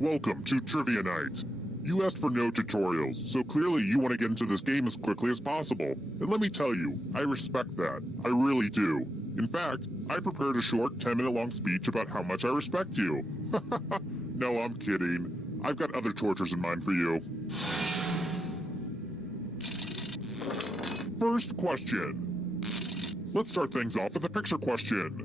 Welcome to Trivia Night. You asked for no tutorials, so clearly you want to get into this game as quickly as possible. And let me tell you, I respect that. I really do. In fact, I prepared a short 10-minute long speech about how much I respect you. No, I'm kidding. I've got other tortures in mind for you. First question. Let's start things off with a picture question.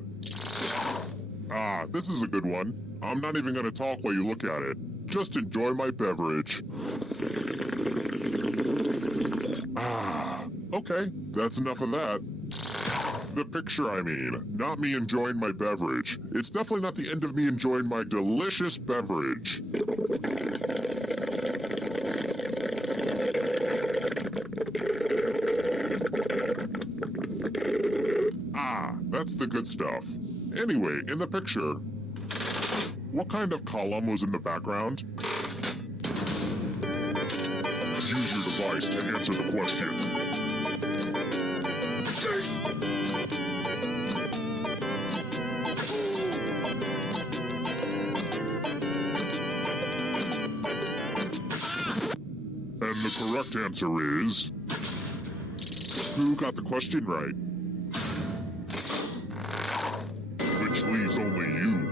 Ah, this is a good one. I'm not even going to talk while you look at it. Just enjoy my beverage. Ah, okay, that's enough of that. The picture, I mean, not me enjoying my beverage. It's definitely not the end of me enjoying my delicious beverage. Ah, that's the good stuff. Anyway, in the picture, what kind of column was in the background? Use your device to answer the question. And the correct answer is... Who got the question right? Which leaves only you.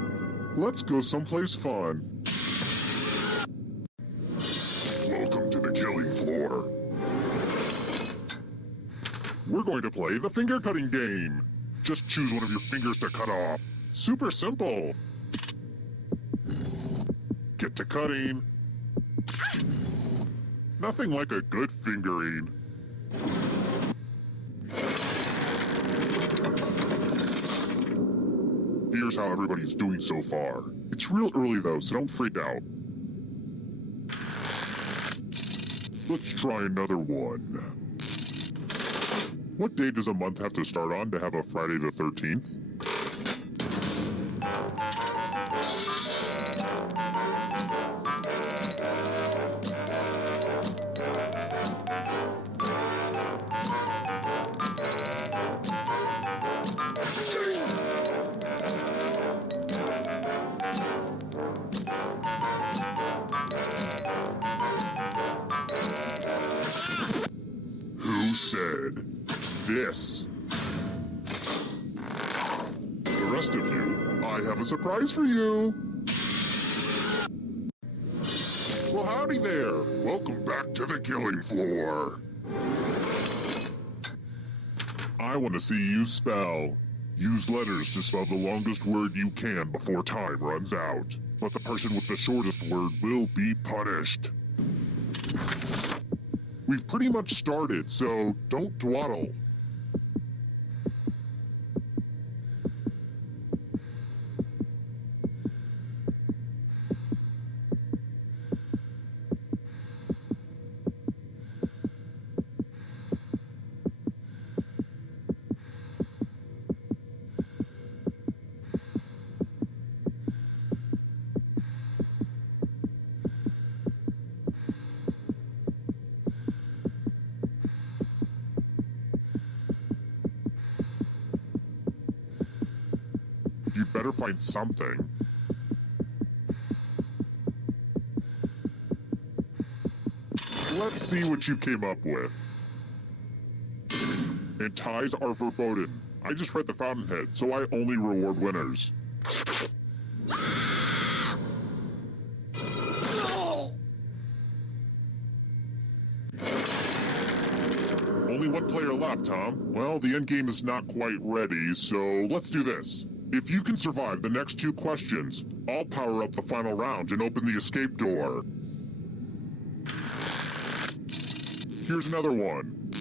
Let's go someplace fun. Welcome to the killing floor. We're going to play the finger cutting game. Just choose one of your fingers to cut off. Super simple. Get to cutting. Nothing like a good fingering. Here's how everybody's doing so far. It's real early though, so don't freak out. Let's try another one. What day does a month have to start on to have a Friday the 13th? Who said this? The rest of you, I have a surprise for you. Well, howdy there. Welcome back to the killing floor. I want to see you spell. Use letters to spell the longest word you can before time runs out. But the person with the shortest word will be punished. We've pretty much started, so don't dawdle. You better find something. Let's see what you came up with. And ties are verboten. I just read the fountainhead, so I only reward winners. Only one player left, Tom. Well, the endgame is not quite ready, so let's do this. If you can survive the next two questions, I'll power up the final round and open the escape door. Here's another one.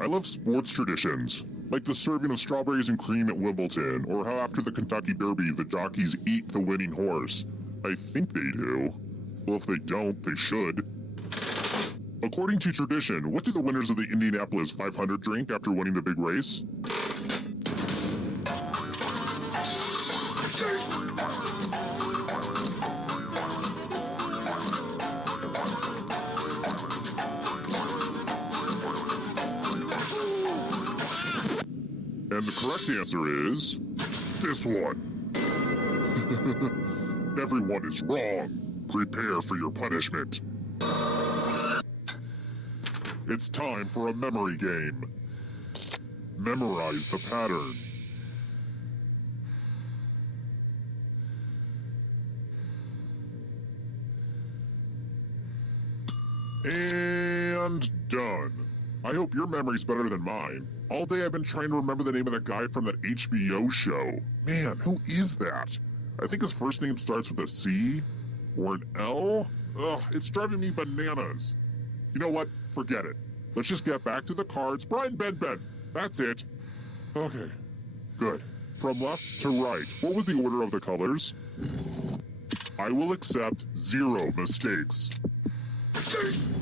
I love sports traditions, like the serving of strawberries and cream at Wimbledon, or how after the Kentucky Derby, the jockeys eat the winning horse. I think they do. Well, if they don't, they should. According to tradition, what do the winners of the Indianapolis 500 drink after winning the big race? And the correct answer is... this one. Everyone is wrong. Prepare for your punishment. It's time for a memory game. Memorize the pattern. And done. I hope your memory's better than mine. All day I've been trying to remember the name of that guy from that HBO show. Man, who is that? I think his first name starts with a C or an L. Ugh, it's driving me bananas. You know what? Forget it. Let's just get back to the cards. Brian Ben. That's it. Okay, good. From left to right, what was the order of the colors? I will accept 0 mistakes.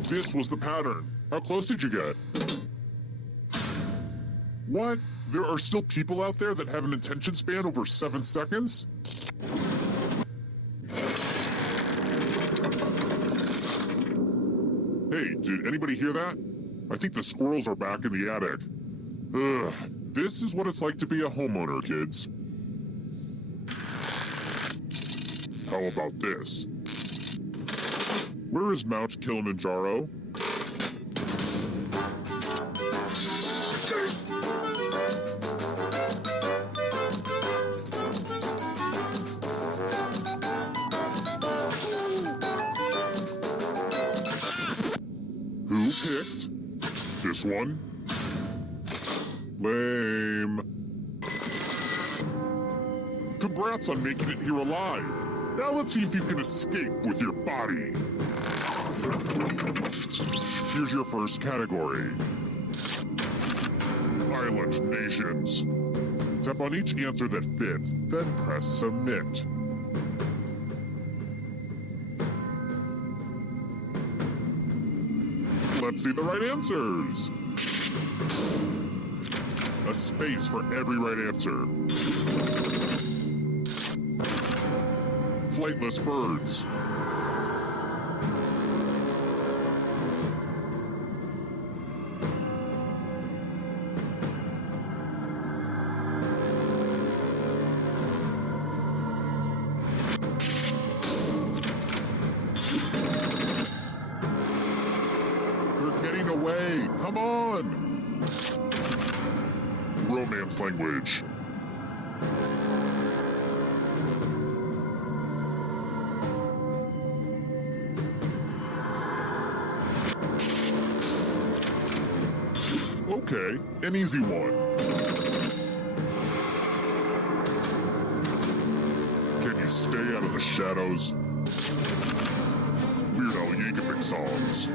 This was the pattern. How close did you get? What? There are still people out there that have an attention span over 7 seconds? Hey, did anybody hear that? I think the squirrels are back in the attic. Ugh, this is what it's like to be a homeowner, kids. How about this? Where is Mount Kilimanjaro? Who picked this one? Lame. Congrats on making it here alive. Now let's see if you can escape with your body. Here's your first category. Island nations. Tap on each answer that fits, then press submit. Let's see the right answers. A space for every right answer. Flightless birds. They're getting away. Come on. Romance language. Okay, an easy one. Can you stay out of the shadows? Weird Al Yankovic songs.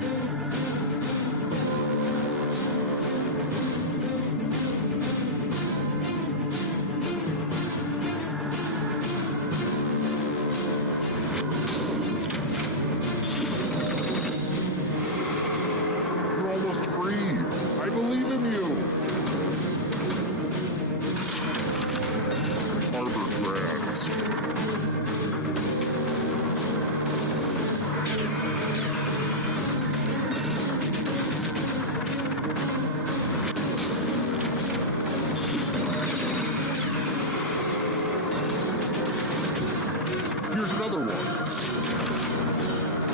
You're almost free. I believe in you. Harvard grads. Here's another one.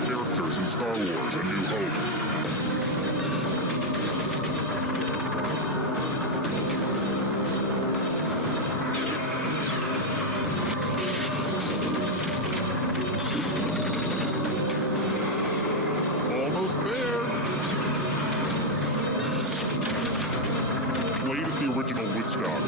Characters in Star Wars: A New Hope. Almost there. Played at the original Woodstock.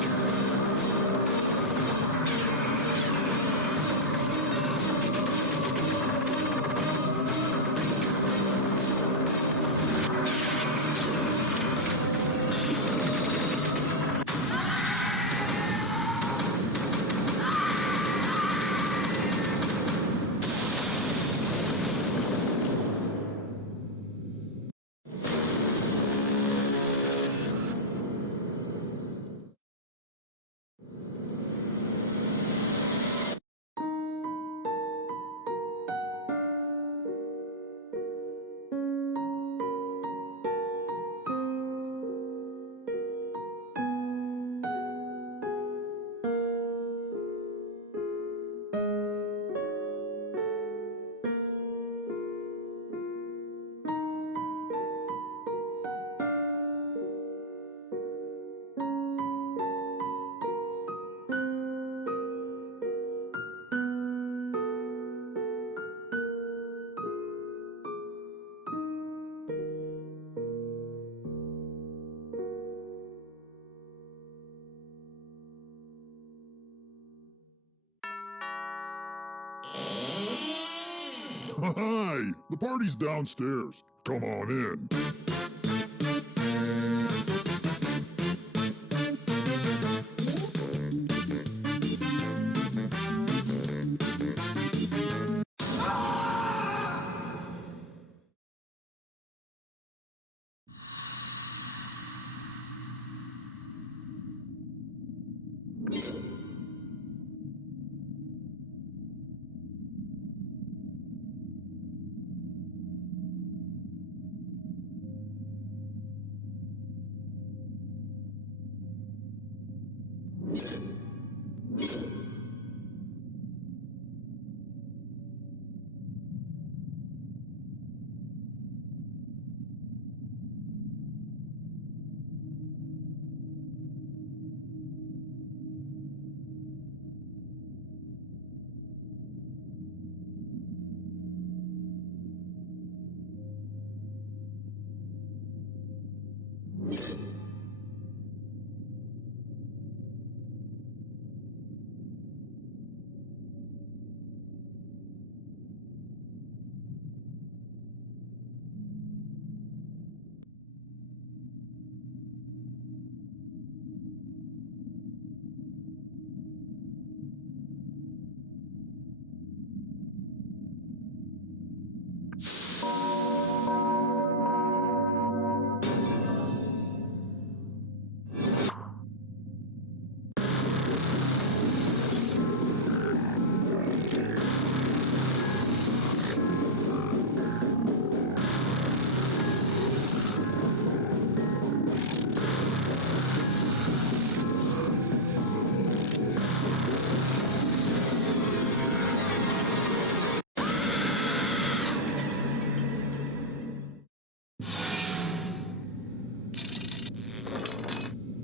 Hi! The party's downstairs. Come on in.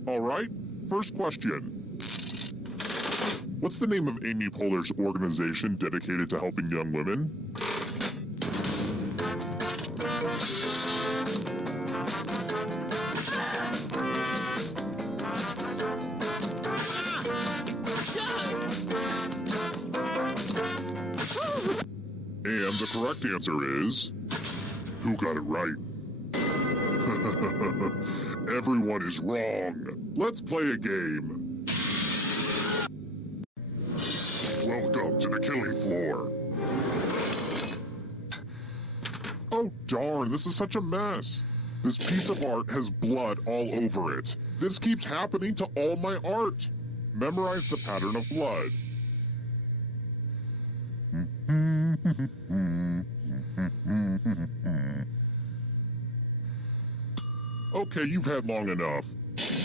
All right, first question. What's the name of Amy Poehler's organization dedicated to helping young women? And the correct answer is... Who got it right? Everyone is wrong. Let's play a game. Welcome to the killing floor. Oh darn, this is such a mess. This piece of art has blood all over it. This keeps happening to all my art. Memorize the pattern of blood. Okay, you've had long enough.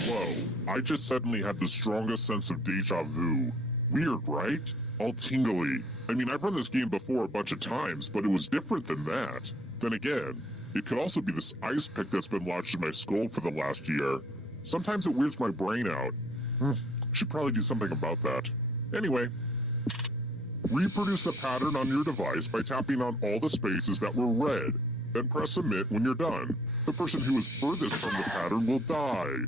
Whoa, I just suddenly had the strongest sense of deja vu. Weird, right? All tingly. I mean, I've run this game before a bunch of times, but it was different than that. Then again, it could also be this ice pick that's been lodged in my skull for the last year. Sometimes it weirds my brain out. I should probably do something about that. Anyway, reproduce the pattern on your device by tapping on all the spaces that were red. Then press submit when you're done. The person who is furthest from the pattern will die.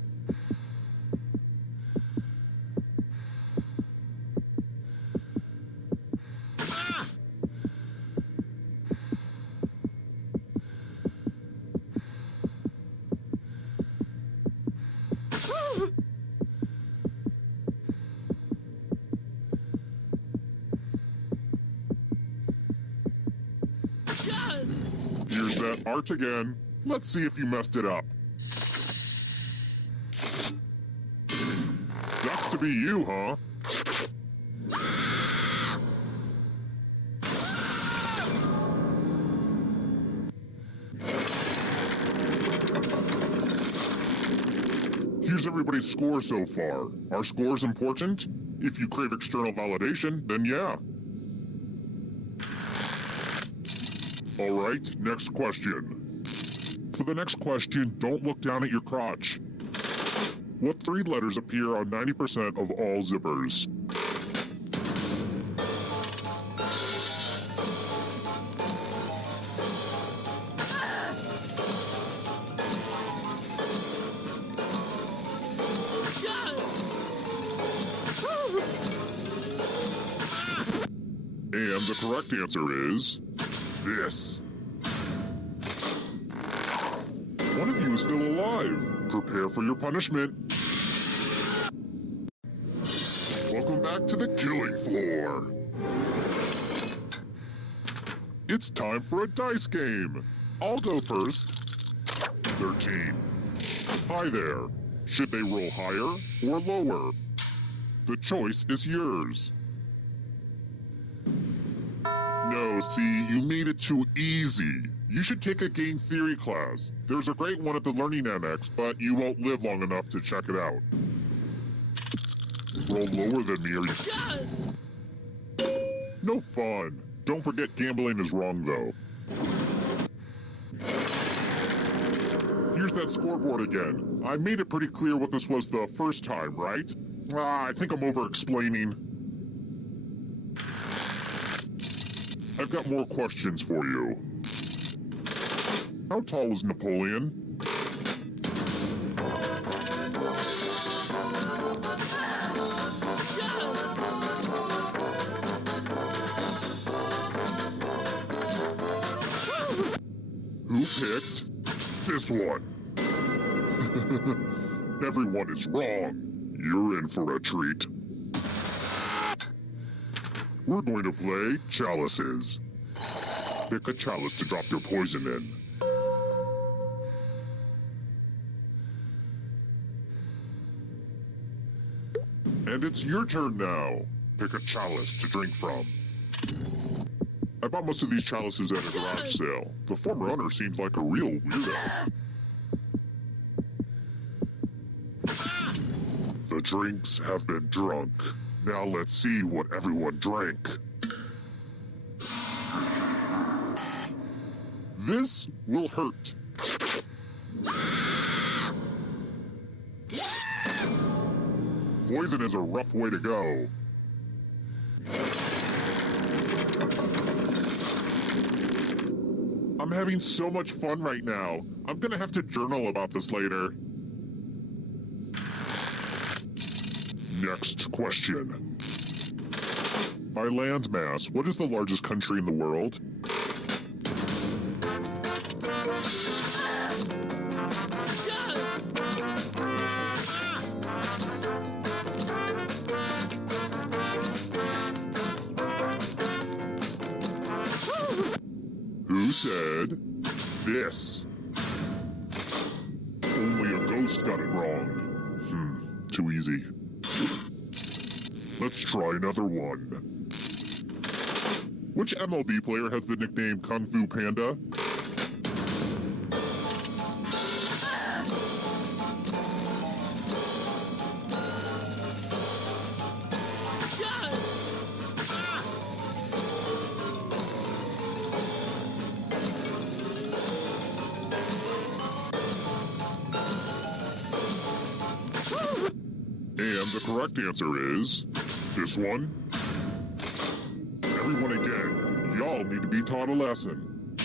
Here's that art again. Let's see if you messed it up. Sucks to be you, huh? Here's everybody's score so far. Are scores important? If you crave external validation, then yeah. Alright, next question. For the next question, don't look down at your crotch. What three letters appear on 90% of all zippers? And the correct answer is... this. One of you is still alive. Prepare for your punishment. Welcome back to the killing floor. It's time for a dice game. I'll go first. 13. Hi there. Should they roll higher or lower? The choice is yours. No, see, you made it too easy. You should take a game theory class. There's a great one at the Learning Annex, but you won't live long enough to check it out. Roll lower than me or you... No fun. Don't forget gambling is wrong, though. Here's that scoreboard again. I made it pretty clear what this was the first time, right? I think I'm over-explaining. I've got more questions for you. How tall was Napoleon? Who picked this one? Everyone is wrong. You're in for a treat. We're going to play chalices. Pick a chalice to drop your poison in. And it's your turn now. Pick a chalice to drink from. I bought most of these chalices at a garage sale. The former owner seems like a real weirdo. The drinks have been drunk. Now let's see what everyone drank. This will hurt. Poison is a rough way to go. I'm having so much fun right now. I'm gonna have to journal about this later. Next question. By landmass, what is the largest country in the world? Who said this? Only a ghost got it wrong. Too easy. Let's try another one. Which MLB player has the nickname Kung Fu Panda? And the correct answer is this one. Everyone again, y'all need to be taught a lesson.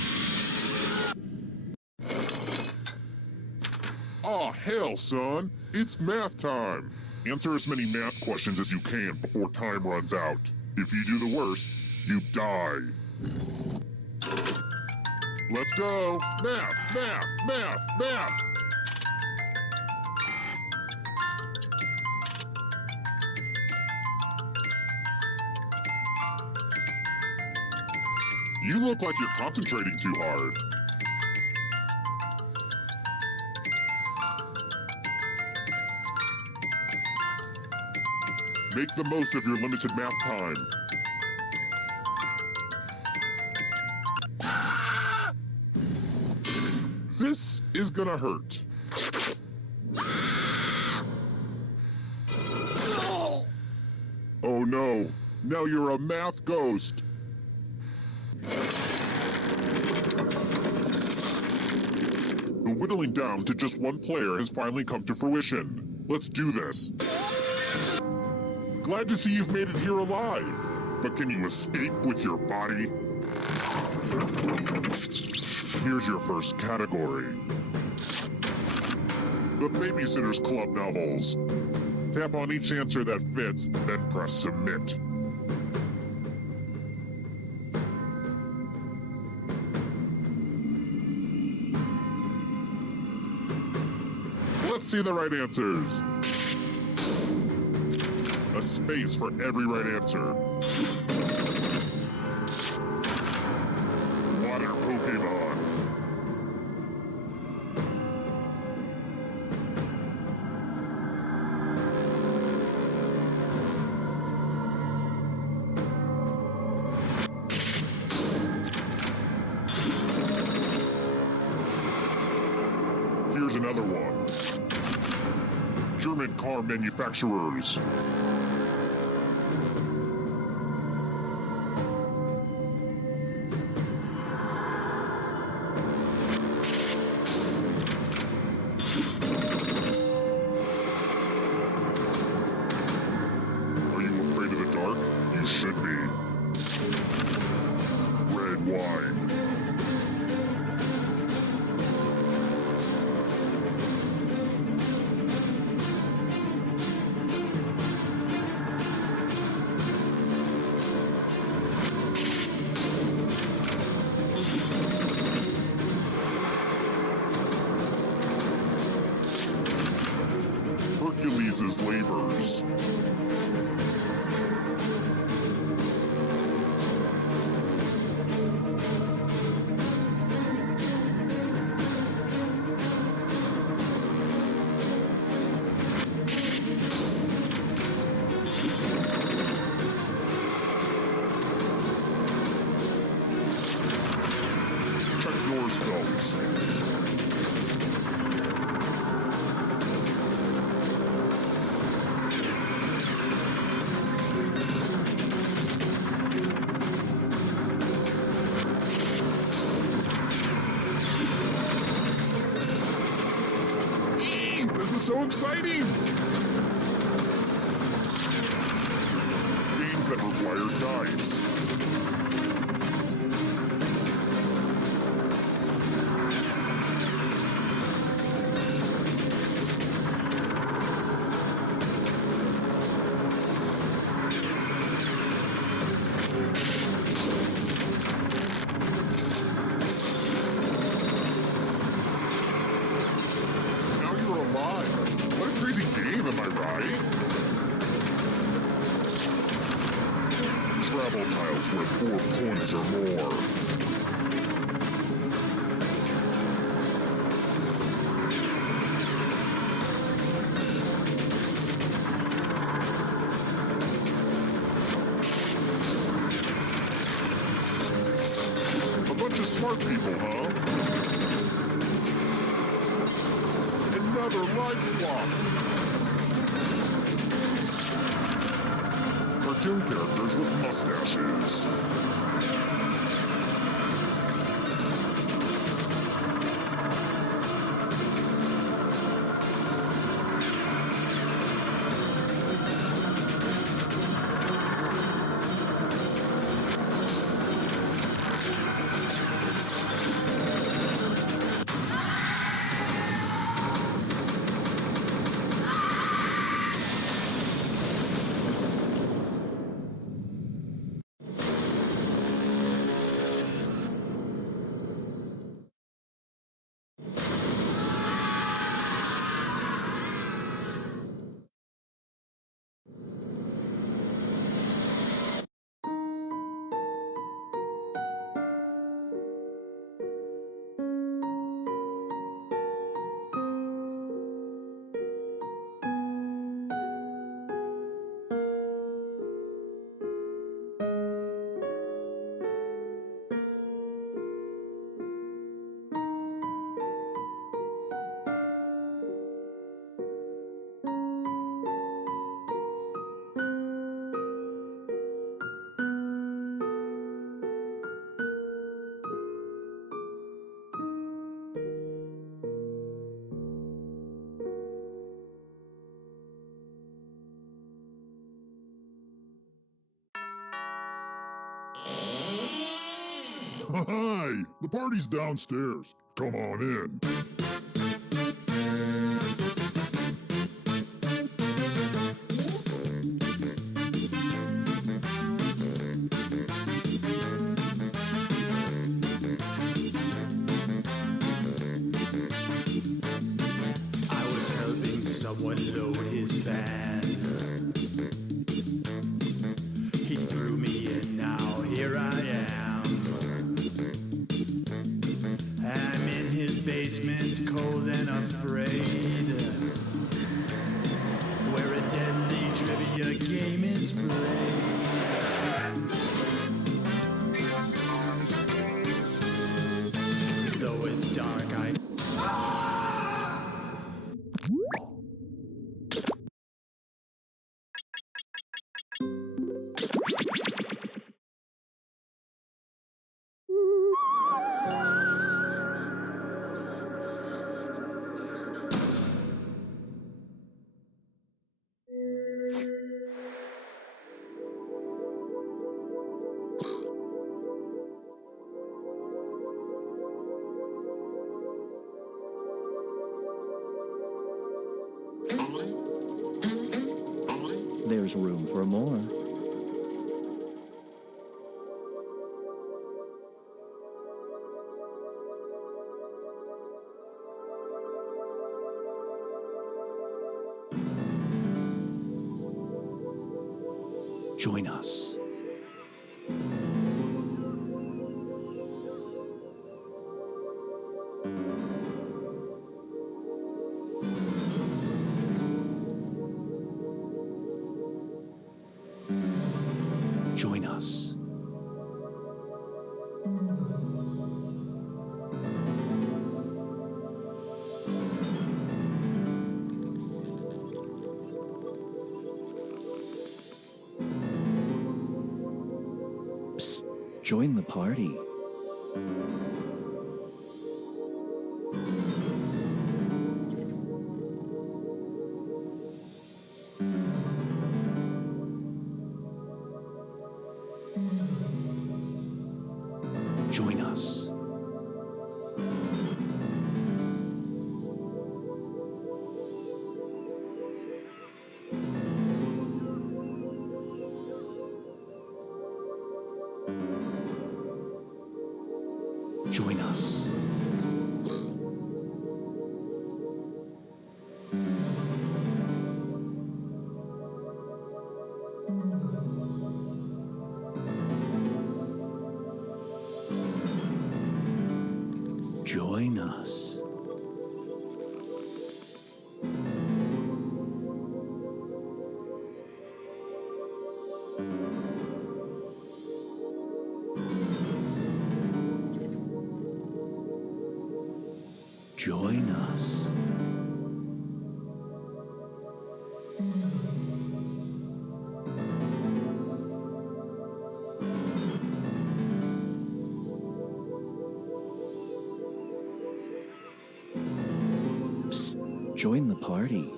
Aw, hell, son. It's math time. Answer as many math questions as you can before time runs out. If you do the worst, you die. Let's go. Math, math, math, math. You look like you're concentrating too hard. Make the most of your limited math time. This is gonna hurt. Oh no, now you're a math ghost. The whittling down to just one player has finally come to fruition. Let's do this. Glad to see you've made it here alive. But can you escape with your body? Here's your first category. The Babysitter's Club novels. Tap on each answer that fits, then press submit. Let's see the right answers. A space for every right answer. Water Pokemon. Here's another one. German car manufacturers. Are you afraid of the dark? You should be. Red wine. Hercules' labors. Check yours, fellas. This is so exciting! Games that require dice. What a crazy game, am I right? Travel tiles worth 4 points or more. A bunch of smart people, huh? Another life swap! Cartoon characters with mustaches. Hi! The party's downstairs. Come on in. I was held load his van. He threw me in, now here I am. I'm in his basement, cold and afraid, where a deadly trivia game is played. Though it's dark, There's room for more. Join us. Join us. Psst, join the party. Join us. Join us. Join us. Join us. Psst, join the party.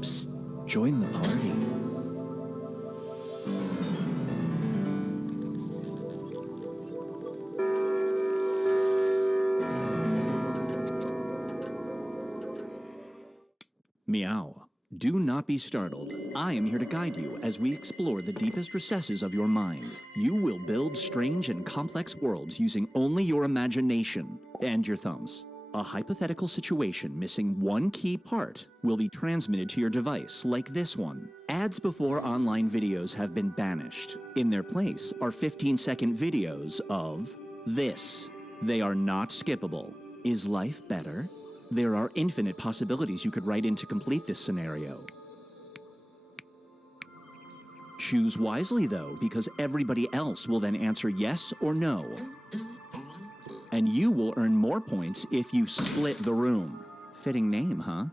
Psst, join the party. Meow. Do not be startled. I am here to guide you as we explore the deepest recesses of your mind. You will build strange and complex worlds using only your imagination and your thumbs. A hypothetical situation missing one key part will be transmitted to your device, like this one. Ads before online videos have been banished. In their place are 15-second videos of this. They are not skippable. Is life better? There are infinite possibilities you could write in to complete this scenario. Choose wisely, though, because everybody else will then answer yes or no. And you will earn more points if you split the room. Fitting name, huh?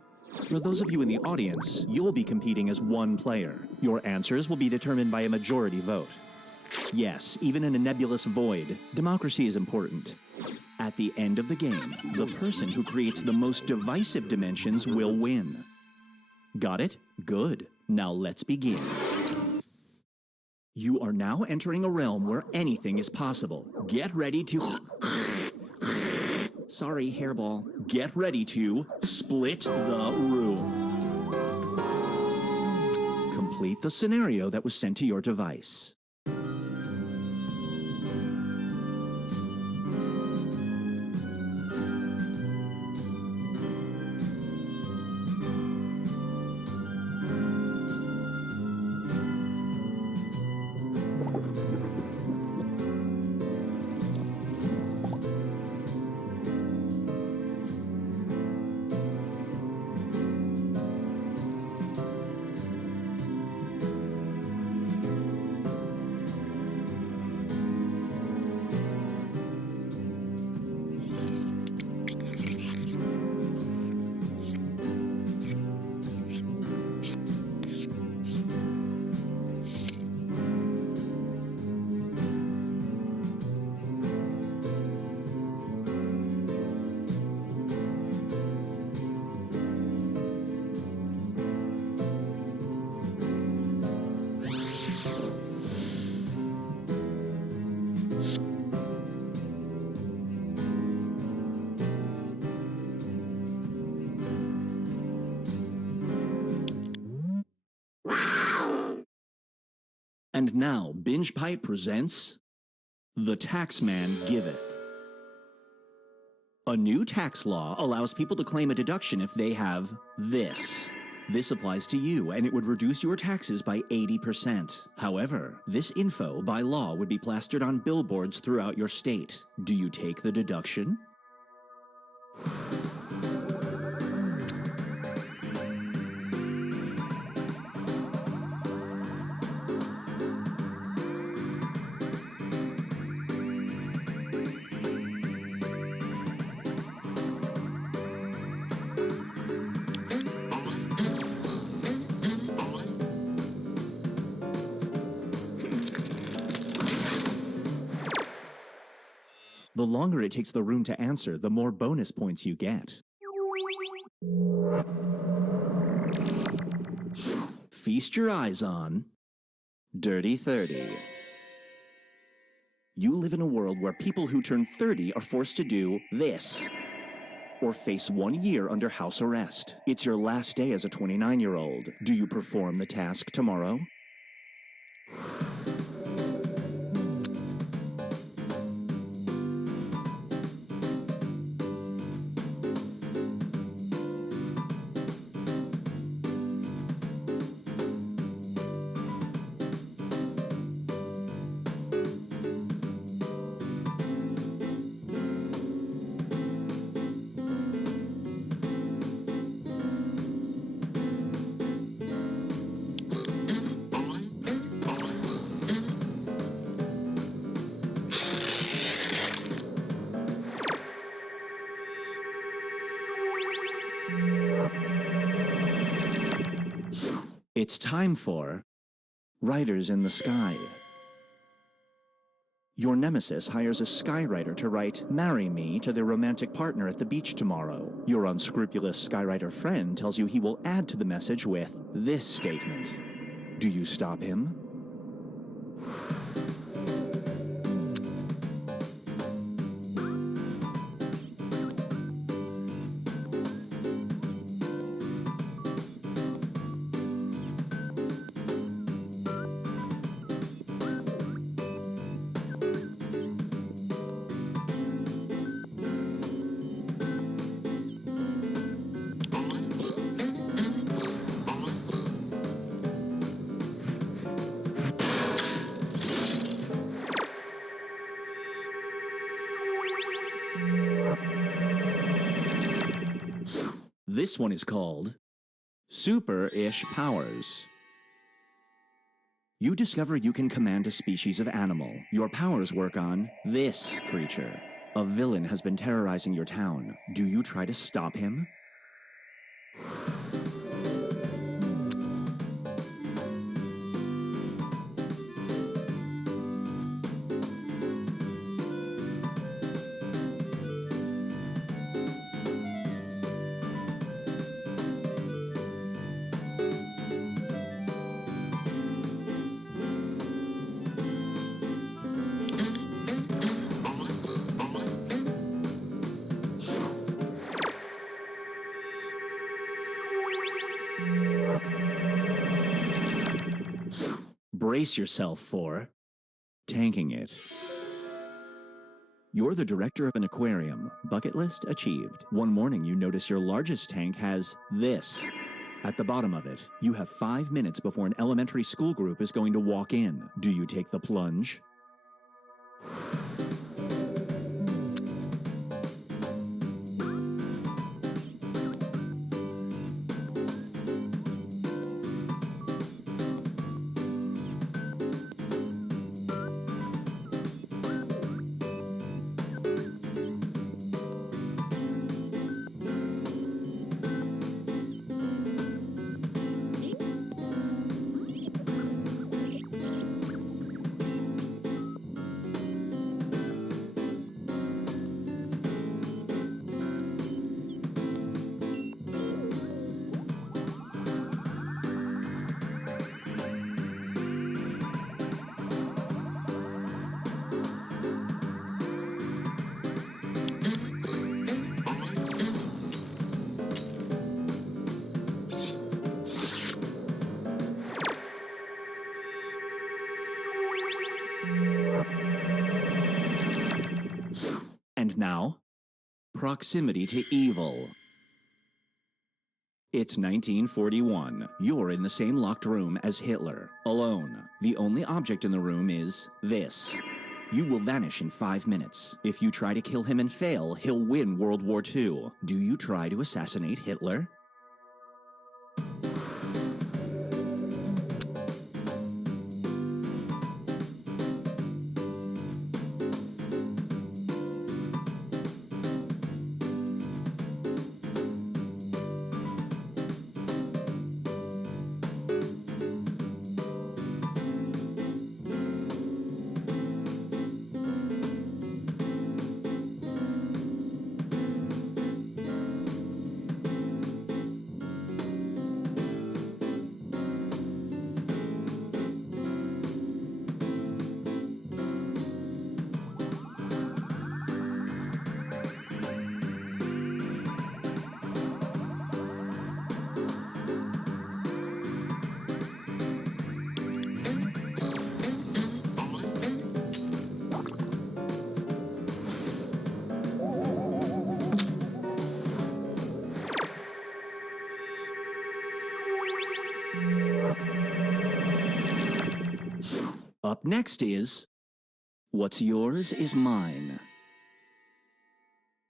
For those of you in the audience, you'll be competing as one player. Your answers will be determined by a majority vote. Yes, even in a nebulous void, democracy is important. At the end of the game, the person who creates the most divisive dimensions will win. Got it? Good. Now let's begin. You are now entering a realm where anything is possible. Get ready to... Sorry, hairball. Get ready to split the room. complete the scenario that was sent to your device. And now, Binge Pipe presents The Taxman Giveth. A new tax law allows people to claim a deduction if they have this. This applies to you, and it would reduce your taxes by 80%. However, this info, by law, would be plastered on billboards throughout your state. Do you take the deduction? The longer it takes the room to answer, the more bonus points you get. Feast your eyes on Dirty 30. You live in a world where people who turn 30 are forced to do this, or face 1 year under house arrest. It's your last day as a 29-year-old. Do you perform the task tomorrow? It's time for Writers in the Sky. Your nemesis hires a skywriter to write "Marry me" to their romantic partner at the beach tomorrow. Your unscrupulous skywriter friend tells you he will add to the message with this statement. Do you stop him? This one is called Super-ish Powers. You discover you can command a species of animal. Your powers work on this creature. A villain has been terrorizing your town. Do you try to stop him? brace yourself for tanking it. You're the director of an aquarium. Bucket list achieved. One morning you notice your largest tank has this at the bottom of it. You have 5 minutes before an elementary school group is going to walk in. Do you take the plunge? And now, proximity to evil. It's 1941. You're in the same locked room as Hitler, alone. The only object in the room is this. You will vanish in 5 minutes. If you try to kill him and fail, he'll win World War II. Do you try to assassinate Hitler? Up next is, what's yours is mine.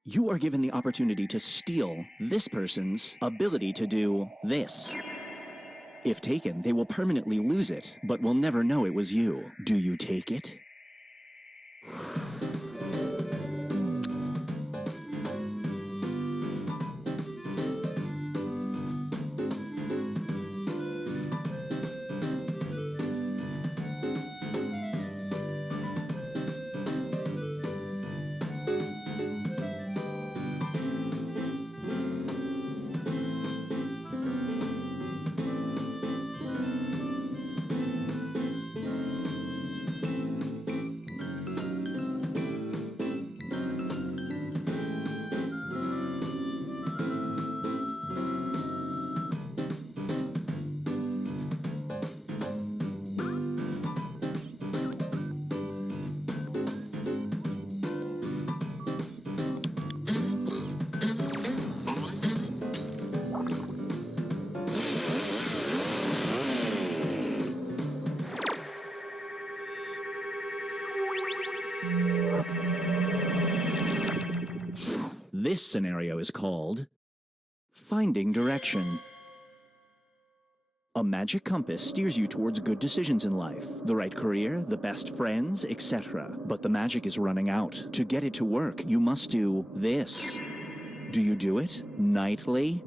You are given the opportunity to steal this person's ability to do this. If taken, they will permanently lose it, but will never know it was you. Do you take it? This scenario is called Finding Direction. A magic compass steers you towards good decisions in life, the right career, the best friends, etc. But the magic is running out. To get it to work, you must do this. Do you do it nightly?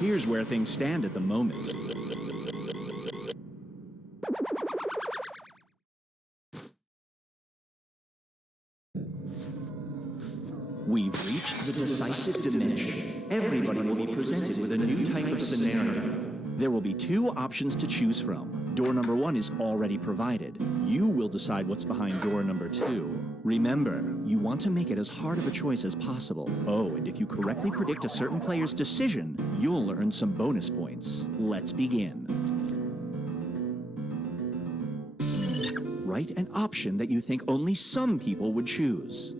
Here's where things stand at the moment. We've reached the decisive dimension. Everybody will be presented with a new type of scenario. There will be two options to choose from. Door number 1 is already provided. You will decide what's behind door number 2. Remember, you want to make it as hard of a choice as possible. Oh, and if you correctly predict a certain player's decision, you'll earn some bonus points. Let's begin. Write an option that you think only some people would choose.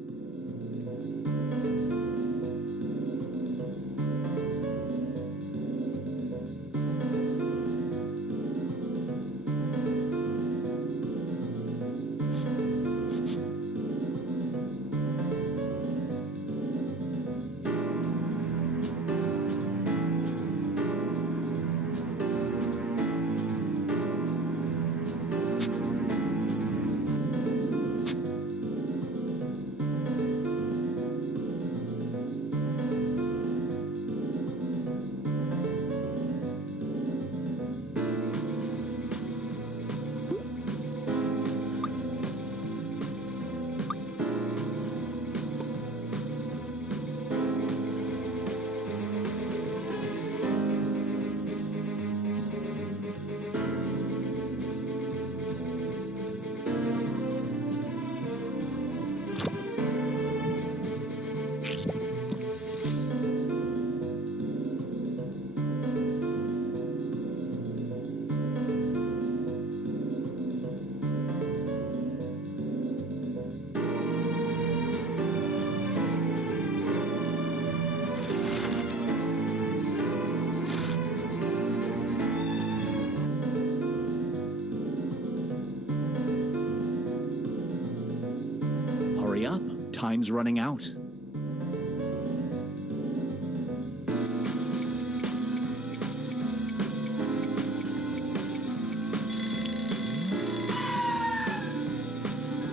Hurry up, time's running out.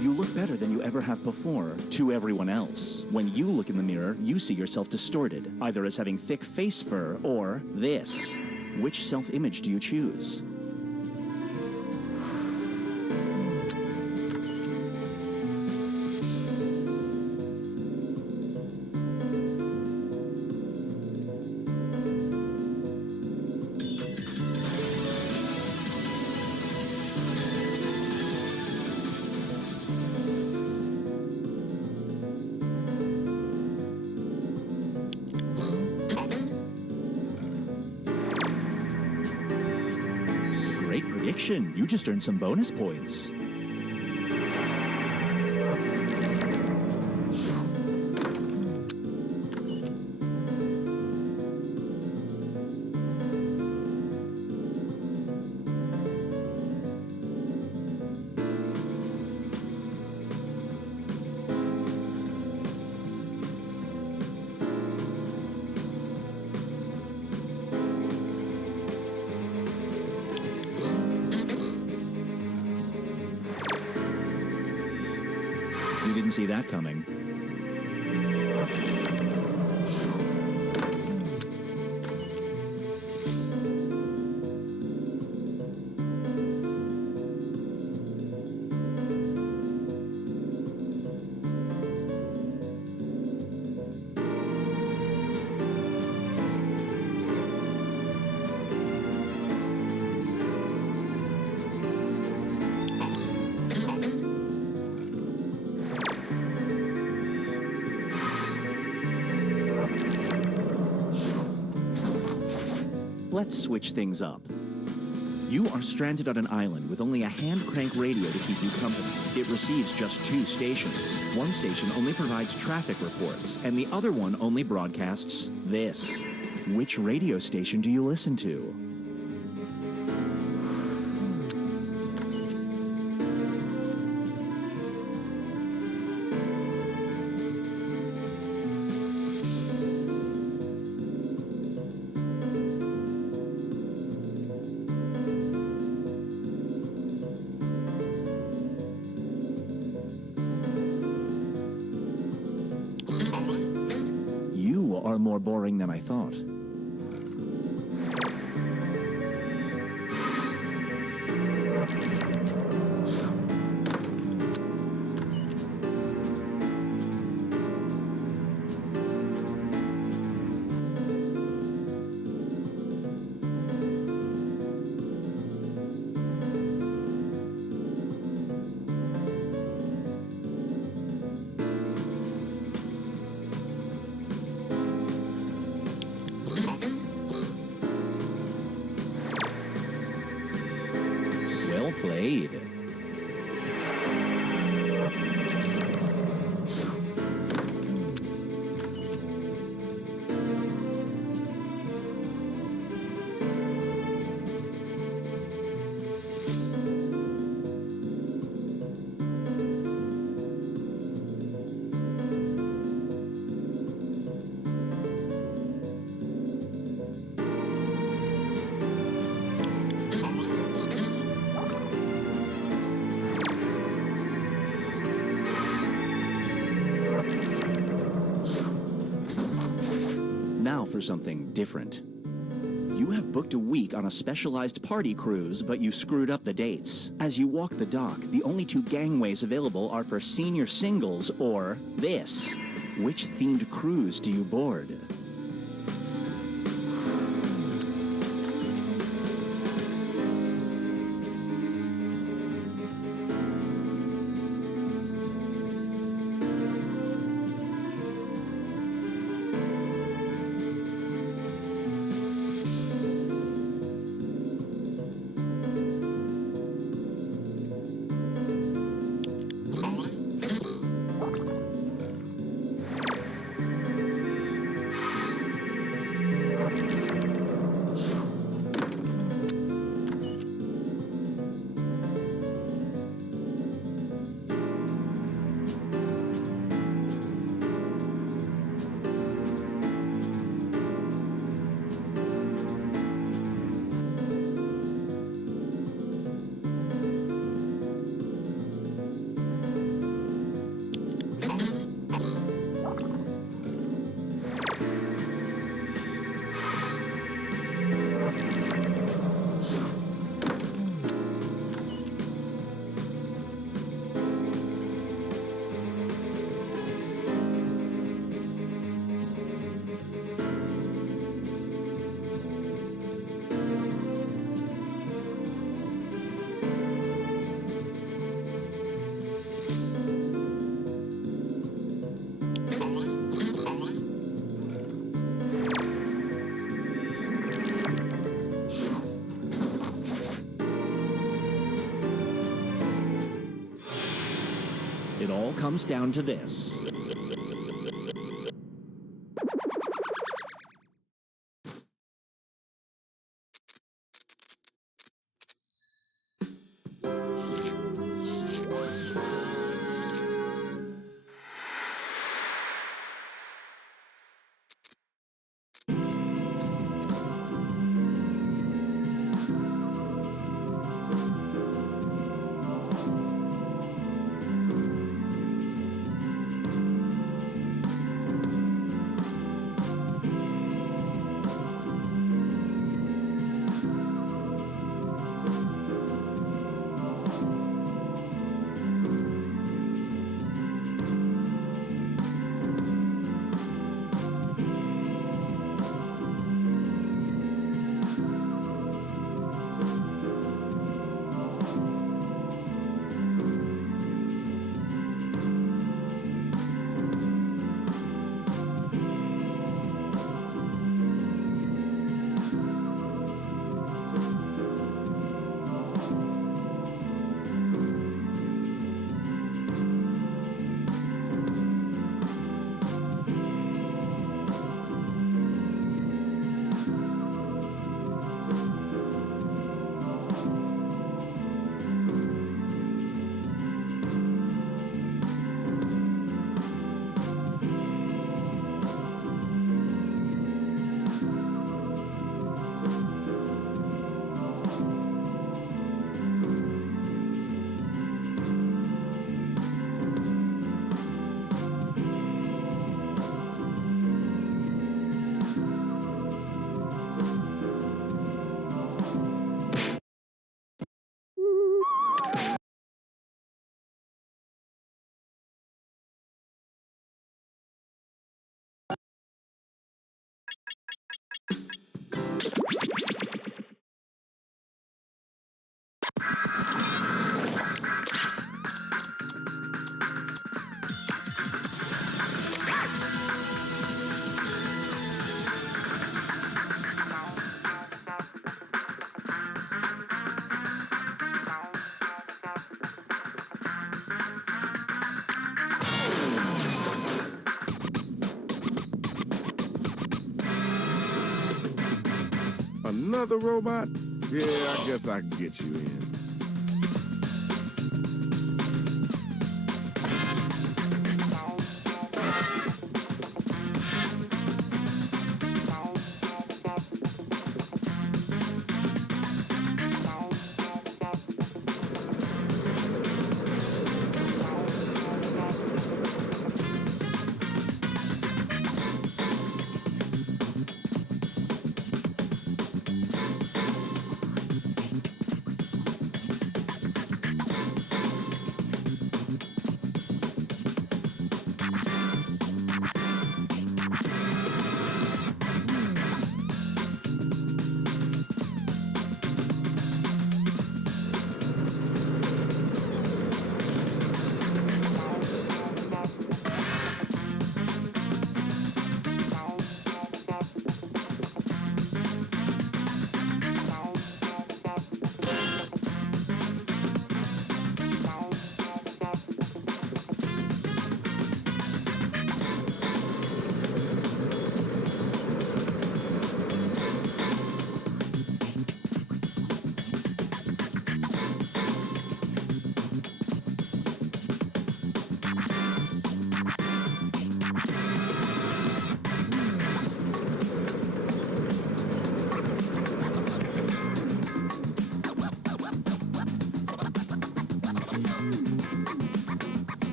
You look better than you ever have before, to everyone else. When you look in the mirror, you see yourself distorted, either as having thick face fur or this. Which self-image do you choose? Great prediction. You just earned some bonus points. You didn't see that coming. Let's switch things up. You are stranded on an island with only a hand crank radio to keep you company. It receives just 2 stations. One station only provides traffic reports, and the other one only broadcasts this. Which radio station do you listen to? You are more boring than I thought. played. Now for something different. You have booked a week on a specialized party cruise, but you screwed up the dates. As you walk the dock, the only two gangways available are for senior singles or this. Which themed cruise do you board? It all comes down to this. Another robot? Yeah, I guess I can get you in.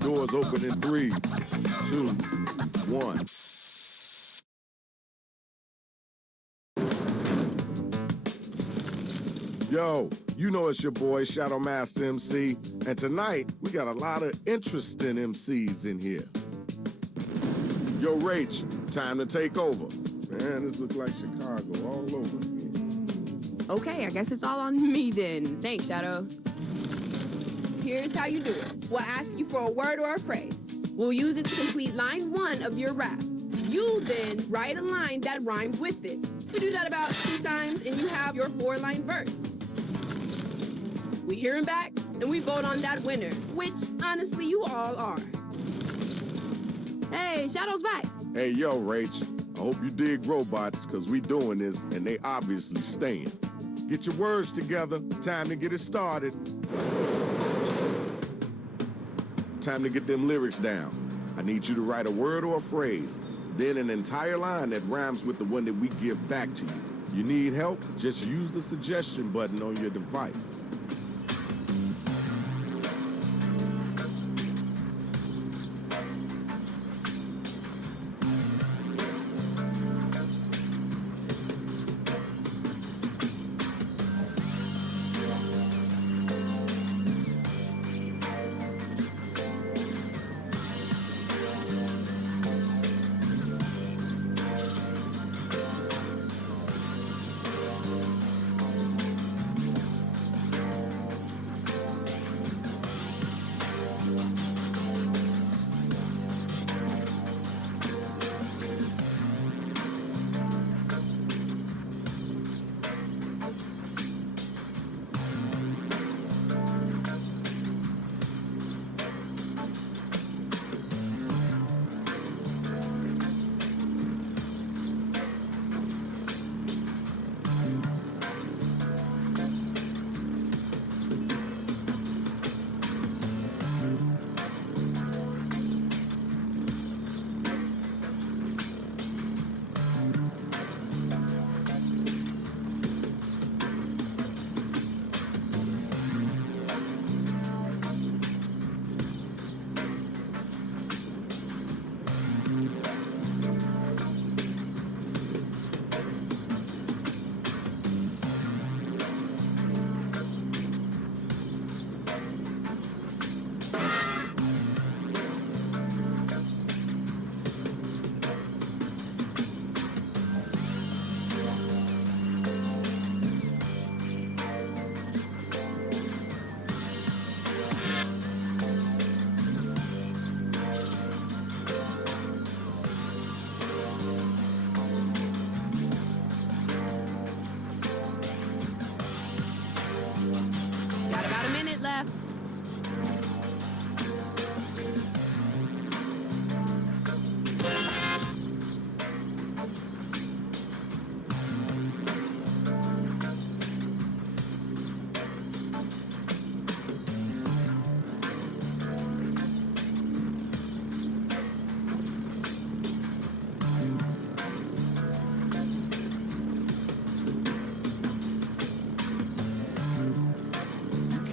Doors open in 3, 2, 1. Yo, you know it's your boy, Shadow Master MC, and tonight we got a lot of interesting MCs in here. Yo, Rach, time to take over. Man, this looks like Chicago all over again. Okay, I guess it's all on me then. Thanks, Shadow. Here's how you do it. We'll ask you for a word or a phrase. We'll use it to complete line 1 of your rap. You then write a line that rhymes with it. We do that about 2 times and you have your 4-line verse. We hear him back and we vote on that winner, which honestly you all are. Hey, Shadow's back. Hey, yo, Rach, I hope you dig robots, because we doing this and they obviously staying. Get your words together. Time to get it started. Time to get them lyrics down. I need you to write a word or a phrase, then an entire line that rhymes with the one that we give back to you. You need help? Just use the suggestion button on your device.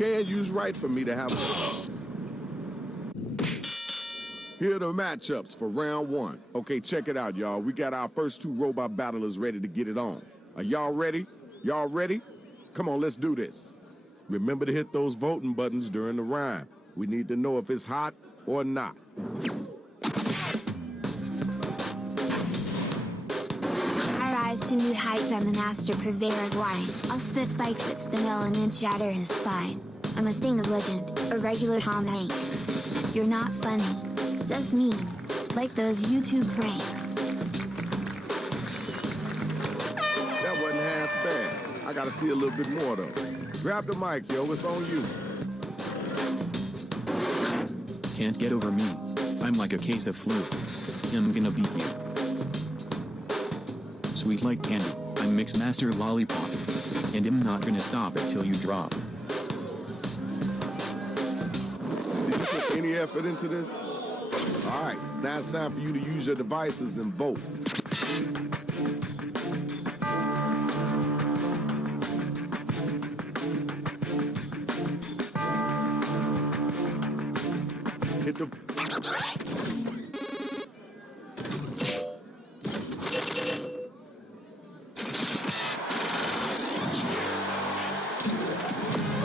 okay and you's right for me to have Here are the matchups for round one. Okay, check it out, y'all. We got our first two robot battlers ready to get it on. Are y'all ready? Y'all ready? Come on, let's do this. Remember to hit those voting buttons during the rhyme. We need to know if it's hot or not. I rise to new heights, I'm the master purveyor of wine. I'll spit spikes at Spinell and shatter his spine. I'm a thing of legend, a regular Tom Hanks. You're not funny, just mean, like those YouTube pranks. That wasn't half bad. I gotta see a little bit more though. Grab the mic, yo, it's on you. Can't get over me. I'm like a case of flu. I'm gonna beat you. Sweet like candy, I'm Mixmaster Lollipop. And I'm not gonna stop it till you drop. Did you put any effort into this? All right, now it's time for you to use your devices and vote. Hit the...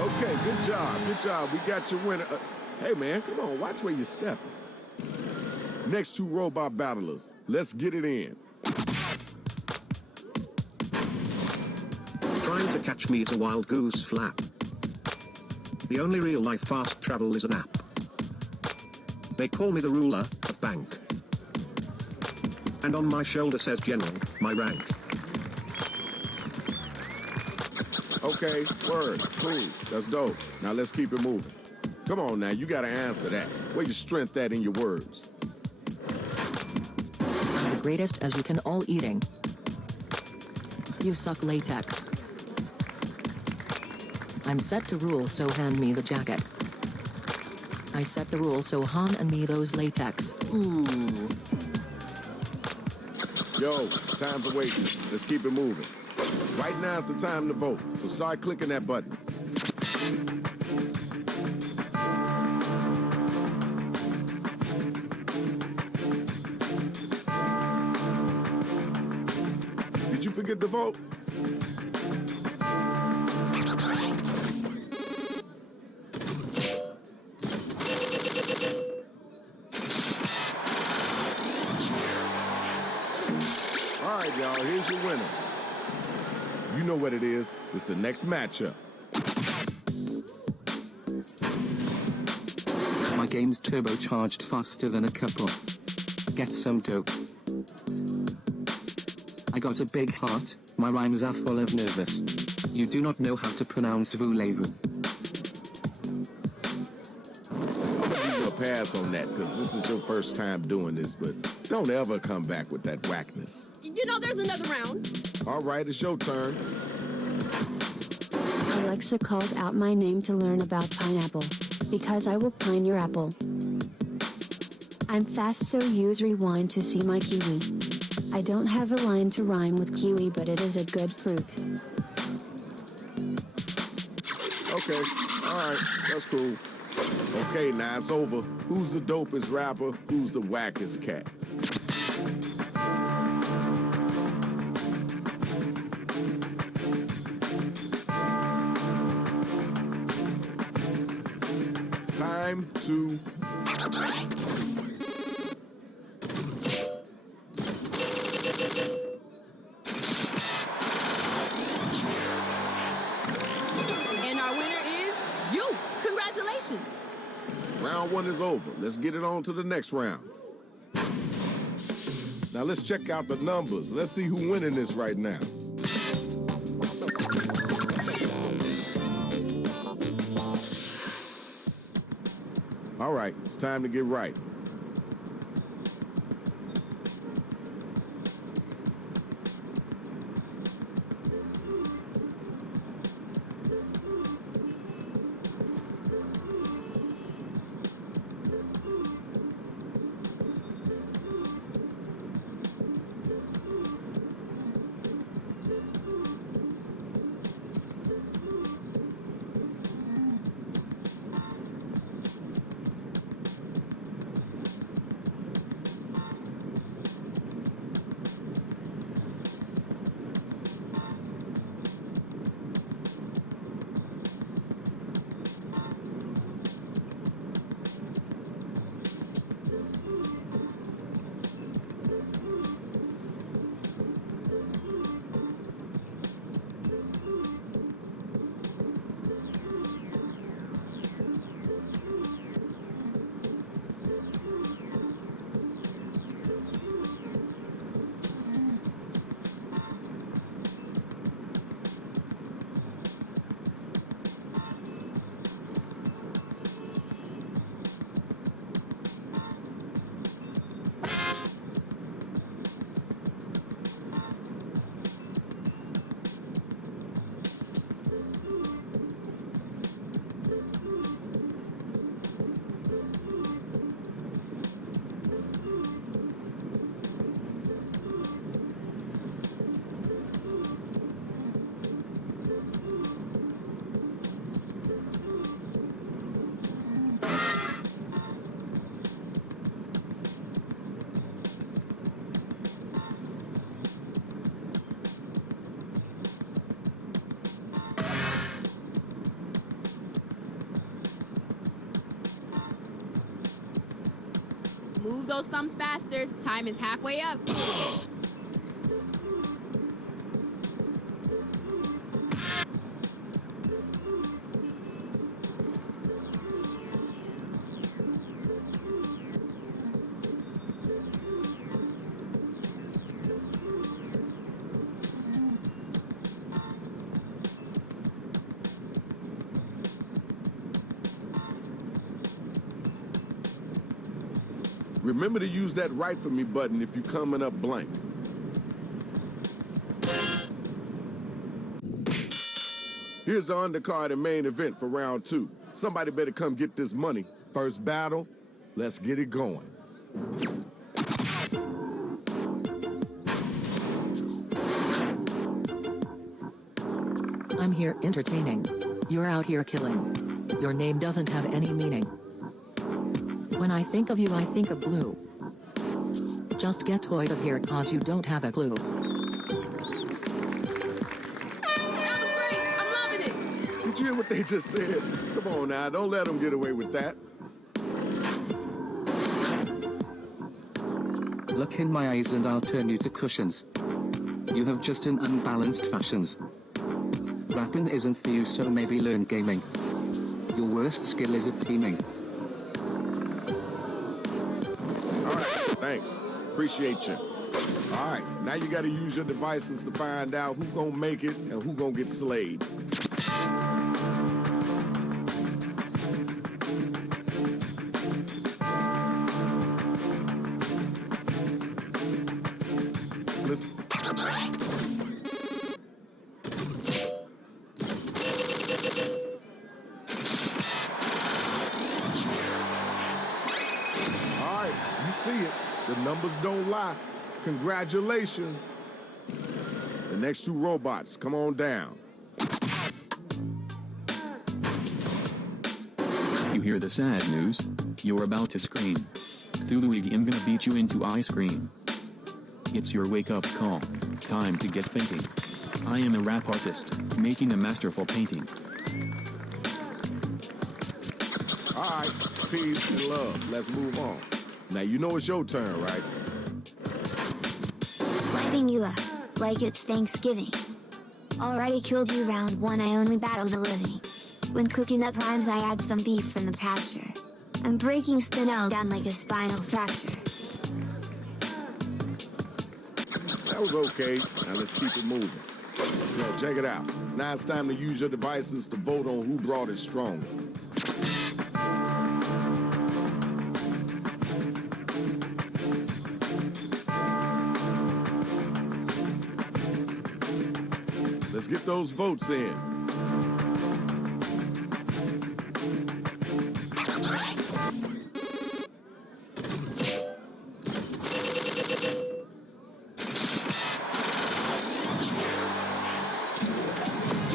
Okay, good job, good job. We got your winner. Hey man, come on, watch where you're stepping. Next two robot battlers, let's get it in. Trying to catch me is a wild goose flap. The only real-life fast travel is an app. They call me the ruler of bank. And on my shoulder says general, my rank. Okay, word, cool, that's dope. Now let's keep it moving. Come on now, you gotta answer that. Where your strength at in your words? The greatest as you can all eating. You suck latex. I'm set to rule, so hand me the jacket. I set the rule, so Han and me those latex. Ooh. Yo, time's a waiting. Let's keep it moving. Right now is the time to vote, so start clicking that button. Did you forget to vote? All right, y'all, here's your winner. You know what it is. It's the next matchup. My game's turbocharged faster than a couple. Get some dope. I got a big heart, my rhymes are full of nervous. You do not know how to pronounce voulez-vous. I'm gonna give you a pass on that, because this is your first time doing this, but don't ever come back with that whackness. You know there's another round. All right, it's your turn. Alexa calls out my name to learn about pineapple. Because I will pine your apple. I'm fast, so use rewind to see my kiwi. I don't have a line to rhyme with kiwi, but it is a good fruit. Okay, all right, that's cool. Okay, now it's over. Who's the dopest rapper? Who's the wackest cat? Time to... And our winner is you. Congratulations. Round one is over. Let's get it on to the next round. Now let's check out the numbers. Let's see who's winning this right now. All right, it's time to get right. Move those thumbs faster. Time is halfway up. Remember to use that right for me button if you're coming up blank. Here's the undercard and main event for round 2. Somebody better come get this money. First battle, let's get it going. I'm here entertaining. You're out here killing. Your name doesn't have any meaning. When I think of you, I think of blue. Just get out of here, cause you don't have a clue. That was great. I'm loving it. Did you hear what they just said? Come on now, don't let them get away with that. Look in my eyes and I'll turn you to cushions. You have just an unbalanced fashions. Rapping isn't for you, so maybe learn gaming. Your worst skill is at teaming. Thanks. Appreciate you. All right, now you gotta use your devices to find out who gonna make it and who gonna get slayed. Listen. All right, you see it. The numbers don't lie. Congratulations. The next 2 robots, come on down. You hear the sad news? You're about to scream. Thuluigi, I'm gonna beat you into ice cream. It's your wake-up call. Time to get thinking. I am a rap artist, making a masterful painting. All right, peace and love. Let's move on. Now you know it's your turn, right? Lighting you up, like it's Thanksgiving. Already killed you round 1, I only battle the living. When cooking up rhymes I add some beef from the pasture. I'm breaking Spinel down like a spinal fracture. That was okay. Now let's keep it moving. Yo, check it out. Now it's time to use your devices to vote on who brought it stronger. Let's get those votes in. You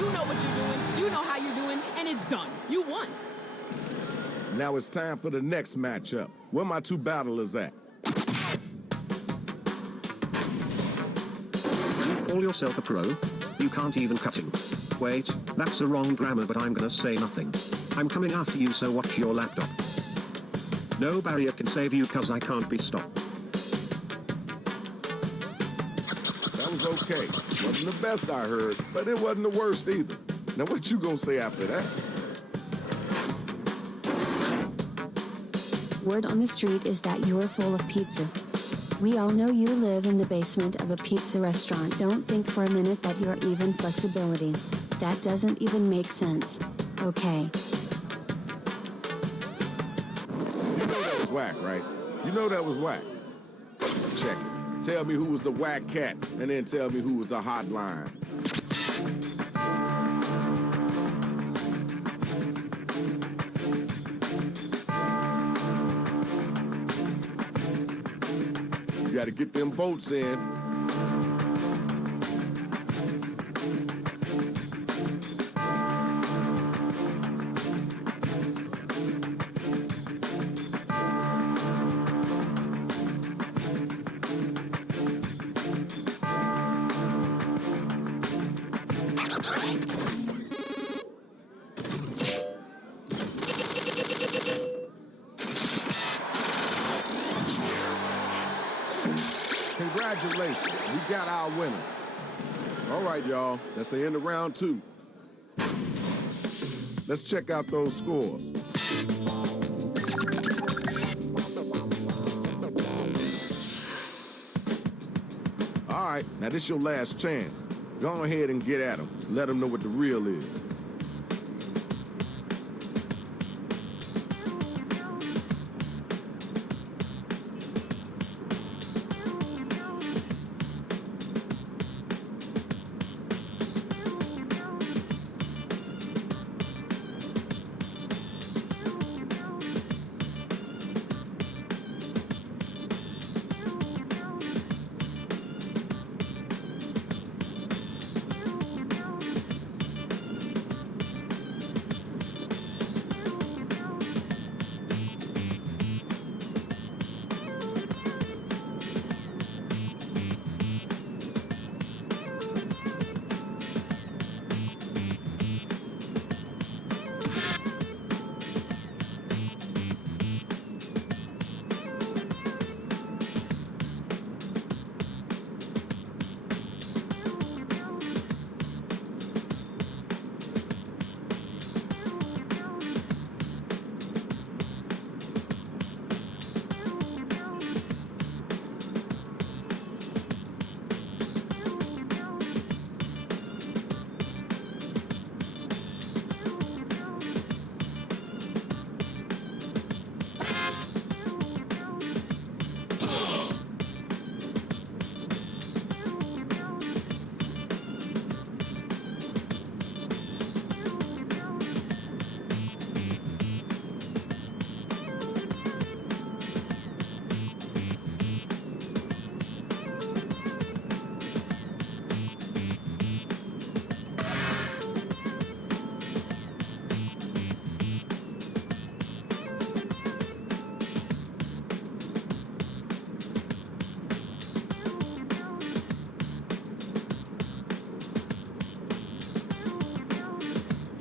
know what you're doing. You know how you're doing, and it's done. You won. Now it's time for the next matchup. Where my 2 battlers at? You call yourself a pro? You can't even cutting. Wait, that's the wrong grammar, but I'm gonna say nothing. I'm coming after you, so watch your laptop. No barrier can save you, cause I can't be stopped. That was okay. Wasn't the best I heard, but it wasn't the worst either. Now what you gonna say after that? Word on the street is that you're full of pizza. We all know you live in the basement of a pizza restaurant. Don't think for a minute that you're even flexibility. That doesn't even make sense. Okay. You know that was whack, right? You know that was whack. Check it. Tell me who was the whack cat, and then tell me who was the hotline. You gotta get them votes in. Congratulations, we got our winner. All right, y'all, that's the end of round 2. Let's check out those scores. All right, now this your last chance. Go ahead and get at them. Let them know what the real is.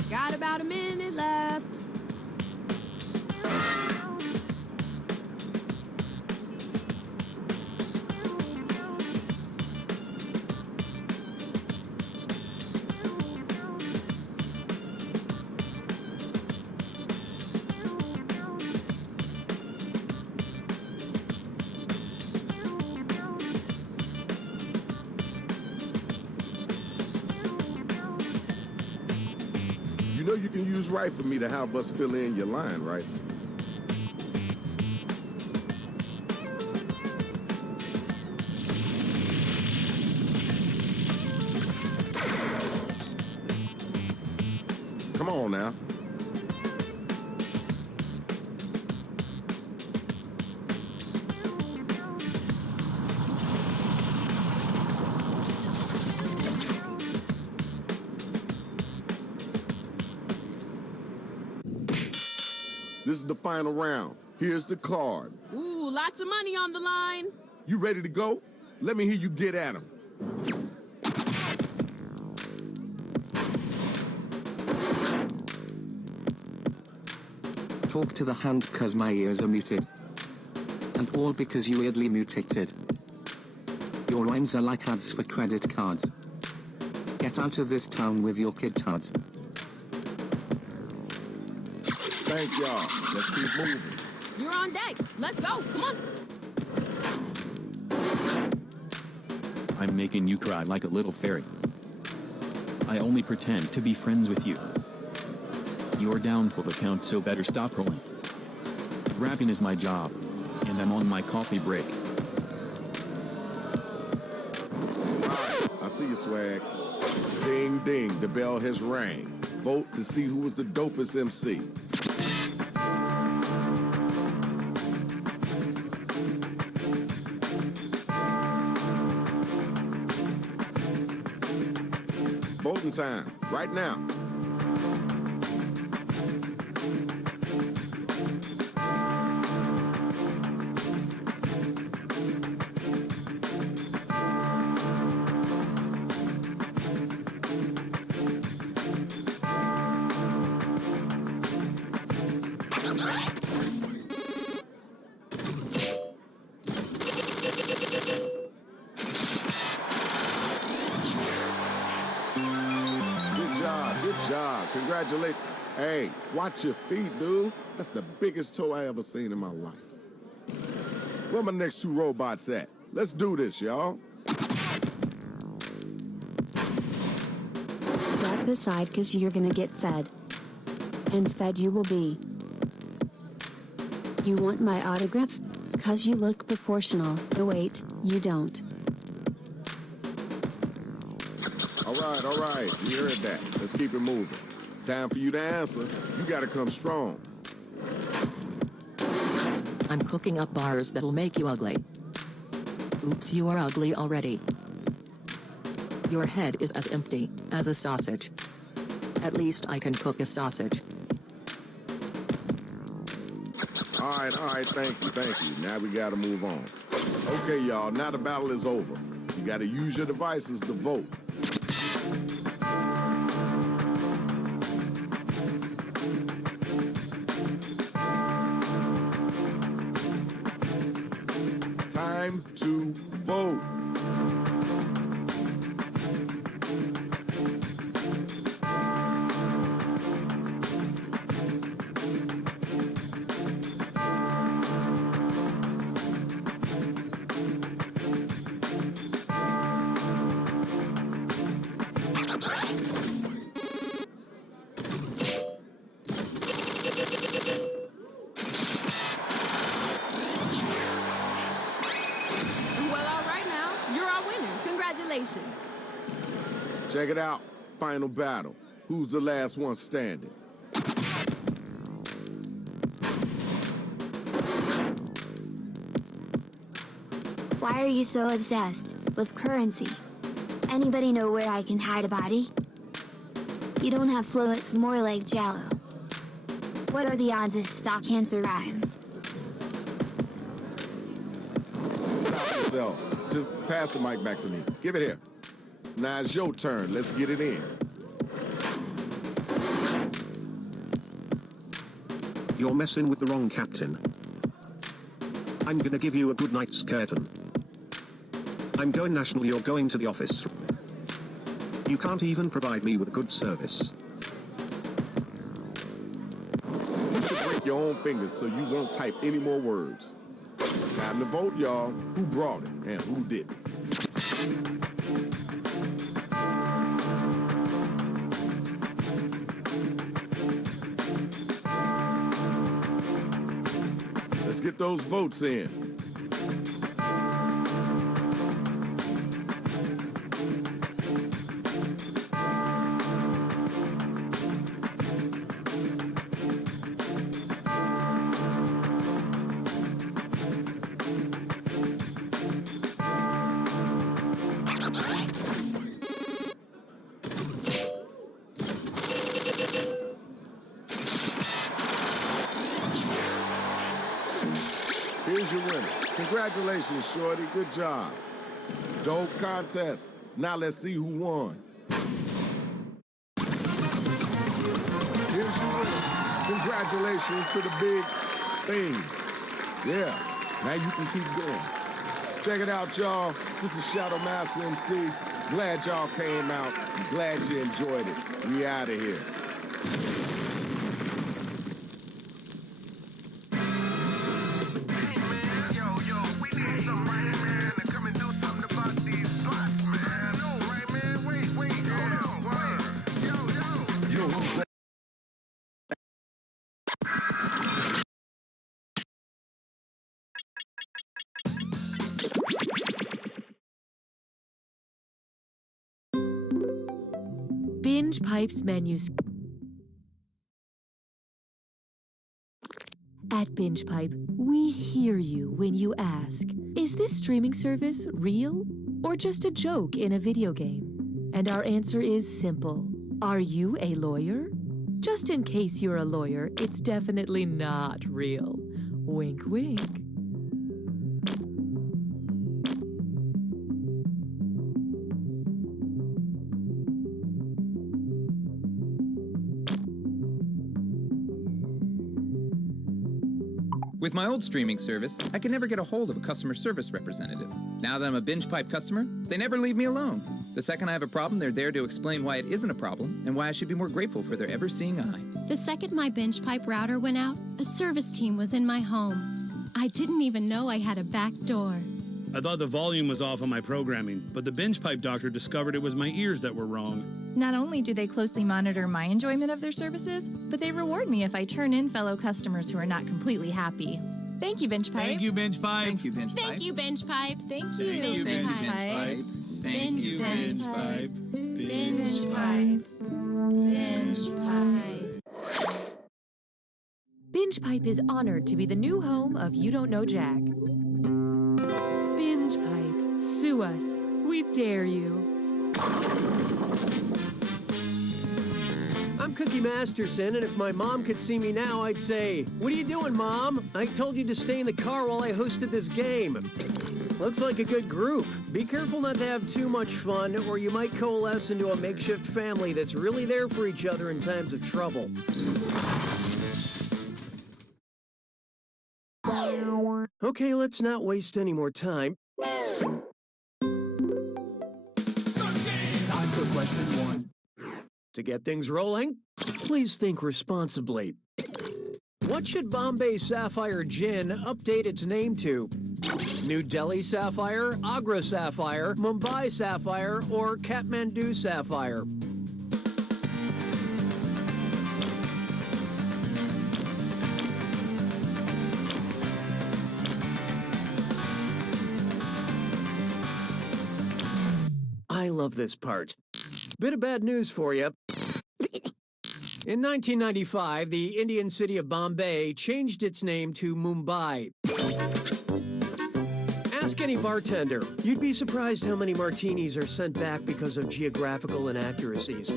Got about a minute left. You know you can use right for me to have us fill in your line, right? Come on now. This is the final round. Here's the card. Ooh, lots of money on the line. You ready to go? Let me hear you get at him. Talk to the hand cause my ears are muted. And all because you weirdly mutated. Your rhymes are like ads for credit cards. Get out of this town with your kid tards. Thank y'all. Let's keep moving. You're on deck. Let's go. Come on. I'm making you cry like a little fairy. I only pretend to be friends with you. Your downfall accounts, so better stop rolling. Rapping is my job, and I'm on my coffee break. I see you, swag. Ding, ding, the bell has rang. Vote to see who was the dopest MC. Voting time, right now. Congratulations. Hey, watch your feet, dude. That's the biggest toe I ever seen in my life. Where my next two robots at? Let's do this, y'all. Step aside, cause you're gonna get fed. And fed you will be. You want my autograph? Cause you look proportional. Oh wait, you don't. All right, you heard that. Let's keep it moving. Time for you to answer. You gotta come strong. I'm cooking up bars that'll make you ugly. Oops, you are ugly already. Your head is as empty as a sausage. At least I can cook a sausage. All right, thank you. Now we gotta move on. Okay, y'all, now the battle is over. You gotta use your devices to vote. Time to vote. Well, all right now. You're our winner. Congratulations. Check it out. Final battle. Who's the last one standing? Why are you so obsessed with currency? Anybody know where I can hide a body? You don't have flow, it's more like jello. What are the odds this stock answer rhymes? Stop yourself. Just pass the mic back to me. Give it here. Now it's your turn. Let's get it in. You're messing with the wrong captain. I'm gonna give you a good night's curtain. I'm going national, you're going to the office. You can't even provide me with a good service. You should break your own fingers so you won't type any more words. Time to vote, y'all. Who brought it and who didn't? Let's get those votes in. Here's your winner. Congratulations, Shorty. Good job. Dope contest. Now let's see who won. Here's your winner. Congratulations to the big thing. Yeah, now you can keep going. Check it out, y'all. This is Shadow Master MC. Glad y'all came out. I'm glad you enjoyed it. We out of here. Binge Pipe's menus. At Binge Pipe, we hear you when you ask, is this streaming service real or just a joke in a video game? And our answer is simple. Are you a lawyer? Just in case you're a lawyer, it's definitely not real. Wink, wink. With my old streaming service, I could never get a hold of a customer service representative. Now that I'm a Binge Pipe customer, they never leave me alone. The second I have a problem, they're there to explain why it isn't a problem and why I should be more grateful for their ever-seeing eye. The second my bench pipe router went out, a service team was in my home. I didn't even know I had a back door. I thought the volume was off on my programming, but the bench pipe doctor discovered it was my ears that were wrong. Not only do they closely monitor my enjoyment of their services, but they reward me if I turn in fellow customers who are not completely happy. Thank you, bench pipe. Thank you, bench pipe. Thank you, bench pipe. Thank you, bench pipe. Thank Thank you, bench pipe. Thank you, bench pipe. Bench pipe. Bench pipe. Binge Pipe is honored to be the new home of You Don't Know Jack. Binge Pipe, sue us. We dare you. I'm Cookie Masterson, and if my mom could see me now, I'd say, "What are you doing, Mom? I told you to stay in the car while I hosted this game." Looks like a good group. Be careful not to have too much fun, or you might coalesce into a makeshift family that's really there for each other in times of trouble. Okay, let's not waste any more time. Time for question 1. To get things rolling, please think responsibly. What should Bombay Sapphire Gin update its name to? New Delhi Sapphire, Agra Sapphire, Mumbai Sapphire, or Kathmandu Sapphire? I love this part. Bit of bad news for you. In 1995, the Indian city of Bombay changed its name to Mumbai. Ask any bartender. You'd be surprised how many martinis are sent back because of geographical inaccuracies.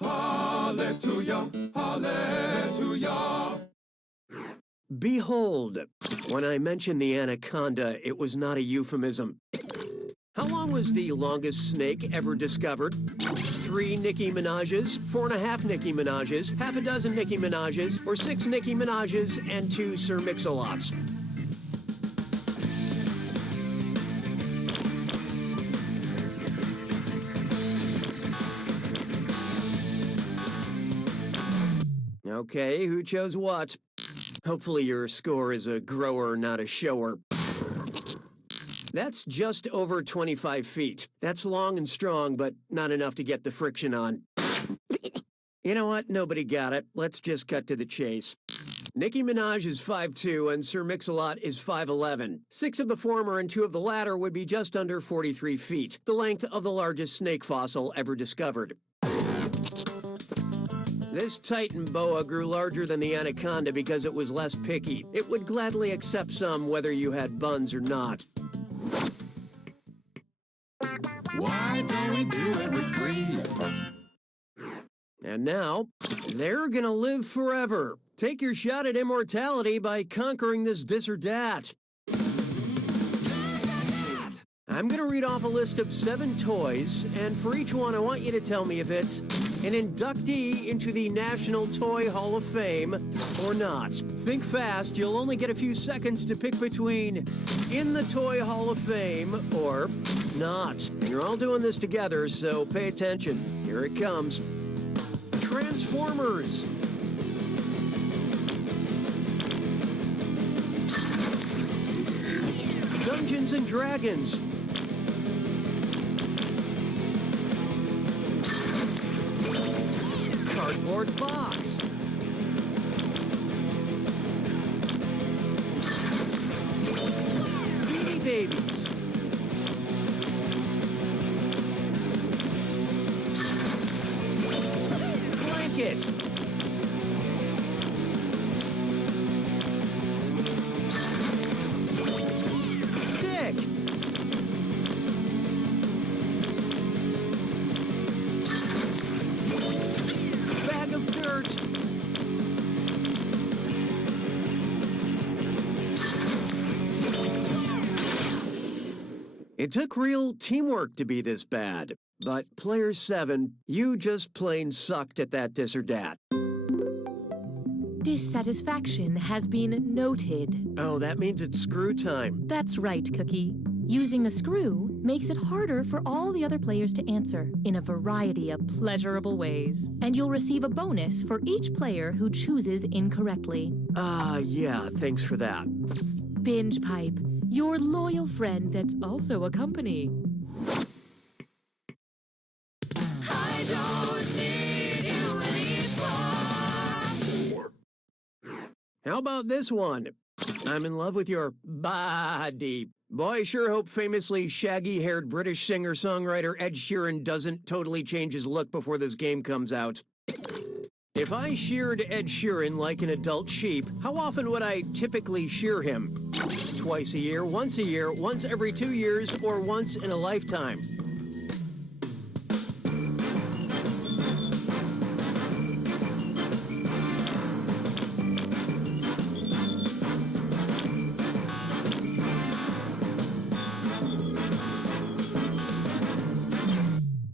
Hallelujah, hallelujah. Behold, when I mentioned the anaconda, it was not a euphemism. How long was the longest snake ever discovered? 3 Nicki Minaj's, 4.5 Nicki Minaj's, half a dozen Nicki Minaj's, or 6 Nicki Minaj's and 2 Sir Mix-a-Lots? Okay, who chose what? Hopefully your score is a grower, not a shower. That's just over 25 feet. That's long and strong, but not enough to get the friction on. You know what? Nobody got it. Let's just cut to the chase. Nicki Minaj is 5'2", and Sir Mix-a-Lot is 5'11". 6 of the former and 2 of the latter would be just under 43 feet, the length of the largest snake fossil ever discovered. This Titan boa grew larger than the anaconda because it was less picky. It would gladly accept some whether you had buns or not. Why don't we do it with 3? And now, they're gonna live forever. Take your shot at immortality by conquering this this or dat. I'm gonna read off a list of 7 toys, and for each one I want you to tell me if it's an inductee into the National Toy Hall of Fame or not. Think fast, you'll only get a few seconds to pick between in the Toy Hall of Fame or not. And you're all doing this together, so pay attention. Here it comes. Transformers. Dungeons and Dragons. Cardboard box. Beanie Babies. Blanket. Stick. Bag of dirt. It took real teamwork to be this bad. But player 7, you just plain sucked at that dis or dat. Dissatisfaction has been noted. Oh, that means it's screw time. That's right, Cookie. Using the screw, makes it harder for all the other players to answer in a variety of pleasurable ways. And you'll receive a bonus for each player who chooses incorrectly. Yeah, thanks for that. Binge Pipe, your loyal friend that's also a company. I don't need you anymore. How about this one? I'm in love with your body. Boy, I sure hope famously shaggy-haired British singer-songwriter Ed Sheeran doesn't totally change his look before this game comes out. If I sheared Ed Sheeran like an adult sheep, how often would I typically shear him? Twice a year, once every 2 years, or once in a lifetime?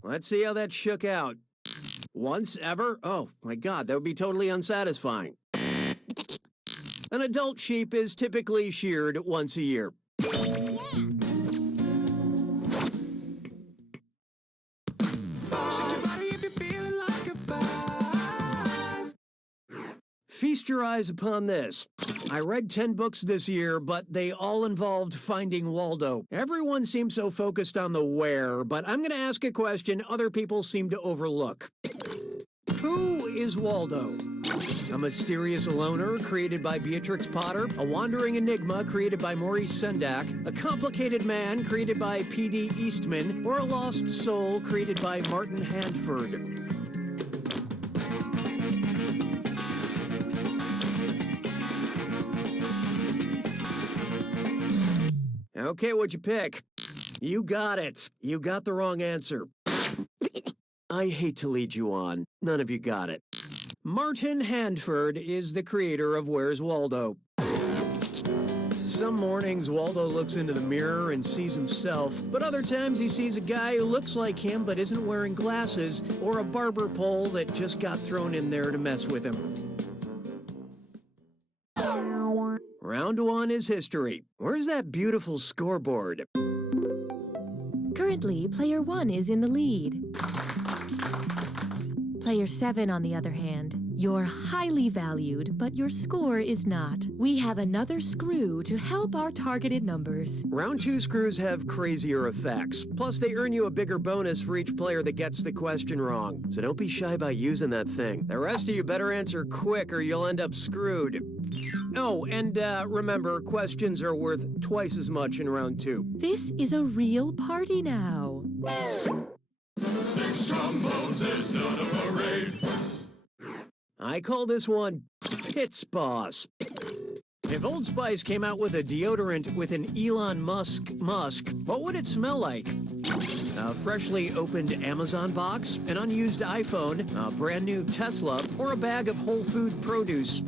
Let's see how that shook out. Once ever? Oh my God, that would be totally unsatisfying. An adult sheep is typically sheared once a year. Feast your eyes upon this. I read 10 books this year, but they all involved finding Waldo. Everyone seems so focused on the where, but I'm going to ask a question other people seem to overlook. Who is Waldo? A mysterious loner created by Beatrix Potter, a wandering enigma created by Maurice Sendak, a complicated man created by P.D. Eastman, or a lost soul created by Martin Handford? Okay, what'd you pick? You got it. You got the wrong answer. I hate to lead you on. None of you got it. Martin Handford is the creator of Where's Waldo. Some mornings, Waldo looks into the mirror and sees himself, but other times he sees a guy who looks like him but isn't wearing glasses, or a barber pole that just got thrown in there to mess with him. Round one is history. Where's that beautiful scoreboard? Currently, player 1 is in the lead. Player 7, on the other hand, you're highly valued, but your score is not. We have another screw to help our targeted numbers. Round 2 screws have crazier effects. Plus, they earn you a bigger bonus for each player that gets the question wrong. So don't be shy about using that thing. The rest of you better answer quick or you'll end up screwed. Oh, and remember, questions are worth twice as much in round 2. This is a real party now. 6 trombones is not a parade. I call this one Pits Boss. If Old Spice came out with a deodorant with an Elon Musk, what would it smell like? A freshly opened Amazon box, an unused iPhone, a brand new Tesla, or a bag of whole food produce?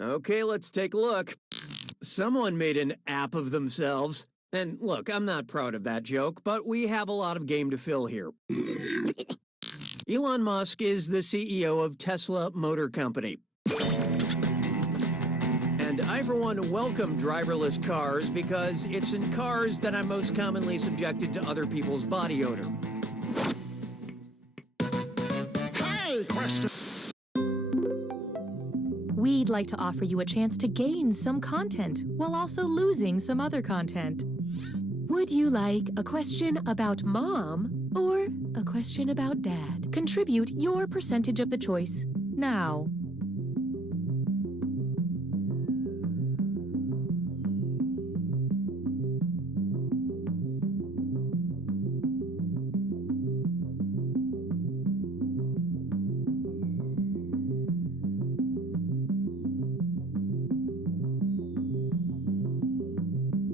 Okay, let's take a look. Someone made an app of themselves. And look, I'm not proud of that joke, but we have a lot of game to fill here. Elon Musk is the CEO of Tesla Motor Company. And I, for one, welcome driverless cars because it's in cars that I'm most commonly subjected to other people's body odor. Hey, question. We'd like to offer you a chance to gain some content while also losing some other content. Would you like a question about mom or a question about dad? Contribute your percentage of the choice now.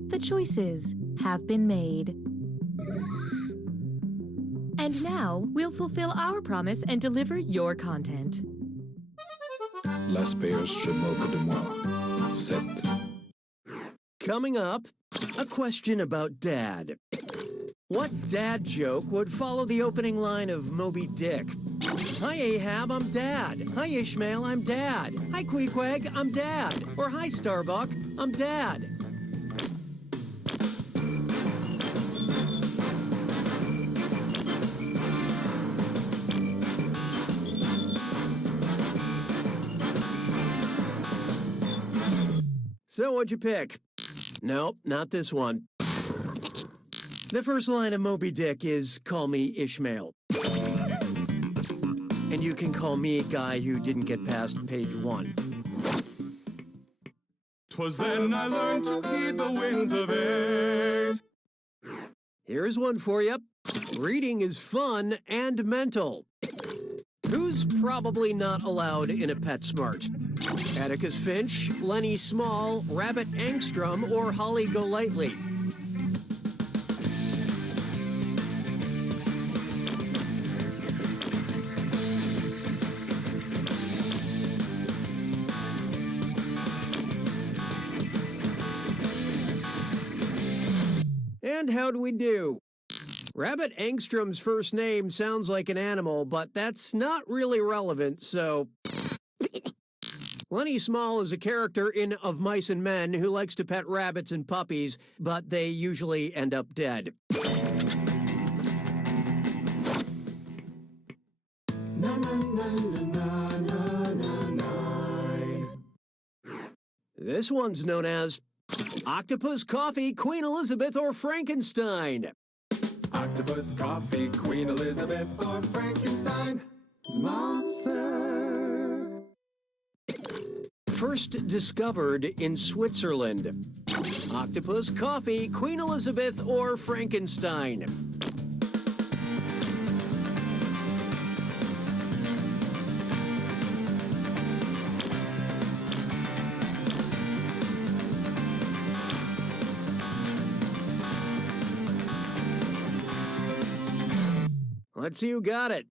The choices have been made. And now, we'll fulfill our promise and deliver your content. Las payas se moquent de moi. 7. Coming up, a question about dad. What dad joke would follow the opening line of Moby Dick? Hi Ahab, I'm Dad. Hi Ishmael, I'm Dad. Hi Queequeg, I'm Dad. Or hi Starbuck, I'm Dad. So what'd you pick? Nope, not this one. The first line of Moby Dick is, "Call me Ishmael." And you can call me a guy who didn't get past page 1. 'Twas then I learned to heed the winds of age. Here's one for you. Reading is fun and mental. Who's probably not allowed in a PetSmart? Atticus Finch, Lenny Small, Rabbit Angstrom, or Holly Golightly? And how'd we do? Rabbit Angstrom's first name sounds like an animal, but that's not really relevant, so... Lenny Small is a character in Of Mice and Men who likes to pet rabbits and puppies, but they usually end up dead. This one's known as Octopus, Coffee, Queen Elizabeth, or Frankenstein. Octopus, coffee, Queen Elizabeth, or Frankenstein. It's a monster. First discovered in Switzerland. Octopus, coffee, Queen Elizabeth, or Frankenstein? Let's see who got it.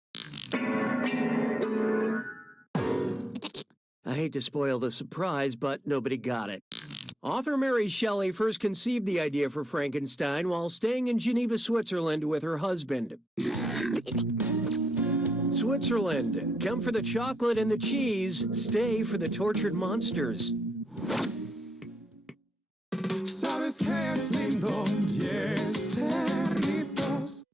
I hate to spoil the surprise, but nobody got it. Author Mary Shelley first conceived the idea for Frankenstein while staying in Geneva, Switzerland with her husband. Switzerland, come for the chocolate and the cheese, stay for the tortured monsters. Sabes que es lindo, yes, perritos.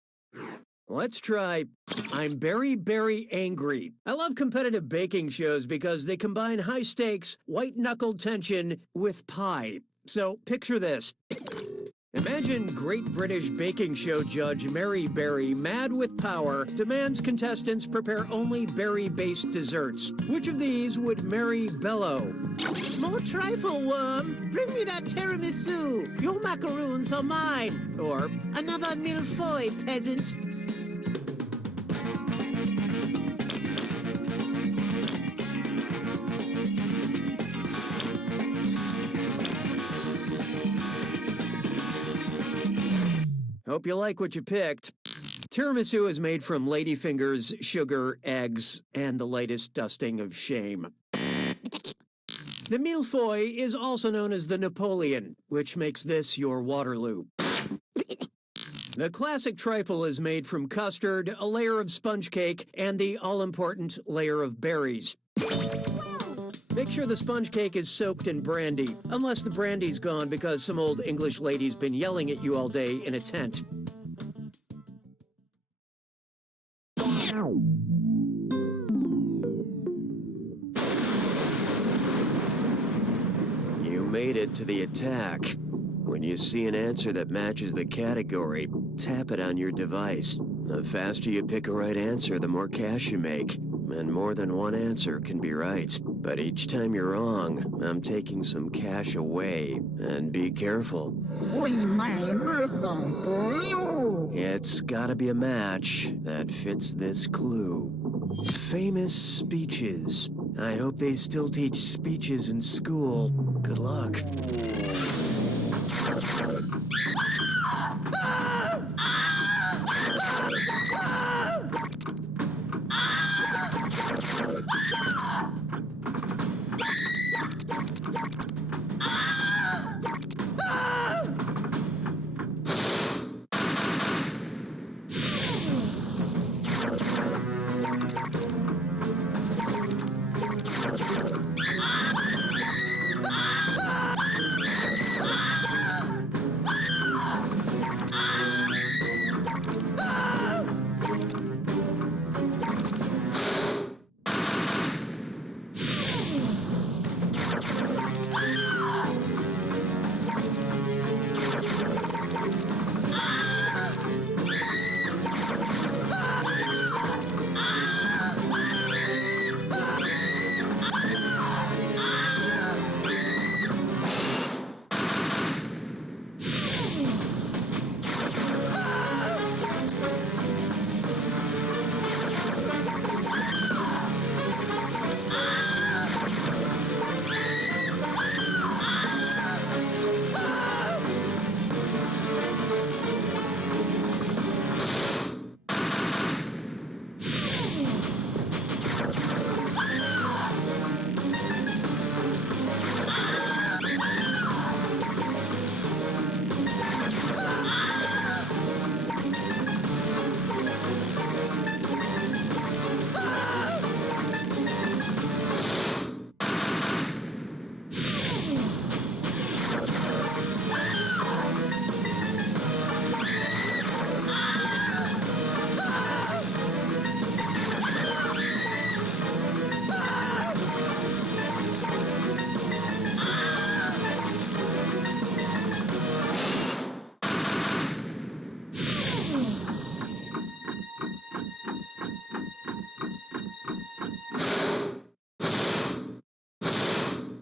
Let's try I'm Very, Very Angry. I love competitive baking shows because they combine high stakes, white-knuckled tension with pie. So picture this. Imagine Great British Baking Show judge Mary Berry, mad with power, demands contestants prepare only berry-based desserts. Which of these would Mary bellow? More trifle, worm. Bring me that tiramisu. Your macaroons are mine. Or another millefeuille, peasant. Hope you like what you picked. Tiramisu is made from ladyfingers, sugar, eggs, and the latest dusting of shame. The millefeuille is also known as the Napoleon, which makes this your Waterloo. The classic trifle is made from custard, a layer of sponge cake, and the all-important layer of berries. Make sure the sponge cake is soaked in brandy, unless the brandy's gone because some old English lady's been yelling at you all day in a tent. You made it to the attack. When you see an answer that matches the category, tap it on your device. The faster you pick a right answer, the more cash you make. And more than one answer can be right. But each time you're wrong, I'm taking some cash away. And be careful. We made everything for you. It's gotta be a match that fits this clue. Famous speeches. I hope they still teach speeches in school. Good luck.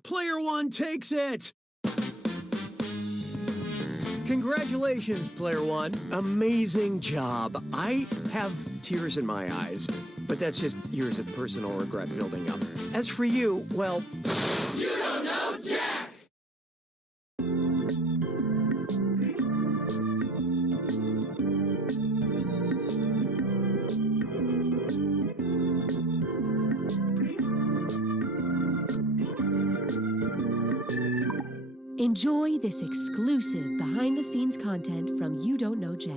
Player one takes it! Congratulations, Player One. Amazing job. I have tears in my eyes, but that's just years of personal regret building up. As for you, well... You don't know Jack! Enjoy this exclusive behind-the-scenes content from You Don't Know Jack.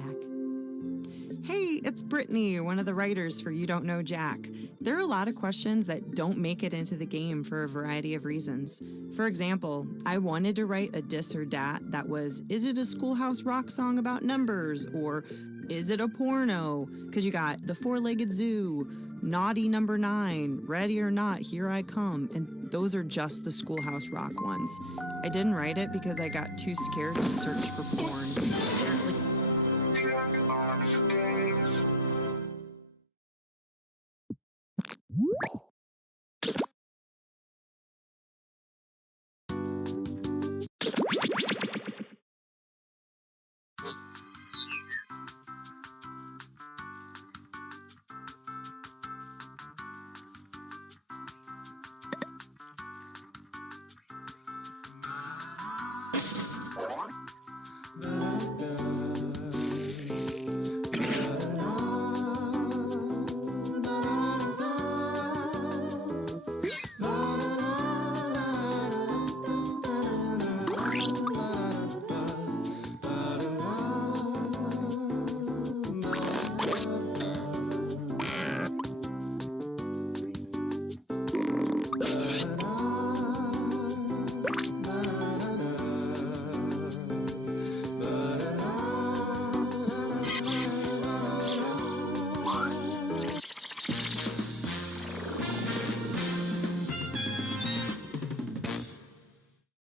Hey, it's Brittany, one of the writers for You Don't Know Jack. There are a lot of questions that don't make it into the game for a variety of reasons. For example, I wanted to write a dis or dat that was, is it a Schoolhouse Rock song about numbers? Or is it a porno? Because you got The Four-Legged Zoo, Naughty Number 9, Ready or Not, Here I Come, and those are just the Schoolhouse Rock ones. I didn't write it because I got too scared to search for porn. Apparently.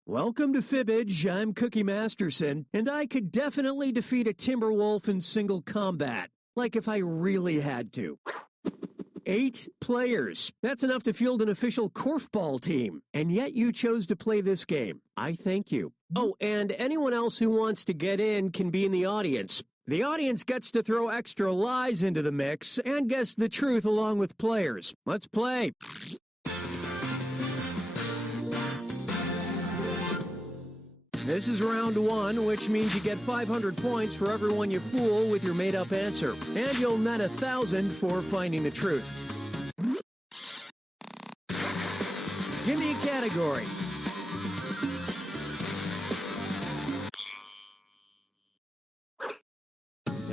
Welcome to Fibbage. I'm Cookie Masterson, and I could definitely defeat a Timberwolf in single combat, like if I really had to. 8 players. That's enough to field an official korfball team, and yet you chose to play this game. I thank you. Oh, and anyone else who wants to get in can be in the audience. The audience gets to throw extra lies into the mix and guess the truth along with players. Let's play. This is round 1, which means you get 500 points for everyone you fool with your made-up answer. And you'll net 1,000 for finding the truth. Give me a category.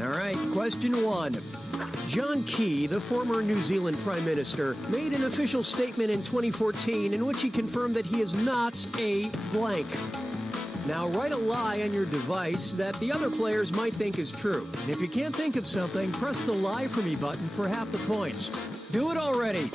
All right, question 1. John Key, the former New Zealand Prime Minister, made an official statement in 2014 in which he confirmed that he is not a blank. Now write a lie on your device that the other players might think is true. If you can't think of something, press the Lie For Me button for half the points. Do it already!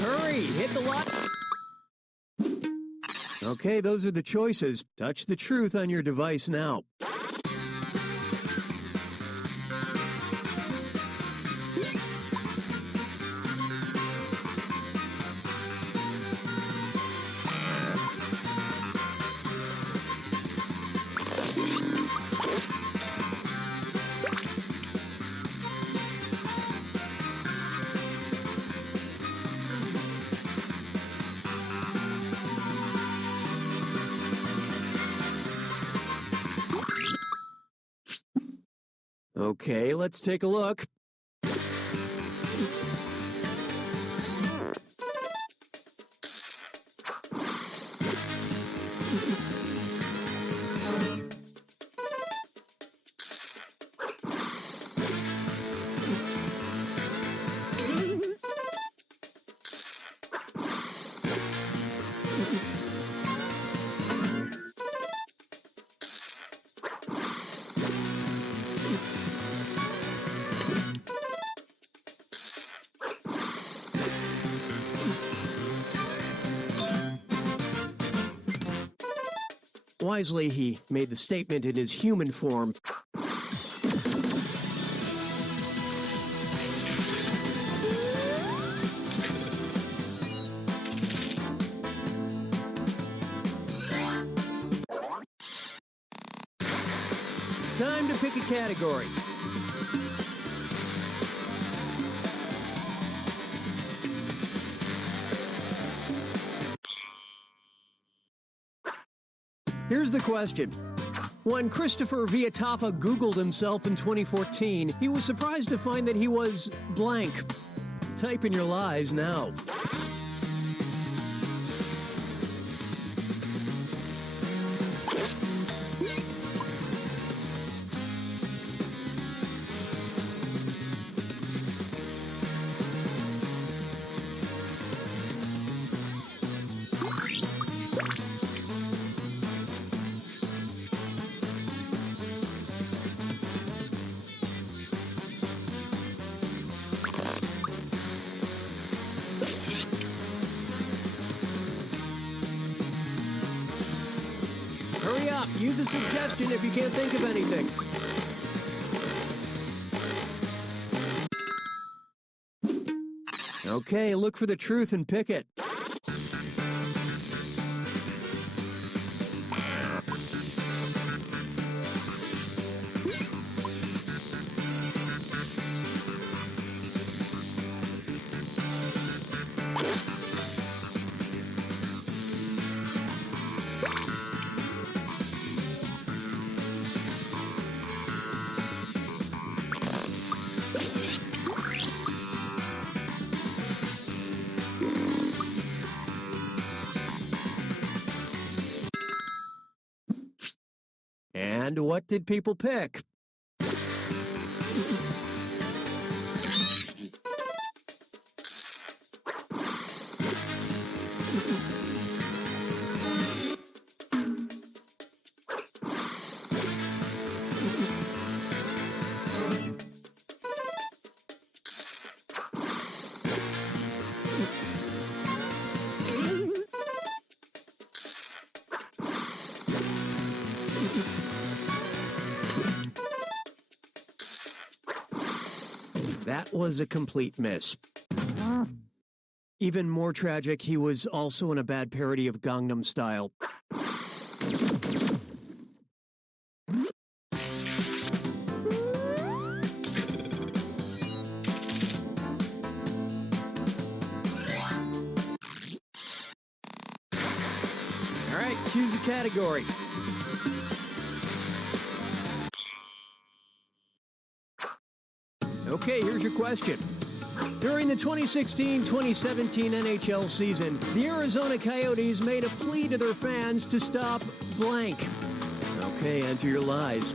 Hurry, hit the lot. Okay, those are the choices. Touch the truth on your device now. Okay, let's take a look. Wisely, he made the statement in his human form. Time to pick a category. Here's the question. When Christopher Viatappa Googled himself in 2014, he was surprised to find that he was blank. Type in your lies now. Hurry up, use a suggestion if you can't think of anything. Okay, look for the truth and pick it. And what did people pick? That was a complete miss. Even more tragic, he was also in a bad parody of Gangnam Style. All right, choose a category. Okay, here's your question. During the 2016-2017 NHL season, the Arizona Coyotes made a plea to their fans to stop blank. Okay, enter your lies.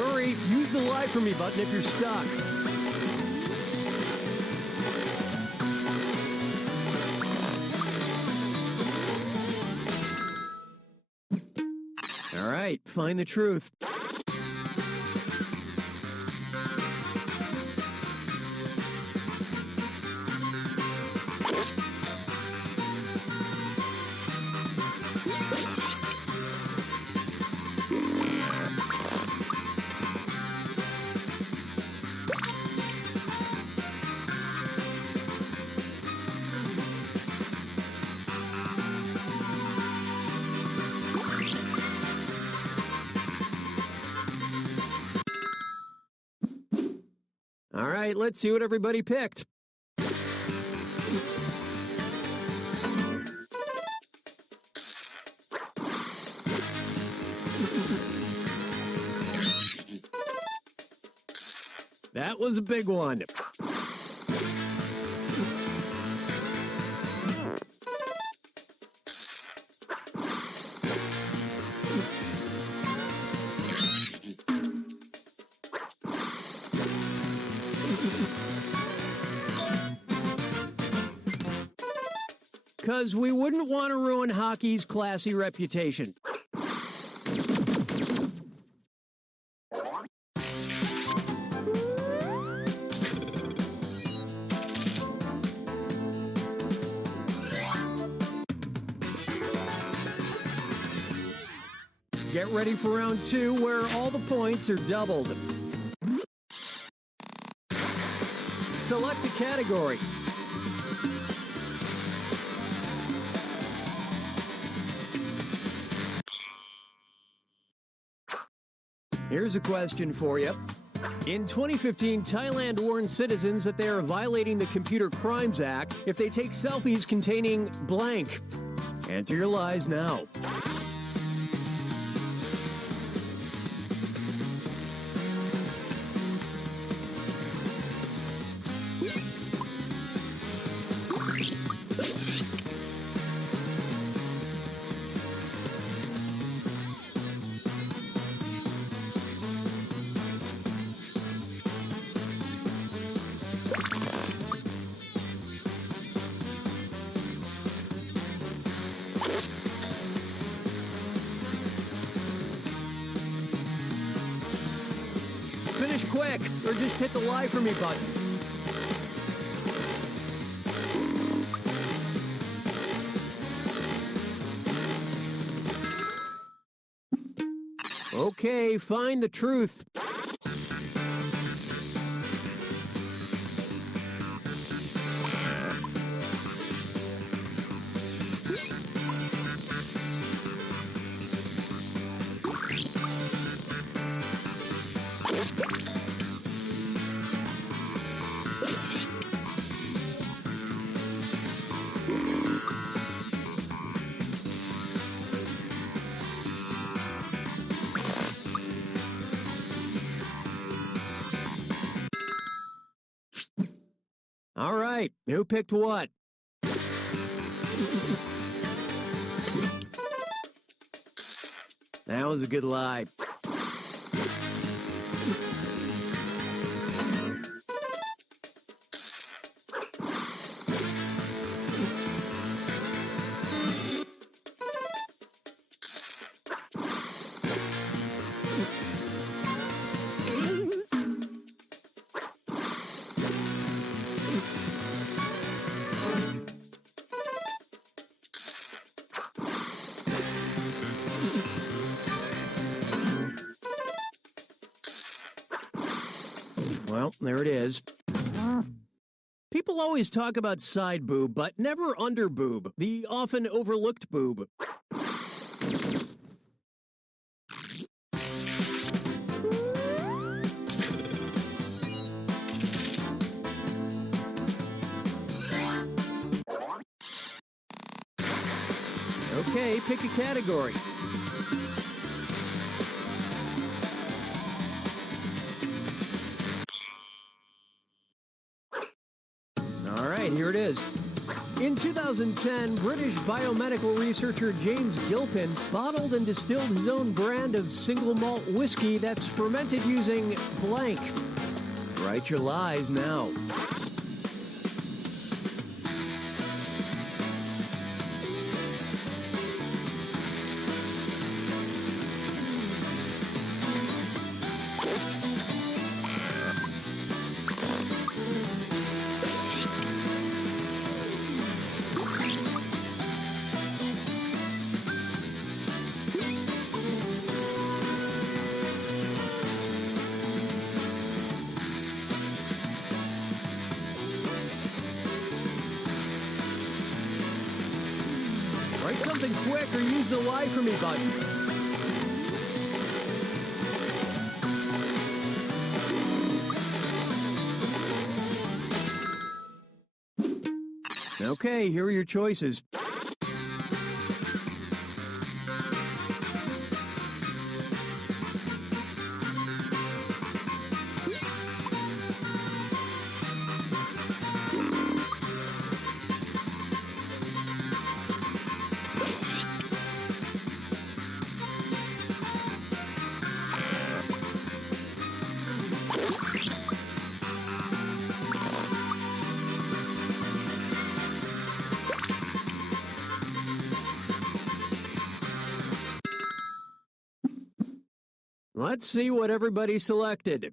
Hurry, use the Lie For Me button if you're stuck. All right, find the truth. All right, let's see what everybody picked. That was a big one. Because we wouldn't want to ruin hockey's classy reputation. Get ready for round 2, where all the points are doubled. Select a category. Here's a question for you. In 2015, Thailand warned citizens that they are violating the Computer Crimes Act if they take selfies containing blank. Enter your lies now. Finish quick, or just hit the Lie For Me button. Okay, find the truth. All right, who picked what? That was a good lie. Well, there it is. People always talk about side boob, but never under boob, the often overlooked boob. Okay, pick a category. All right, here it is. In 2010, British biomedical researcher James Gilpin bottled and distilled his own brand of single malt whiskey that's fermented using blank. Write your lies now. Write something quick or use the lie for me button. Okay, here are your choices. Let's see what everybody selected.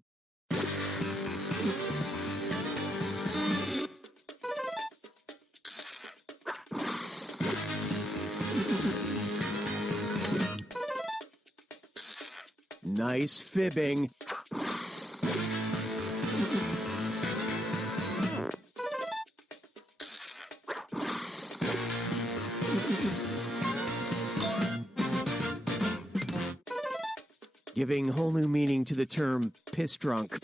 Nice fibbing. Giving whole new meaning to the term piss drunk.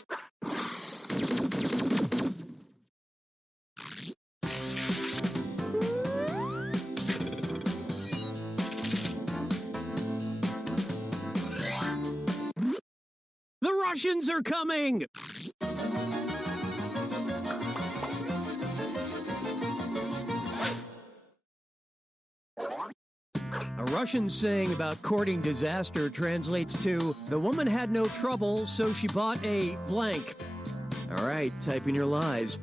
The Russians are coming! A Russian saying about courting disaster translates to, the woman had no trouble, so she bought a blank. All right, type in your lies.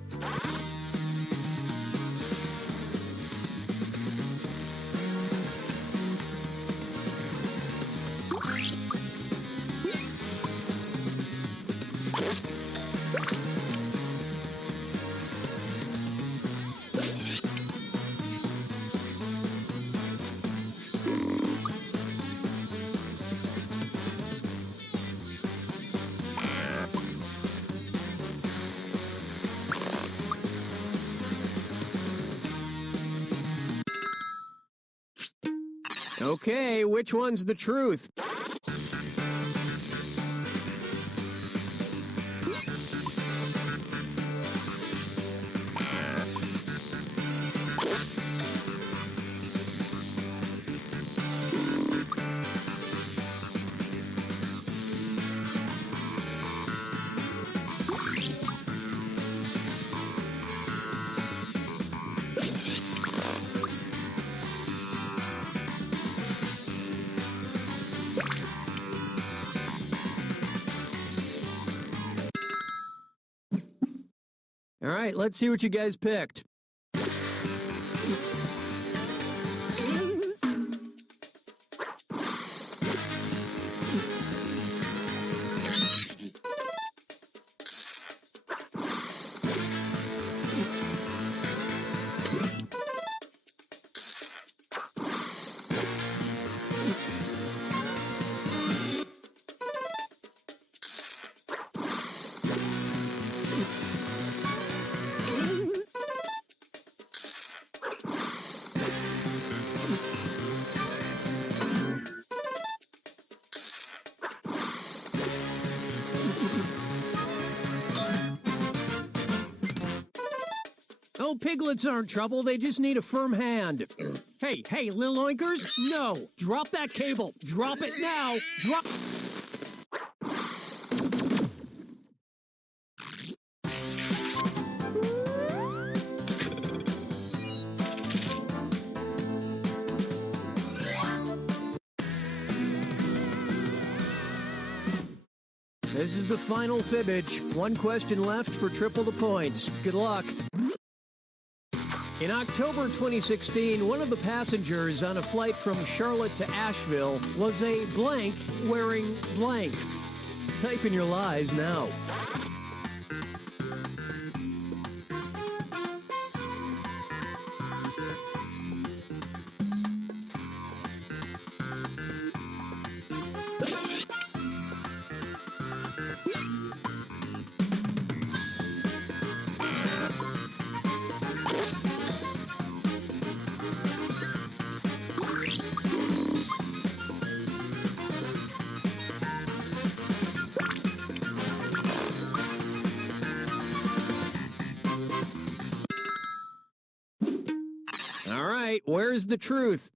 Okay, which one's the truth? All right, let's see what you guys picked. Oh, piglets aren't trouble. They just need a firm hand. Hey, little oinkers, no. Drop that cable. Drop it now. Drop... This is the final fibbage. One question left for triple the points. Good luck. In October 2016, one of the passengers on a flight from Charlotte to Asheville was a blank wearing blank. Type in your lies now. All right, where's the truth?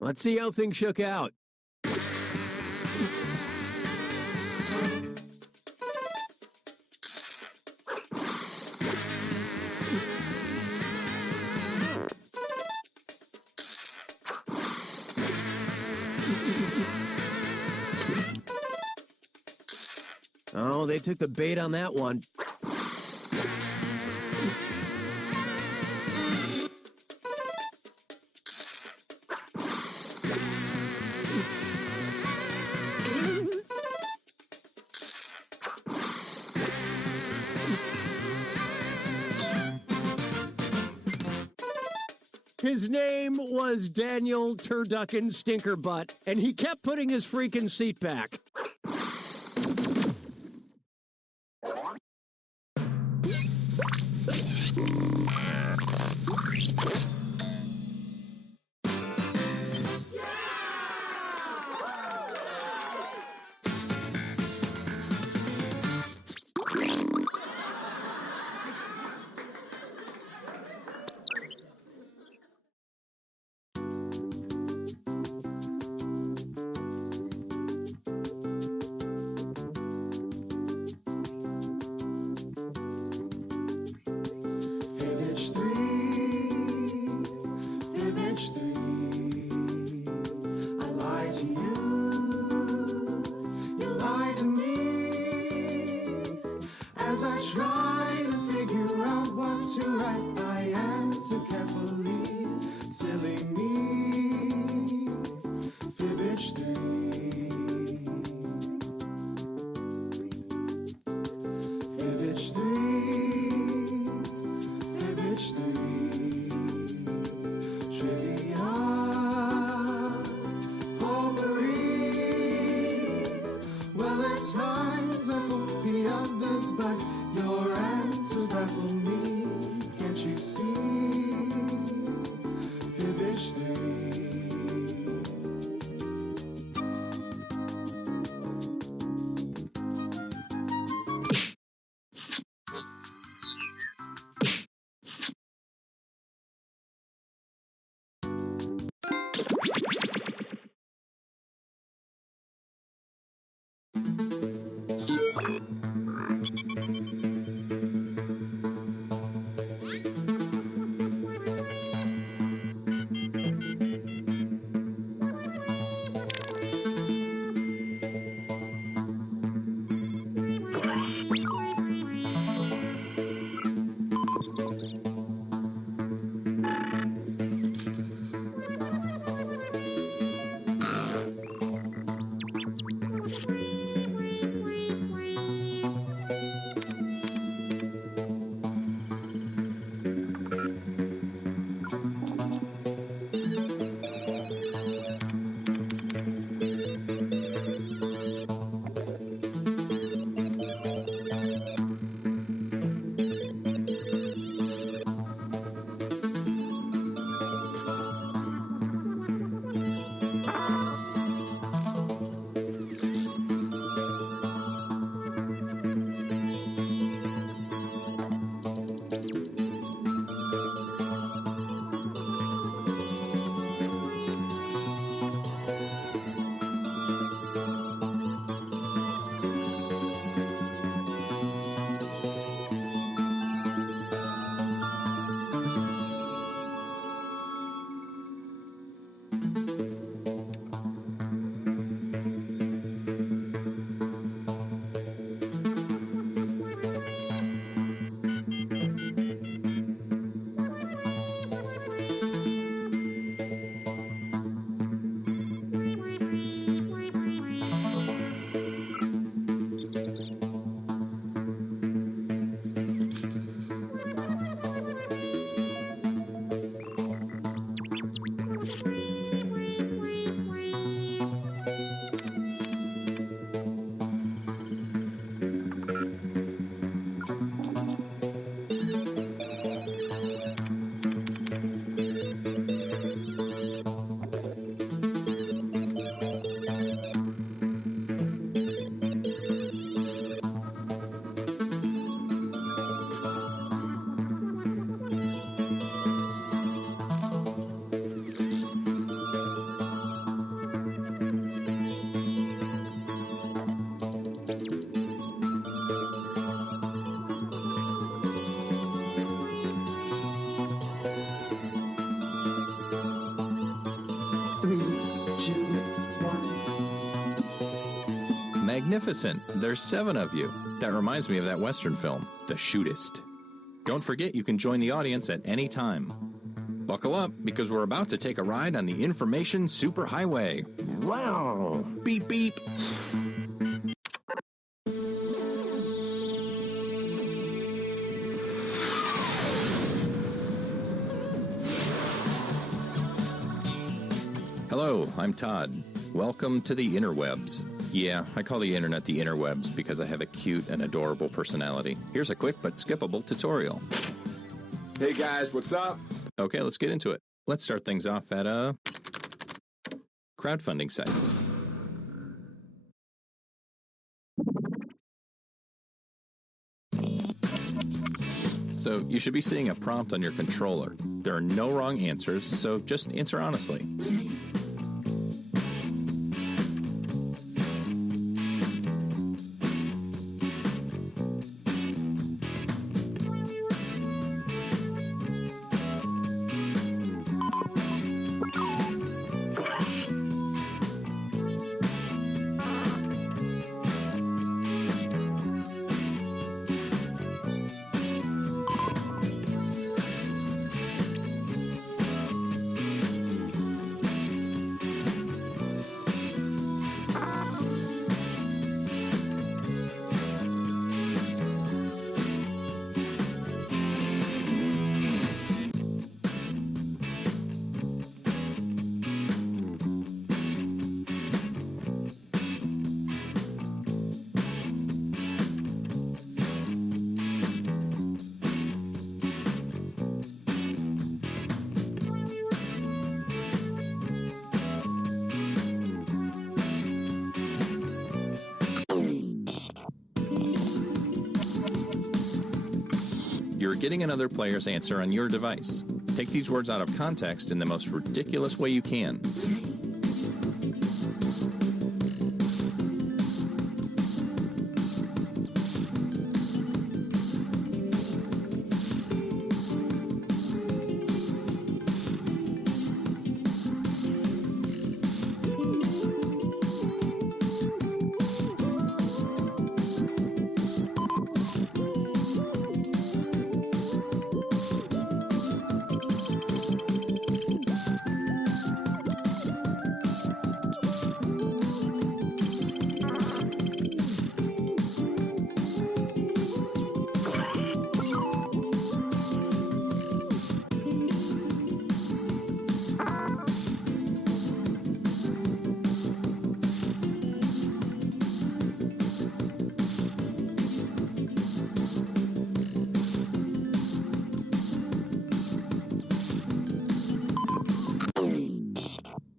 Let's see how things shook out. Oh, they took the bait on that one. His name was Daniel Turducken Stinkerbutt, and he kept putting his freaking seat back. As I try to figure out what to write, I answer carefully. Silly me, fibbage 3. Fibbage 3, fibbage 3. Trivia, potpourri. Well, at times I fool the others, but your answers baffle me. Can't you see? Fibbage 3. Magnificent. There's 7 of you. That reminds me of that Western film, The Shootist. Don't forget you can join the audience at any time. Buckle up, because we're about to take a ride on the Information Superhighway. Wow! Beep beep! Hello, I'm Todd. Welcome to the interwebs. Yeah, I call the internet the interwebs because I have a cute and adorable personality. Here's a quick but skippable tutorial. Hey guys, what's up? Okay, let's get into it. Let's start things off at a crowdfunding site. So you should be seeing a prompt on your controller. There are no wrong answers, so just answer honestly. You're getting another player's answer on your device. Take these words out of context in the most ridiculous way you can.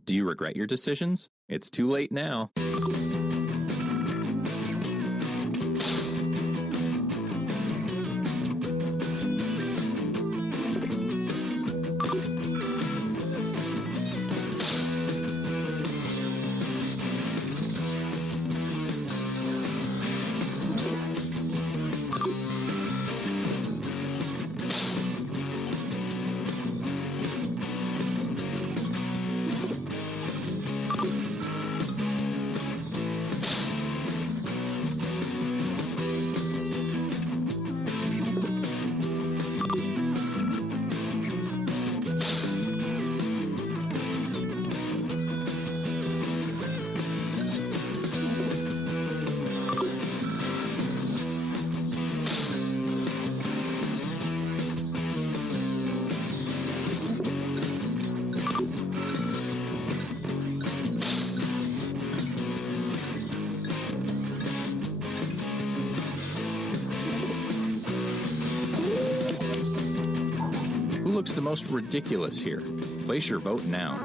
Do you regret your decisions? It's too late now. Who looks the most ridiculous here? Place your vote now.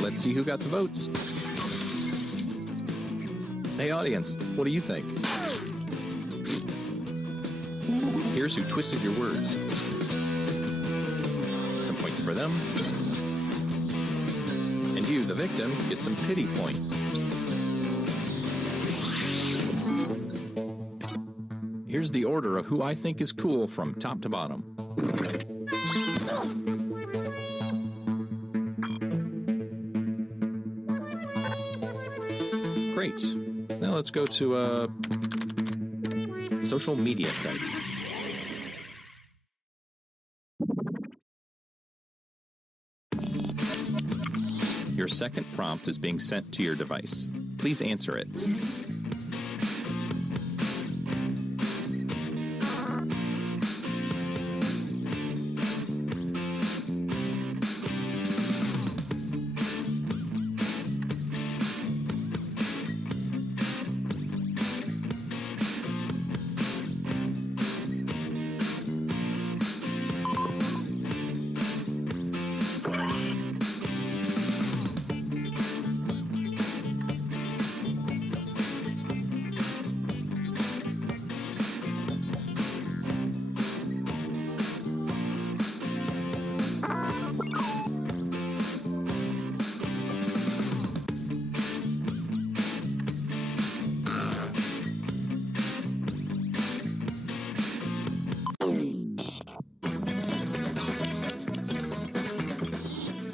Let's see who got the votes. Hey audience, what do you think? Here's who twisted your words. Some points for them. And you, the victim, get some pity points. Here's the order of who I think is cool from top to bottom. Great. Now let's go to a social media site. Your second prompt is being sent to your device. Please answer it.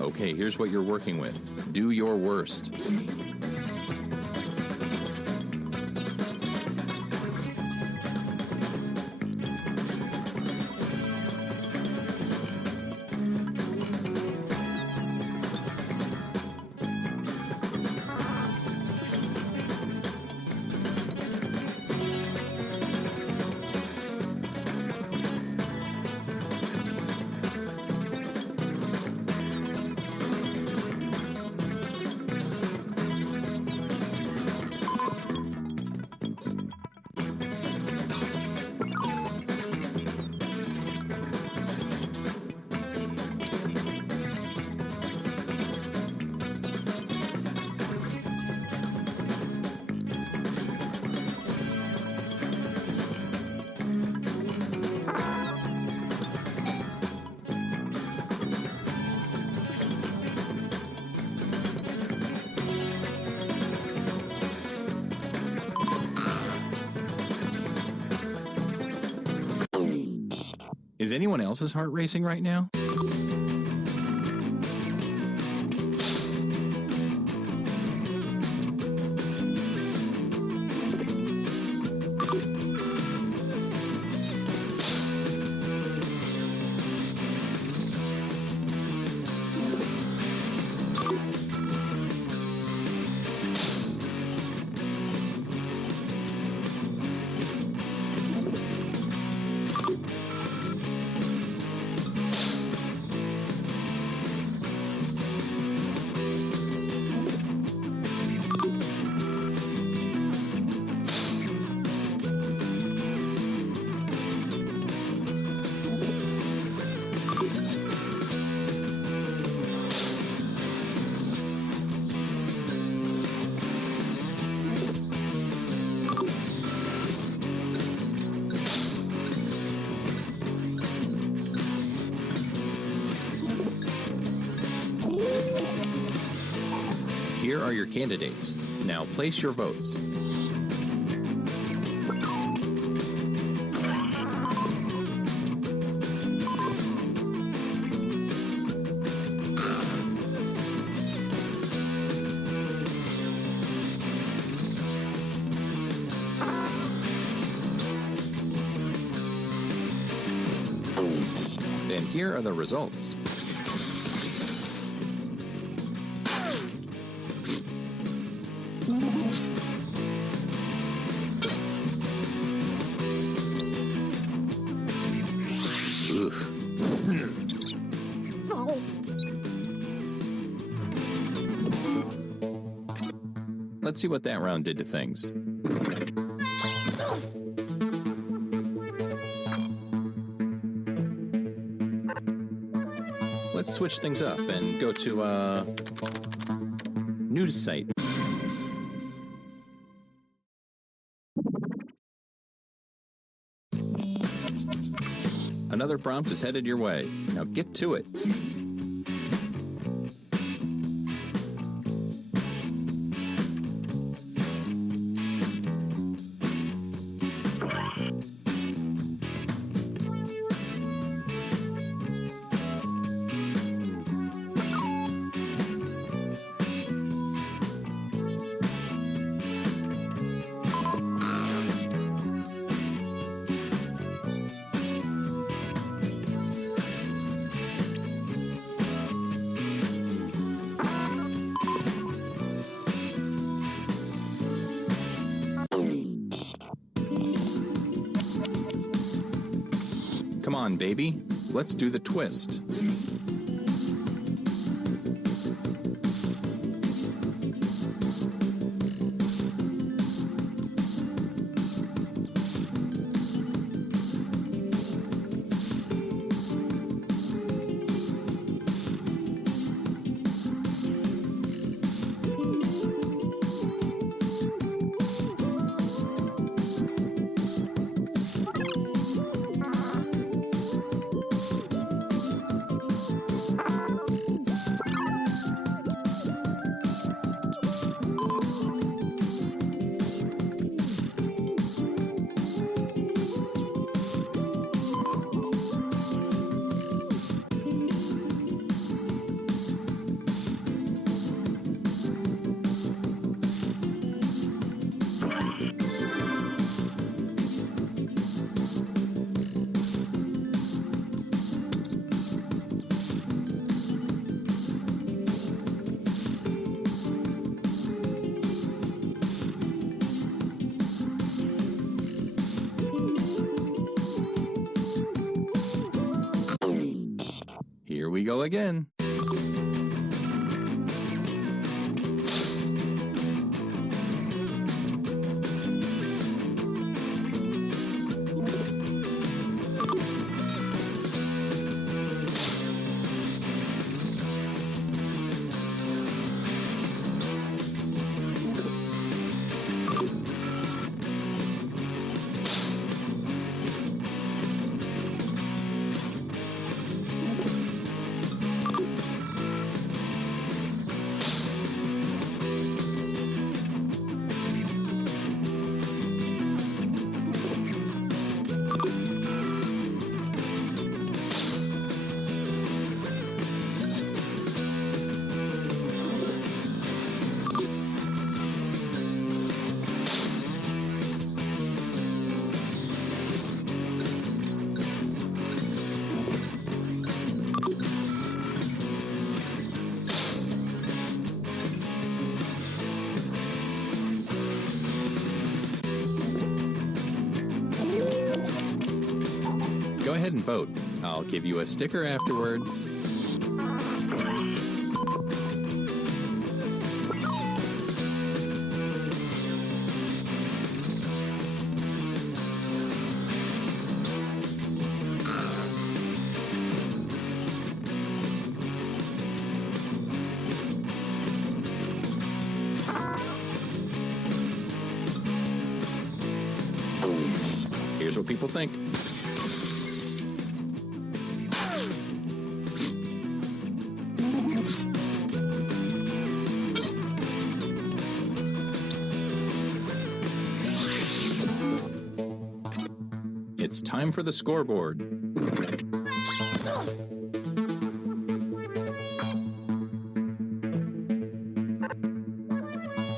Okay, here's what you're working with. Do your worst. Is anyone else's heart racing right now? Here are your candidates. Now place your votes. And here are the results. Oof. Let's see what that round did to things. Let's switch things up and go to a news site. another prompt is headed your way. Now get to it. Come on, baby. Let's do the twist. Here we go again. Go ahead and vote. I'll give you a sticker afterwards. Here's what people think. It's time for the scoreboard.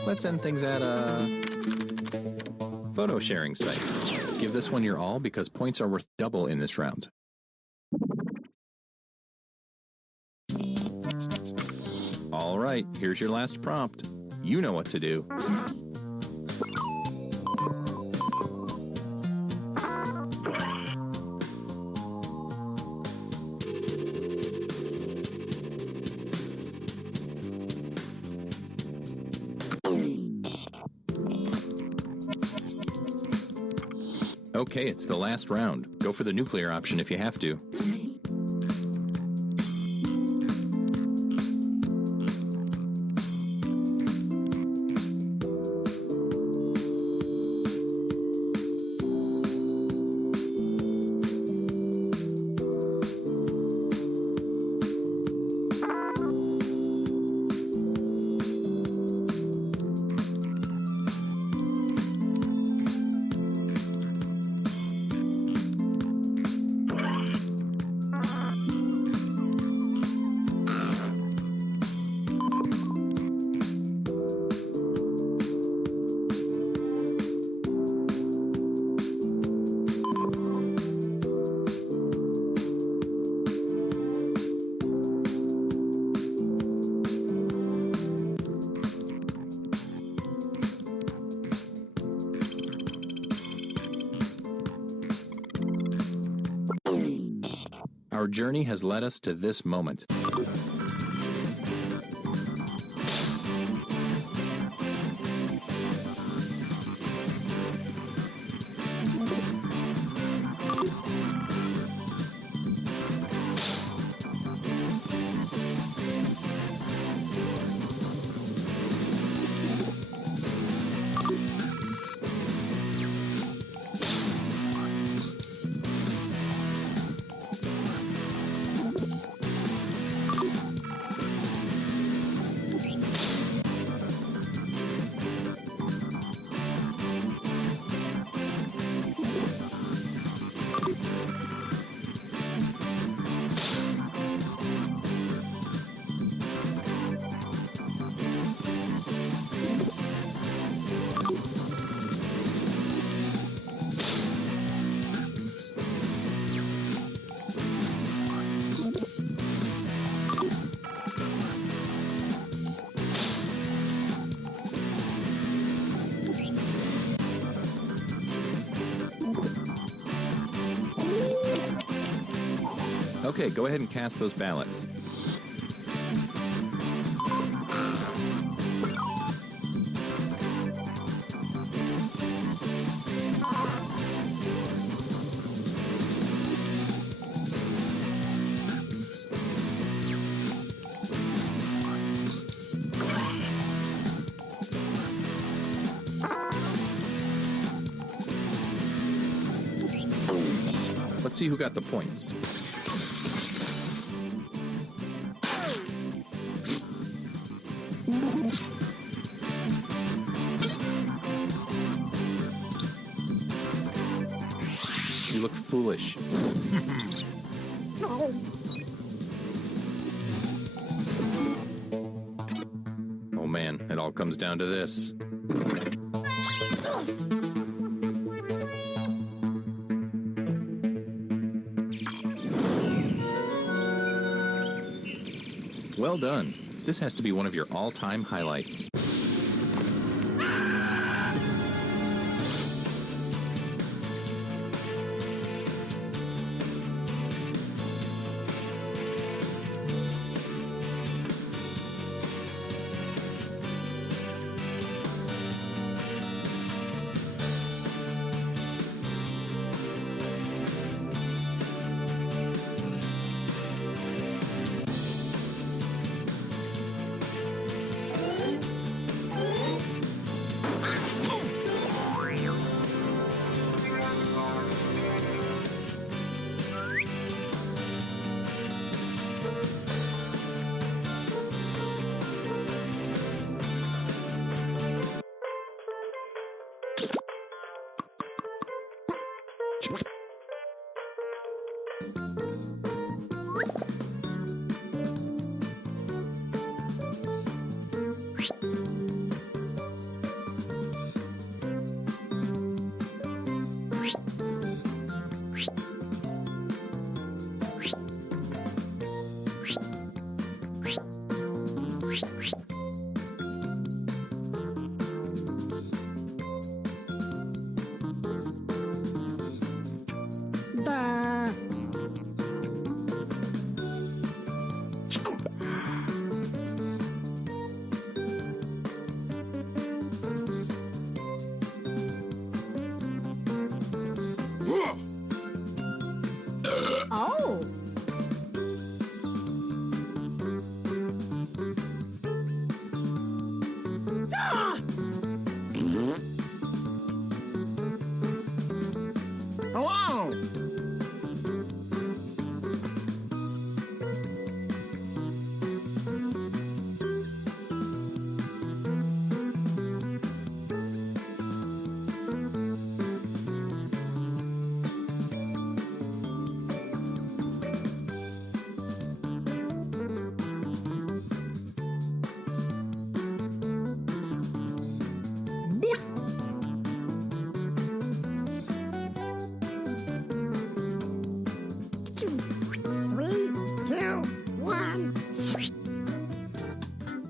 Let's end things at a photo sharing site. Give this one your all because points are worth double in this round. All right, here's your last prompt. You know what to do. Okay, it's the last round. Go for the nuclear option if you have to. Our journey has led us to this moment. Okay, go ahead and cast those ballots. Let's see who got the points. You look foolish. Oh man, it all comes down to this. Well done. This has to be one of your all-time highlights. Oh. Hello.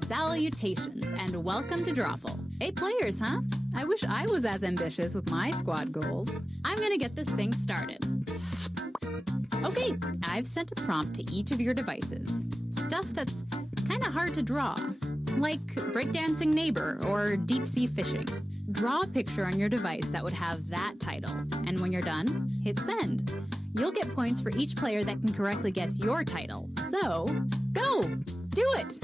Salutations, and welcome to Drawful. 8 players, huh? I wish I was as ambitious with my squad goals. I'm gonna get this thing started. Okay, I've sent a prompt to each of your devices. Stuff that's kind of hard to draw, like breakdancing neighbor or deep sea fishing. Draw a picture on your device that would have that title, and when you're done, hit send. You'll get points for each player that can correctly guess your title. So, go! Do it!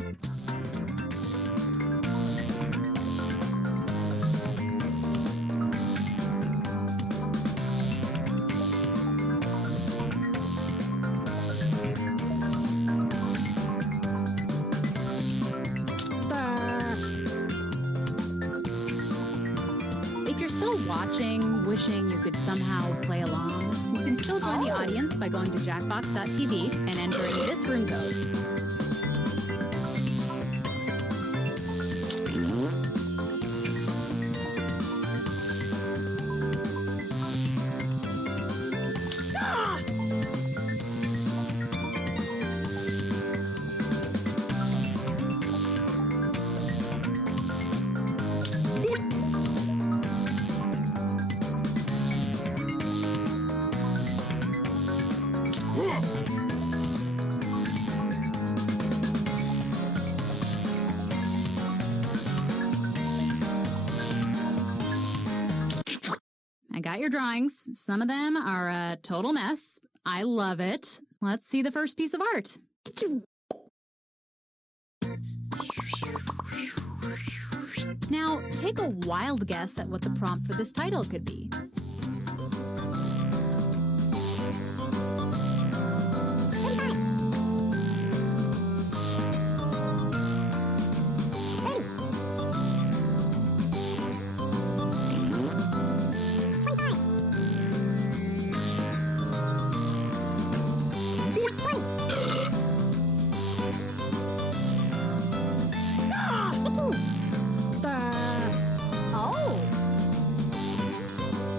If you're still watching, wishing you could somehow play along, you can still join the audience by going to jackbox.tv and entering this room code. I got your drawings. Some of them are a total mess. I love it. Let's see the first piece of art. Now, take a wild guess at what the prompt for this title could be.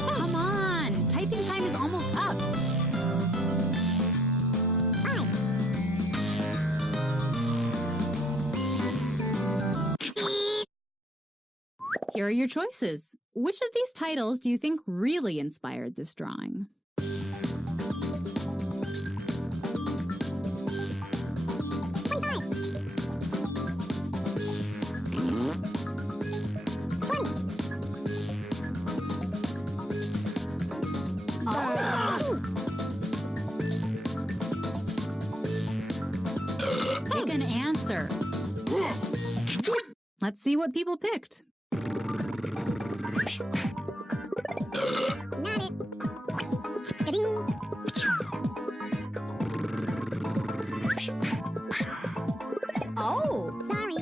Come on! Typing time is almost up. Here are your choices. Which of these titles do you think really inspired this drawing? Pick an answer. Let's see what people picked. Oh, sorry.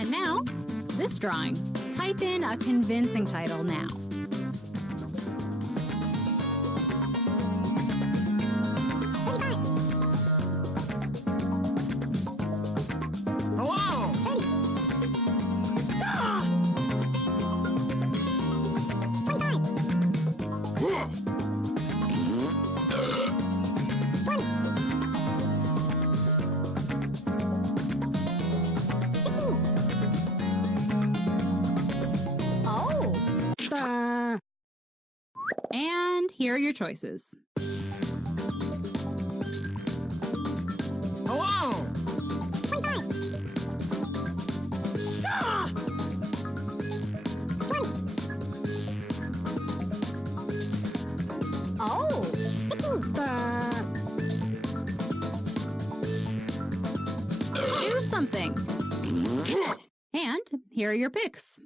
And now, this drawing. Type in a convincing title now. And here are your choices. Choose something. And here are your picks.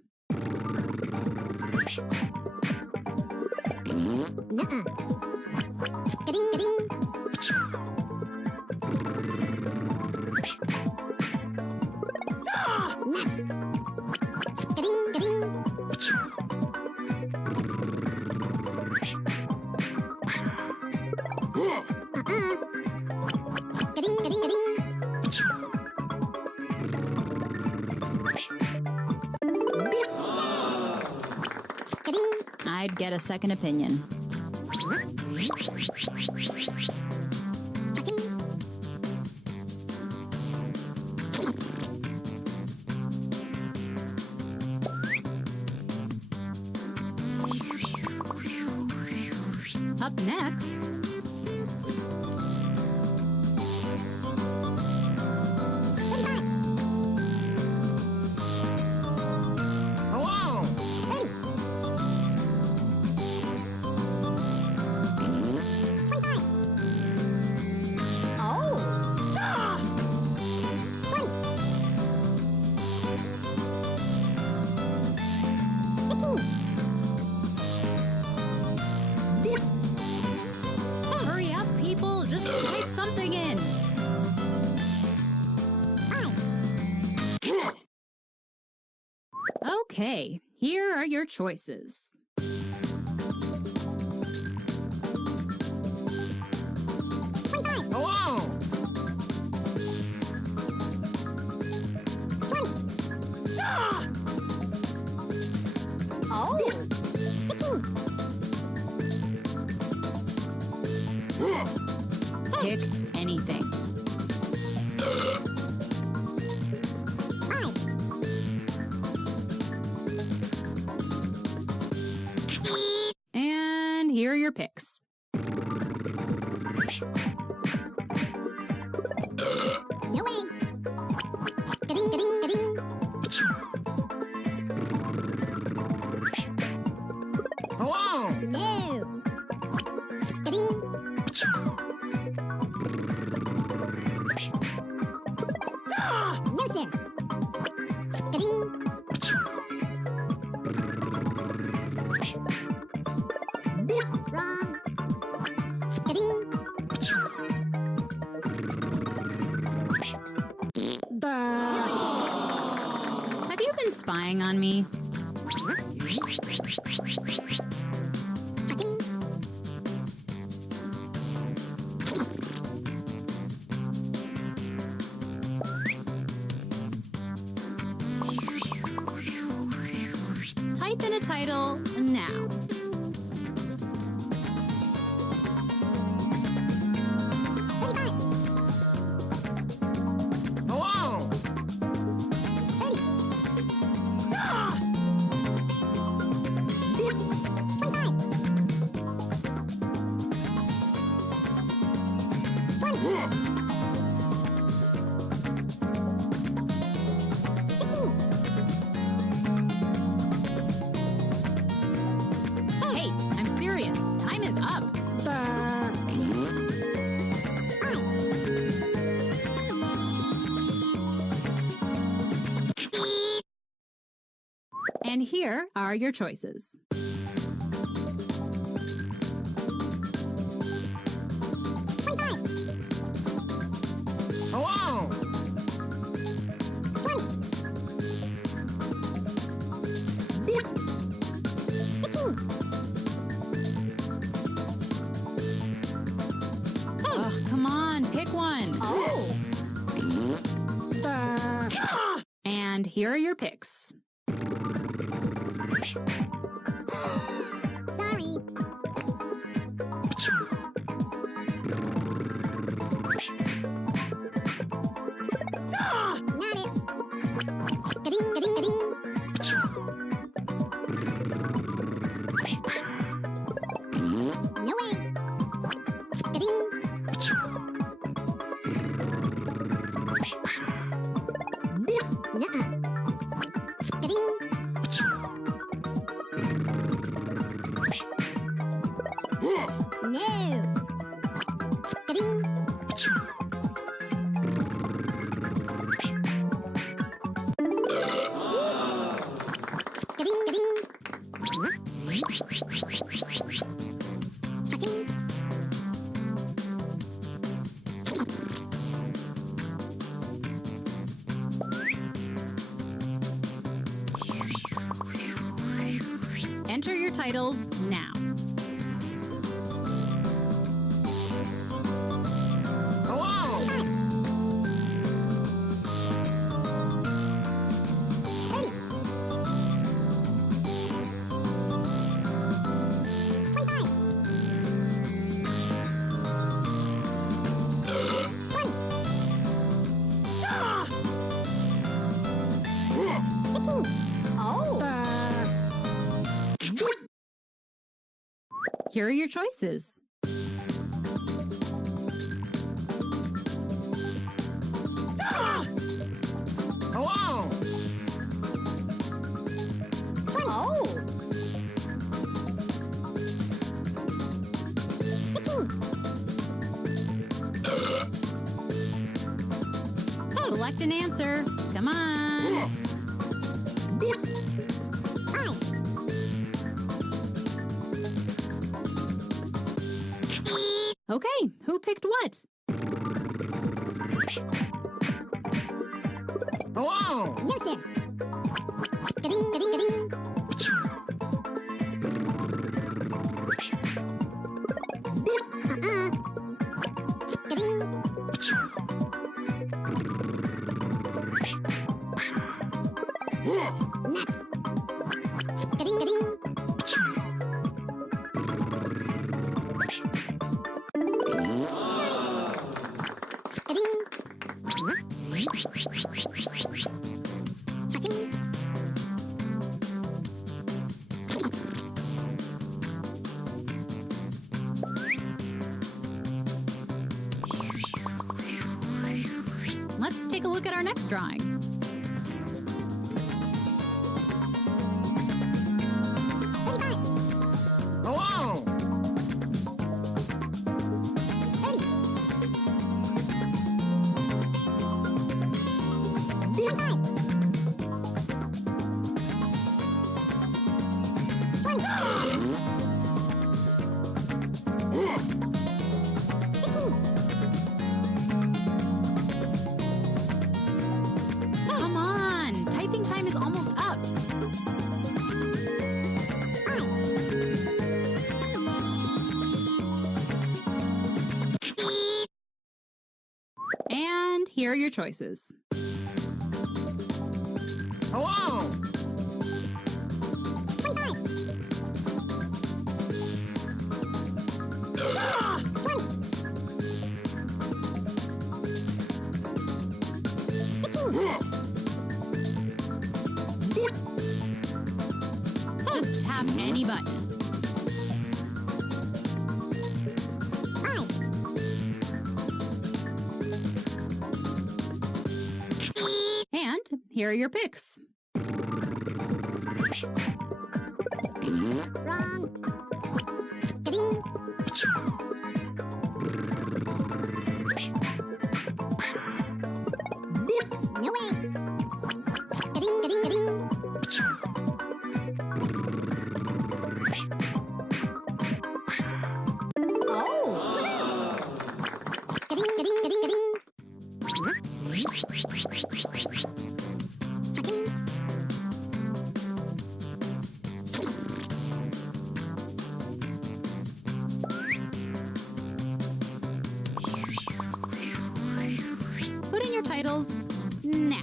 Getting I'd get a second opinion. Up next, Hello! hurry up, people. Just type something in. Okay, here are your choices. Hello! Pick anything. And here are your picks. No way. Getting. Hello! No. Getting. No, sir. Getting. Wrong. Getting. Have you been spying on me? Type in a title now. Hello! Hey, I'm serious. Time is up. And here are your choices. Hello! Oh, come on, pick one. Oh. And here are your picks. Sorry. Not it. Getting. No way. Getting. Nuh-uh. Getting. No. Getting. Getting. Enter your titles now. Hello! here are your choices. Hello! Oh! Select an answer. Come on. Okay, who picked what? Hello! No, sir. Ga-ding, ga-ding, ga-ding. Ga-ding. Nuts. Ga-ding, ga-ding. Cha-ching. Let's take a look at our next drawing. Hello! Come on, typing time is almost up. And here are your choices. Hello! Just tap any button. And here are your picks. Wrong. Ga-ding. No way. Ga-ding, ga-ding, ga-ding. Oh! Ga-ding, ga-ding, ga-ding, ga-ding. Cha-ching. Put in your titles now.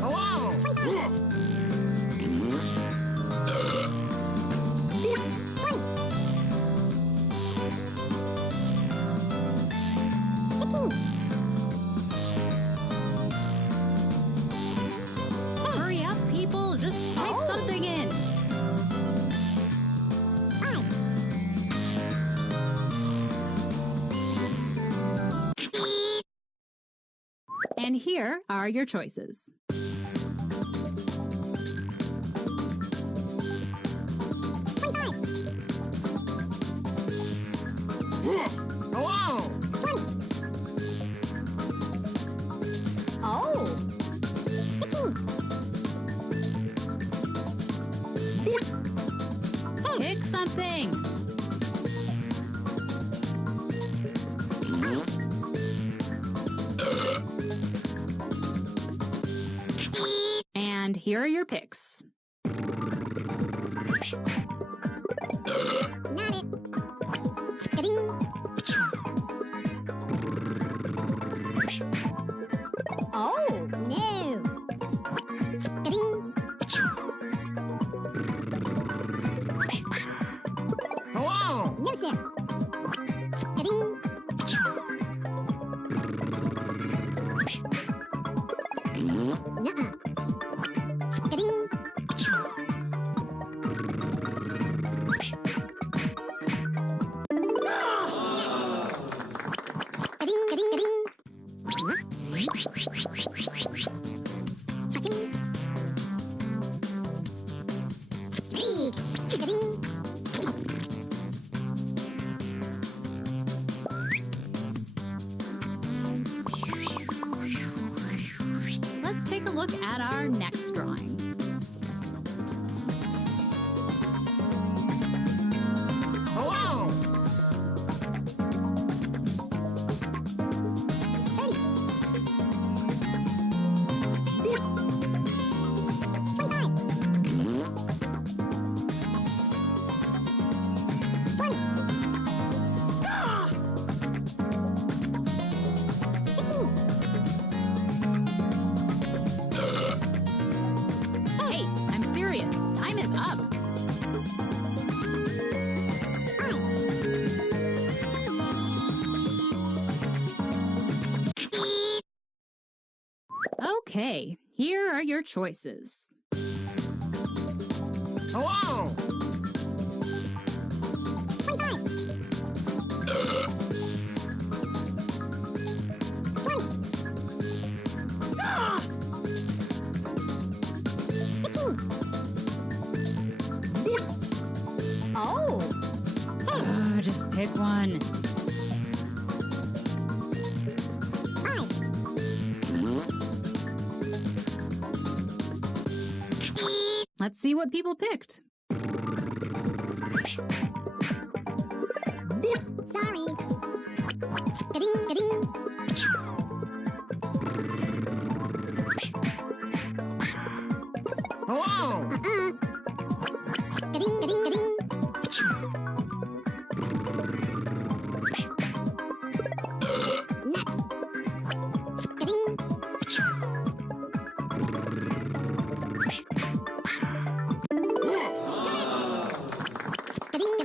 Hello! Hurry up, people. Just type something in. And here are your choices. Hello! Oh! Pick something. And here are your picks. Got it. Ga-ding. Oh, no. Ga-ding. Hello! No, sir. Getting. Let's take a look at our next drawing. Hello! Hey, I'm serious. Time is up. Okay, here are your choices. Hello! Oh, just pick one. Let's see what people picked. Sorry. Getting. Hello! Getting. Nuts. Getting. Getting.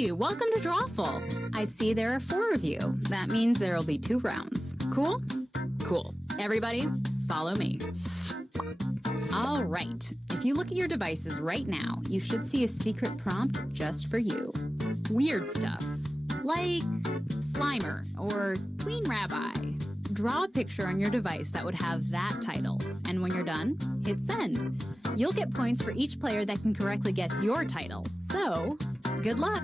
Hey, welcome to Drawful. I see there are 4 of you. That means there will be 2 rounds. Cool? Cool. Everybody, follow me. All right. If you look at your devices right now, you should see a secret prompt just for you. Weird stuff, like Slimer or Queen Rabbi. Draw a picture on your device that would have that title, and when you're done, hit send. You'll get points for each player that can correctly guess your title. So, good luck!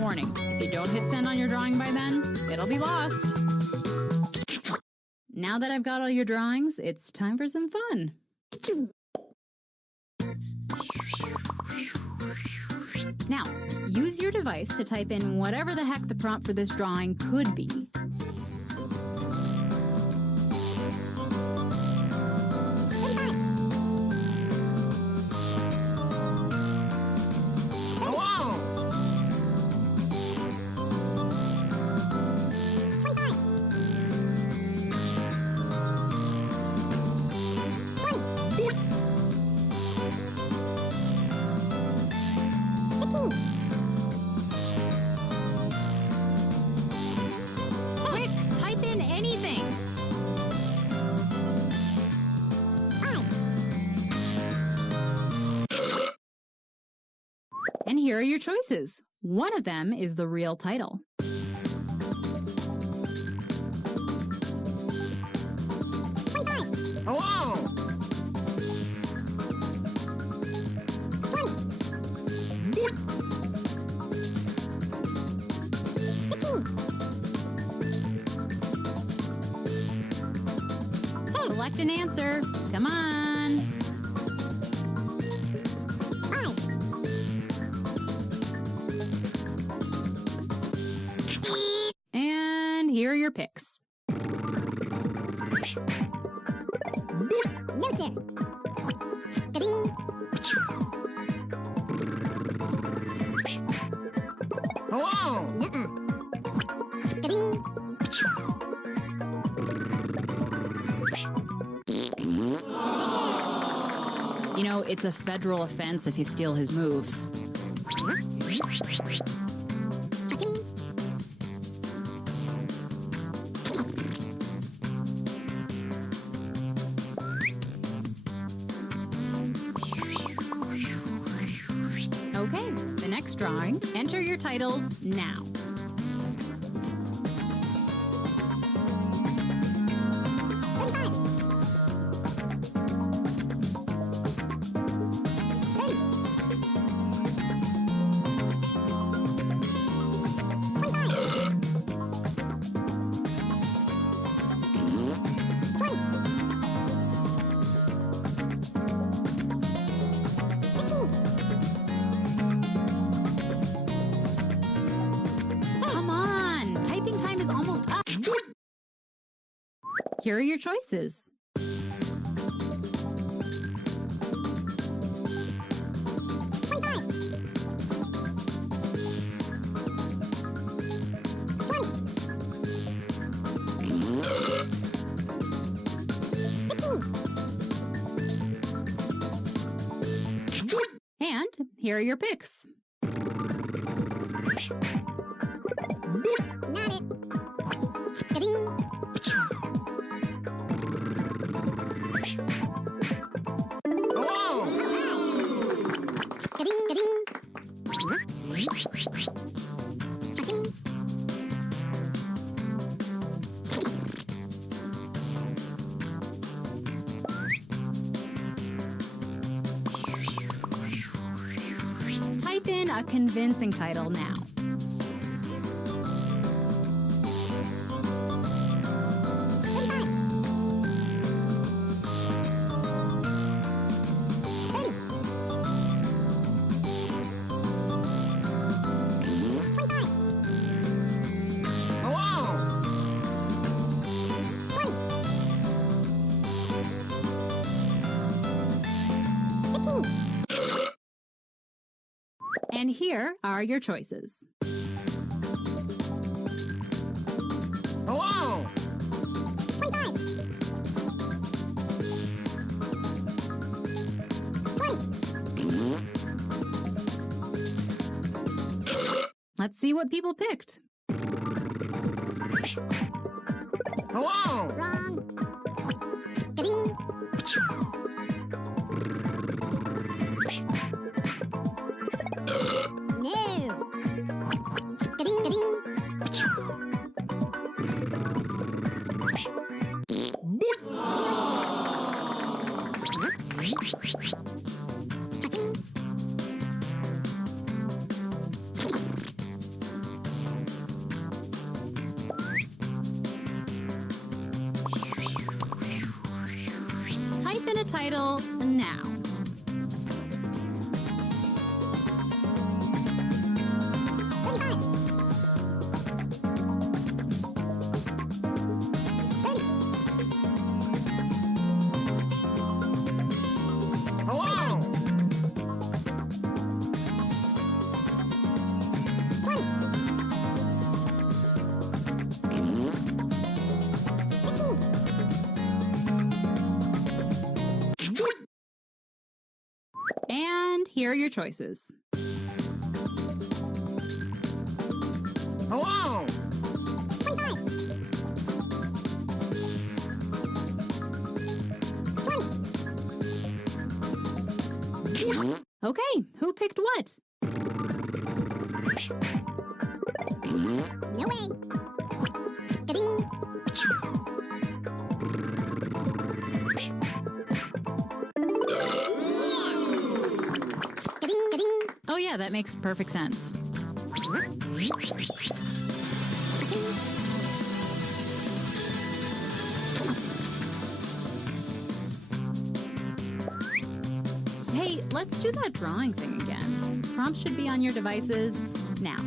Warning, if you don't hit send on your drawing by then, it'll be lost. Now that I've got all your drawings, it's time for some fun. Now, use your device to type in whatever the heck the prompt for this drawing could be. And here are your choices. One of them is the real title. Hello! Select an answer. Come on. And here are your picks. No, sir. Ka-ding. Hello! Nuh-uh. Ka-ding. You know, it's a federal offense if you steal his moves. Okay, the next drawing. Enter your titles now. Here are your choices. here are your picks. Type in a convincing title now. And here are your choices. Hello! Let's see what people picked. Hello! Wrong. Type in a title now. Hello! And here are your choices. Hello! Okay, who picked what? No way. Oh yeah, that makes perfect sense. Hey, let's do that drawing thing again. Prompts should be on your devices now.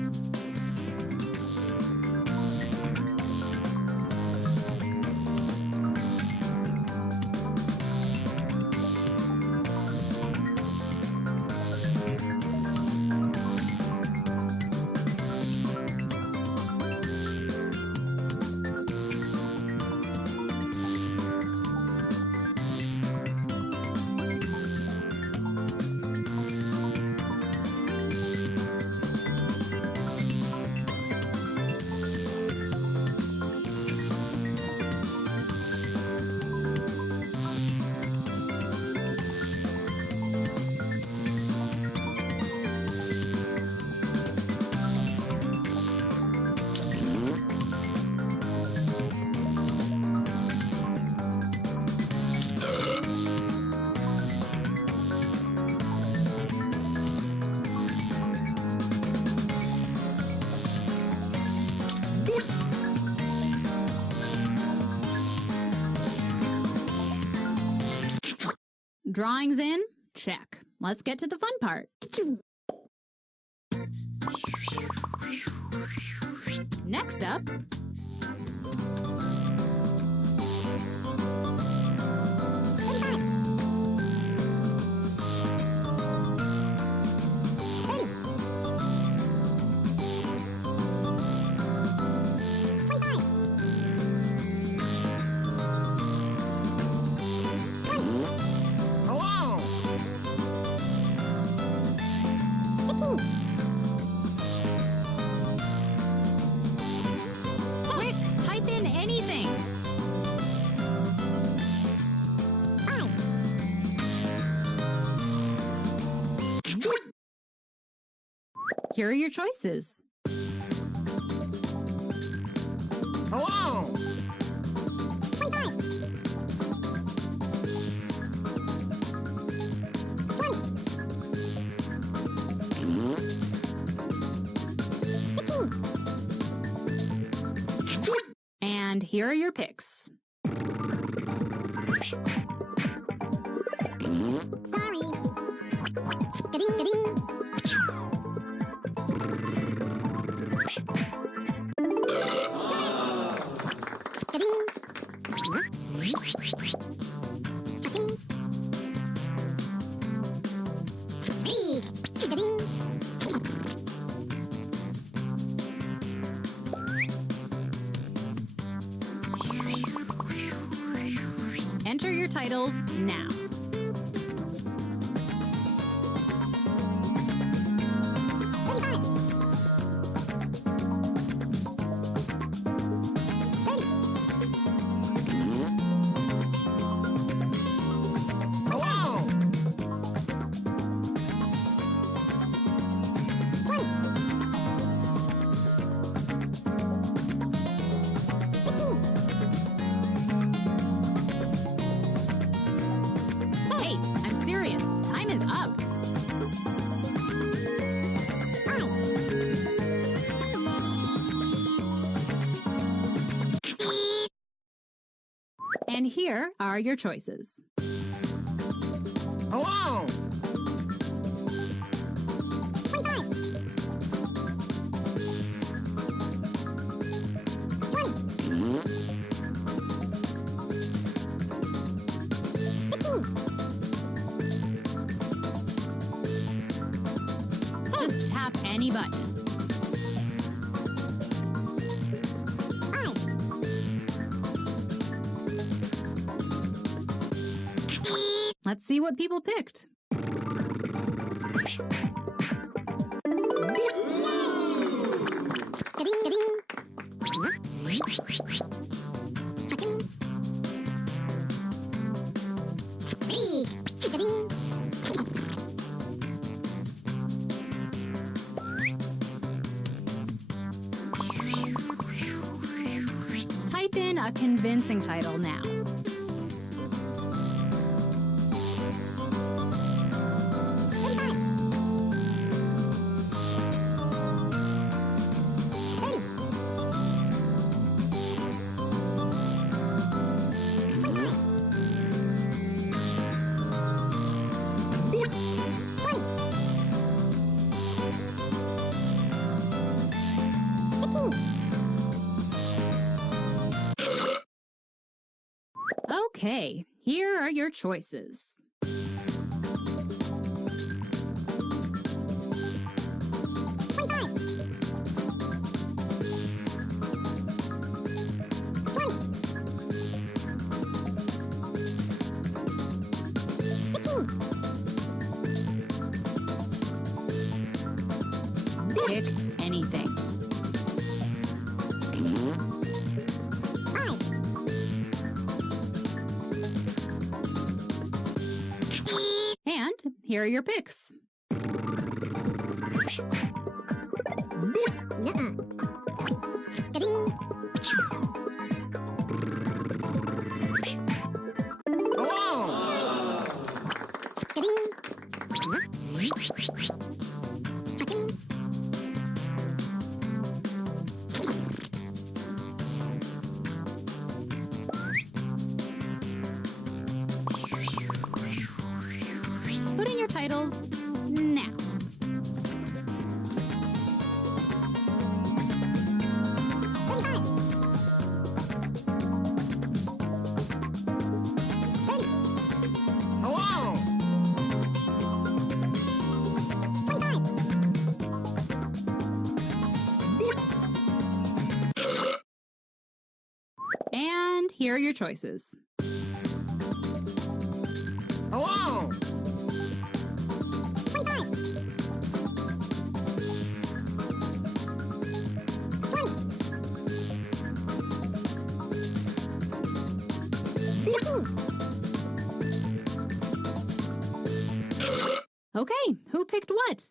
Drawings in? Check. Let's get to the fun part. Next up, here are your choices. Hello! And here are your picks. Sorry. Ga-ding. Enter your titles now. Hey, I'm serious. Time is up. And here are your choices. Hello! Just tap any button. Let's see what people picked. Type in a convincing title now. Okay, here are your choices. Pick anything. And here are your picks. Put in your titles now. Hello! And here are your choices. Hello! Okay, who picked what?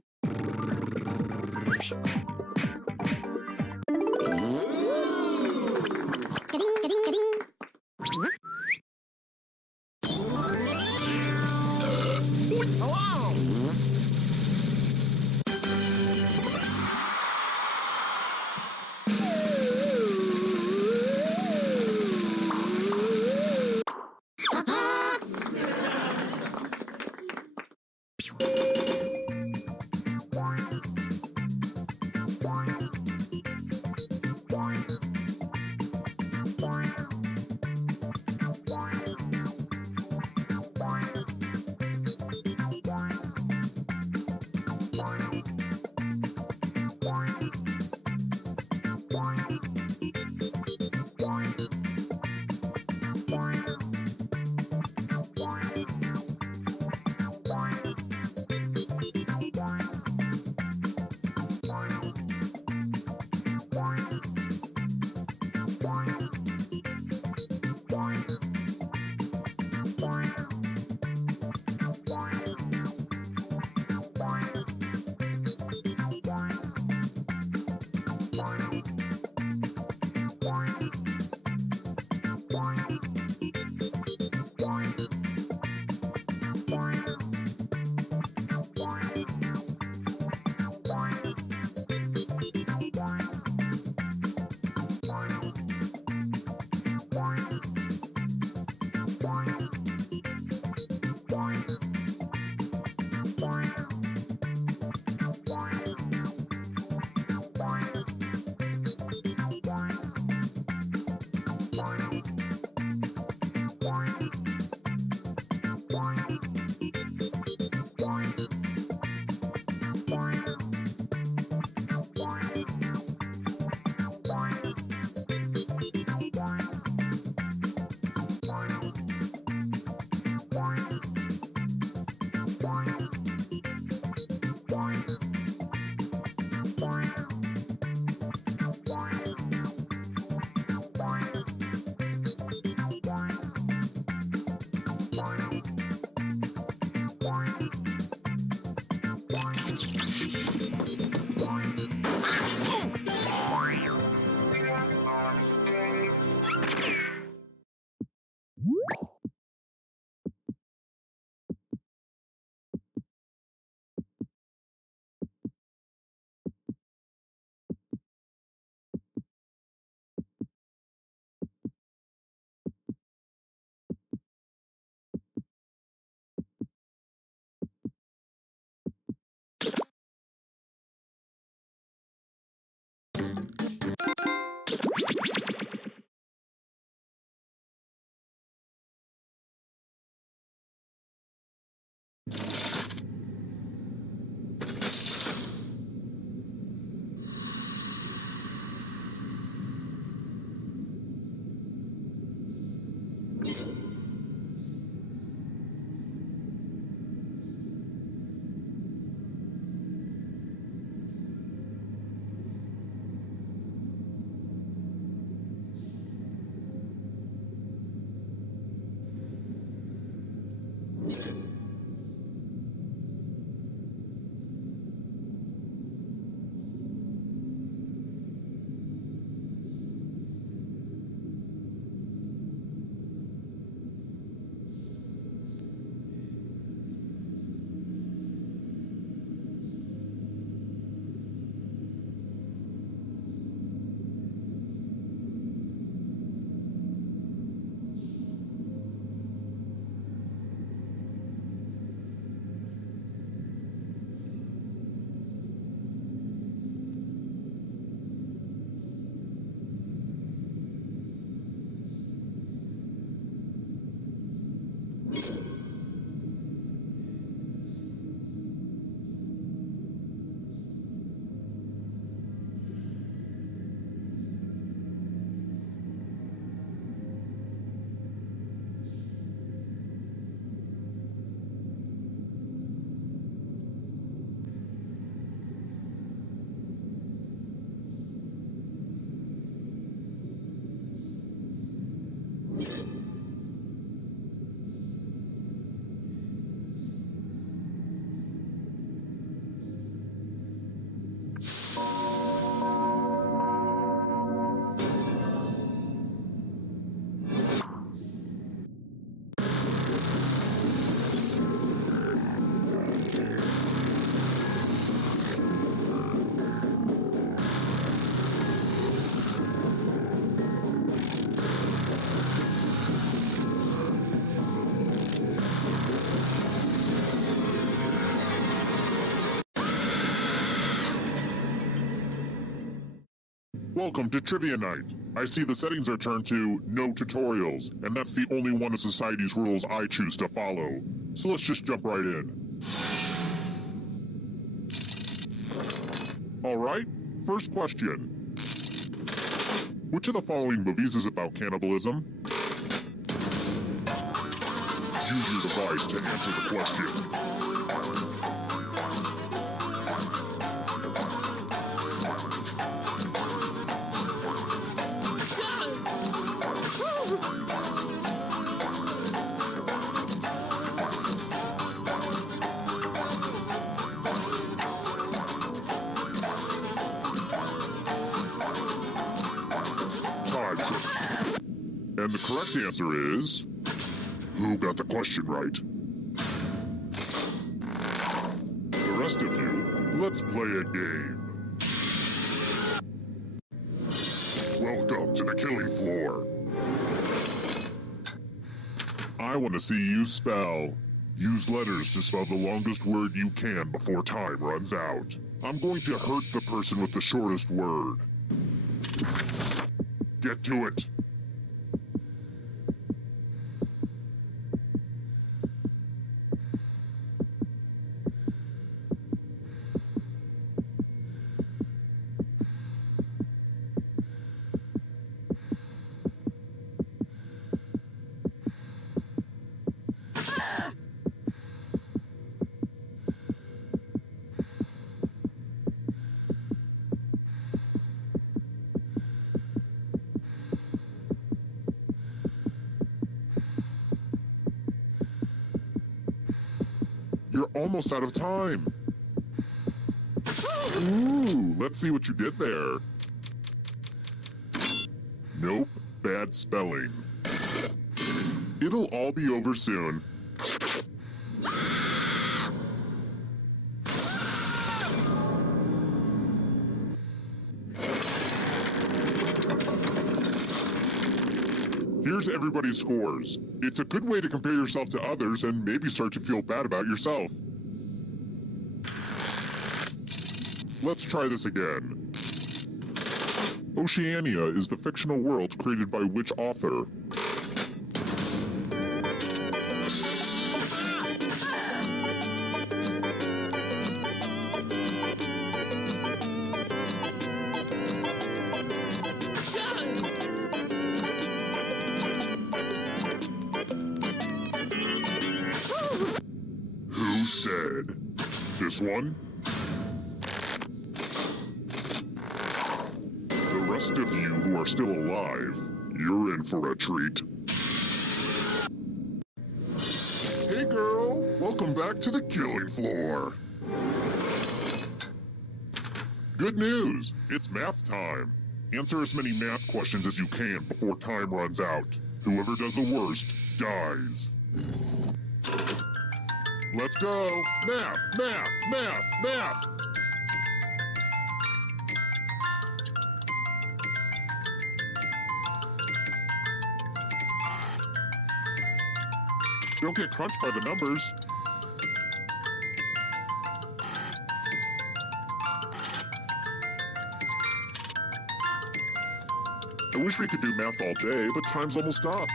Welcome to Trivia Night. I see the settings are turned to No Tutorials, and that's the only one of society's rules I choose to follow. So let's just jump right in. Alright, first question. Which of the following movies is about cannibalism? Use your device to answer the question. And the correct answer is... Who got the question right? The rest of you, let's play a game. Welcome to the killing floor. I want to see you spell. Use letters to spell the longest word you can before time runs out. I'm going to hurt the person with the shortest word. Get to it. You're almost out of time. Ooh, let's see what you did there. Nope, bad spelling. It'll all be over soon. Here's everybody's scores. It's a good way to compare yourself to others and maybe start to feel bad about yourself. Let's try this again. Oceania is the fictional world created by which author? Who said? This one? The rest of you who are still alive, you're in for a treat. Hey girl, welcome back to the killing floor. Good news, it's math time. Answer as many math questions as you can before time runs out. Whoever does the worst dies. Let's go. Math, math, math, math. Don't get crunched by the numbers. I wish we could do math all day, but time's almost up.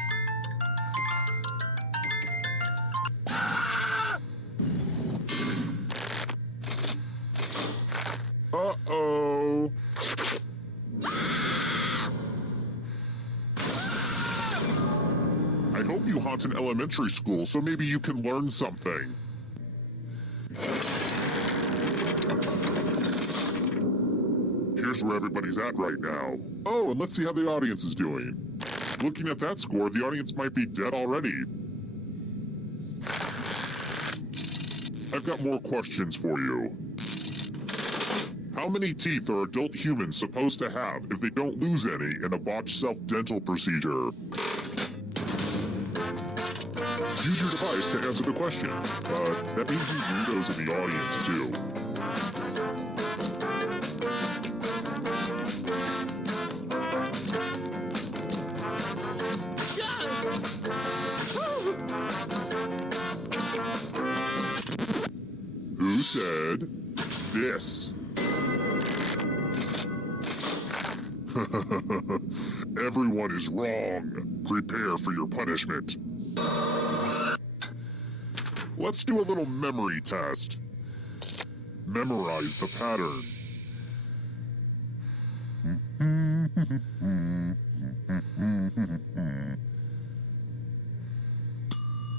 Uh-oh. I hope you haunt an elementary school so maybe you can learn something. Here's where everybody's at right now. Oh, and let's see how the audience is doing. Looking at that score, the audience might be dead already. I've got more questions for you. How many teeth are adult humans supposed to have if they don't lose any in a botched self-dental procedure? Use your device to answer the question. That means you knew those in the audience, too. Who said this? Everyone is wrong. Prepare for your punishment. Let's do a little memory test. Memorize the pattern.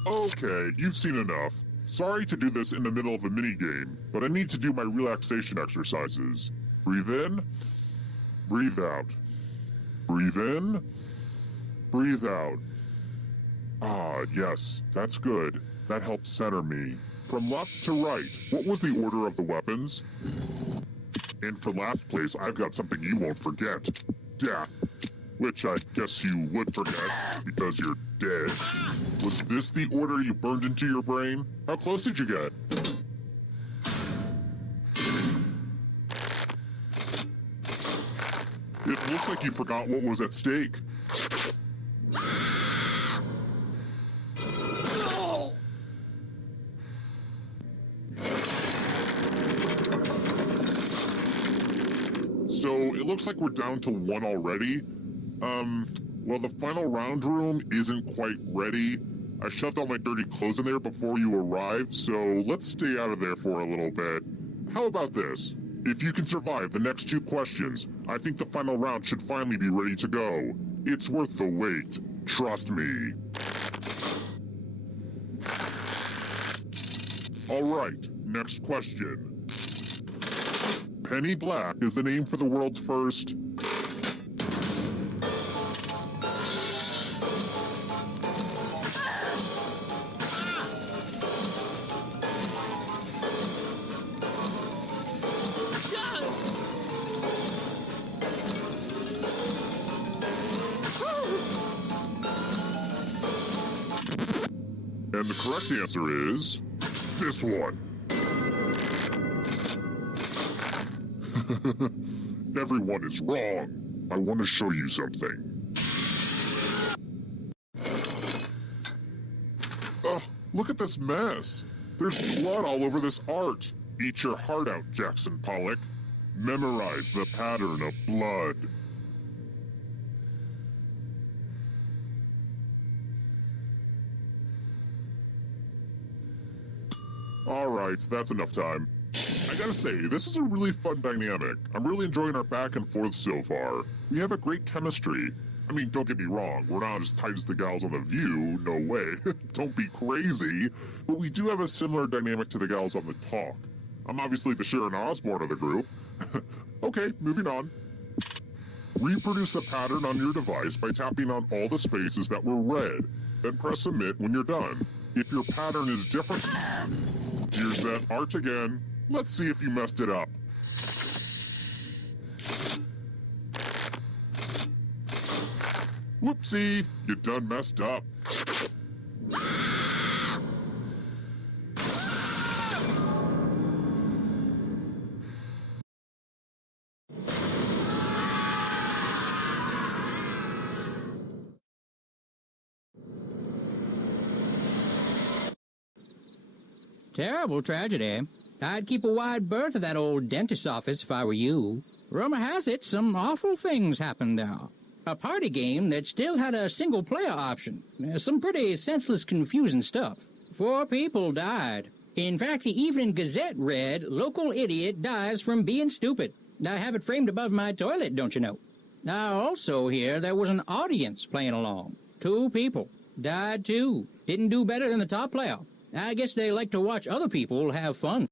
Okay, you've seen enough. Sorry to do this in the middle of a minigame, but I need to do my relaxation exercises. Breathe in, breathe out. Breathe in, breathe out. Ah, yes, that's good. That helps center me. From left to right, what was the order of the weapons? And for last place, I've got something you won't forget. Death. Which I guess you would forget, because you're dead. Was this the order you burned into your brain? How close did you get? It looks like you forgot what was at stake. So it looks like we're down to one already. Well, the final round room isn't quite ready. I shoved all my dirty clothes in there before you arrived, so let's stay out of there for a little bit. How about this? If you can survive the next 2 questions, I think the final round should finally be ready to go. It's worth the wait. Trust me. All right, next question. Penny Black is the name for the world's first... And the correct answer is... this one. Everyone is wrong. I want to show you something. Ugh, look at this mess. There's blood all over this art. Eat your heart out, Jackson Pollock. Memorize the pattern of blood. Alright, that's enough time. I gotta say, this is a really fun dynamic. I'm really enjoying our back and forth so far. We have a great chemistry. I mean, don't get me wrong, we're not as tight as the gals on The View, no way. Don't be crazy. But we do have a similar dynamic to the gals on The Talk. I'm obviously the Sharon Osbourne of the group. Okay, moving on. Reproduce the pattern on your device by tapping on all the spaces that were red. Then press submit when you're done. If your pattern is different, here's that art again. Let's see if you messed it up. Whoopsie, you done messed up. Terrible tragedy. I'd keep a wide berth of that old dentist's office if I were you. Rumor has it some awful things happened there. A party game that still had a single-player option. Some pretty senseless, confusing stuff. 4 people died. In fact, the Evening Gazette read, "Local idiot dies from being stupid." I have it framed above my toilet, don't you know? Now, also here, there was an audience playing along. 2 people. Died too. Didn't do better than the top player. I guess they like to watch other people have fun.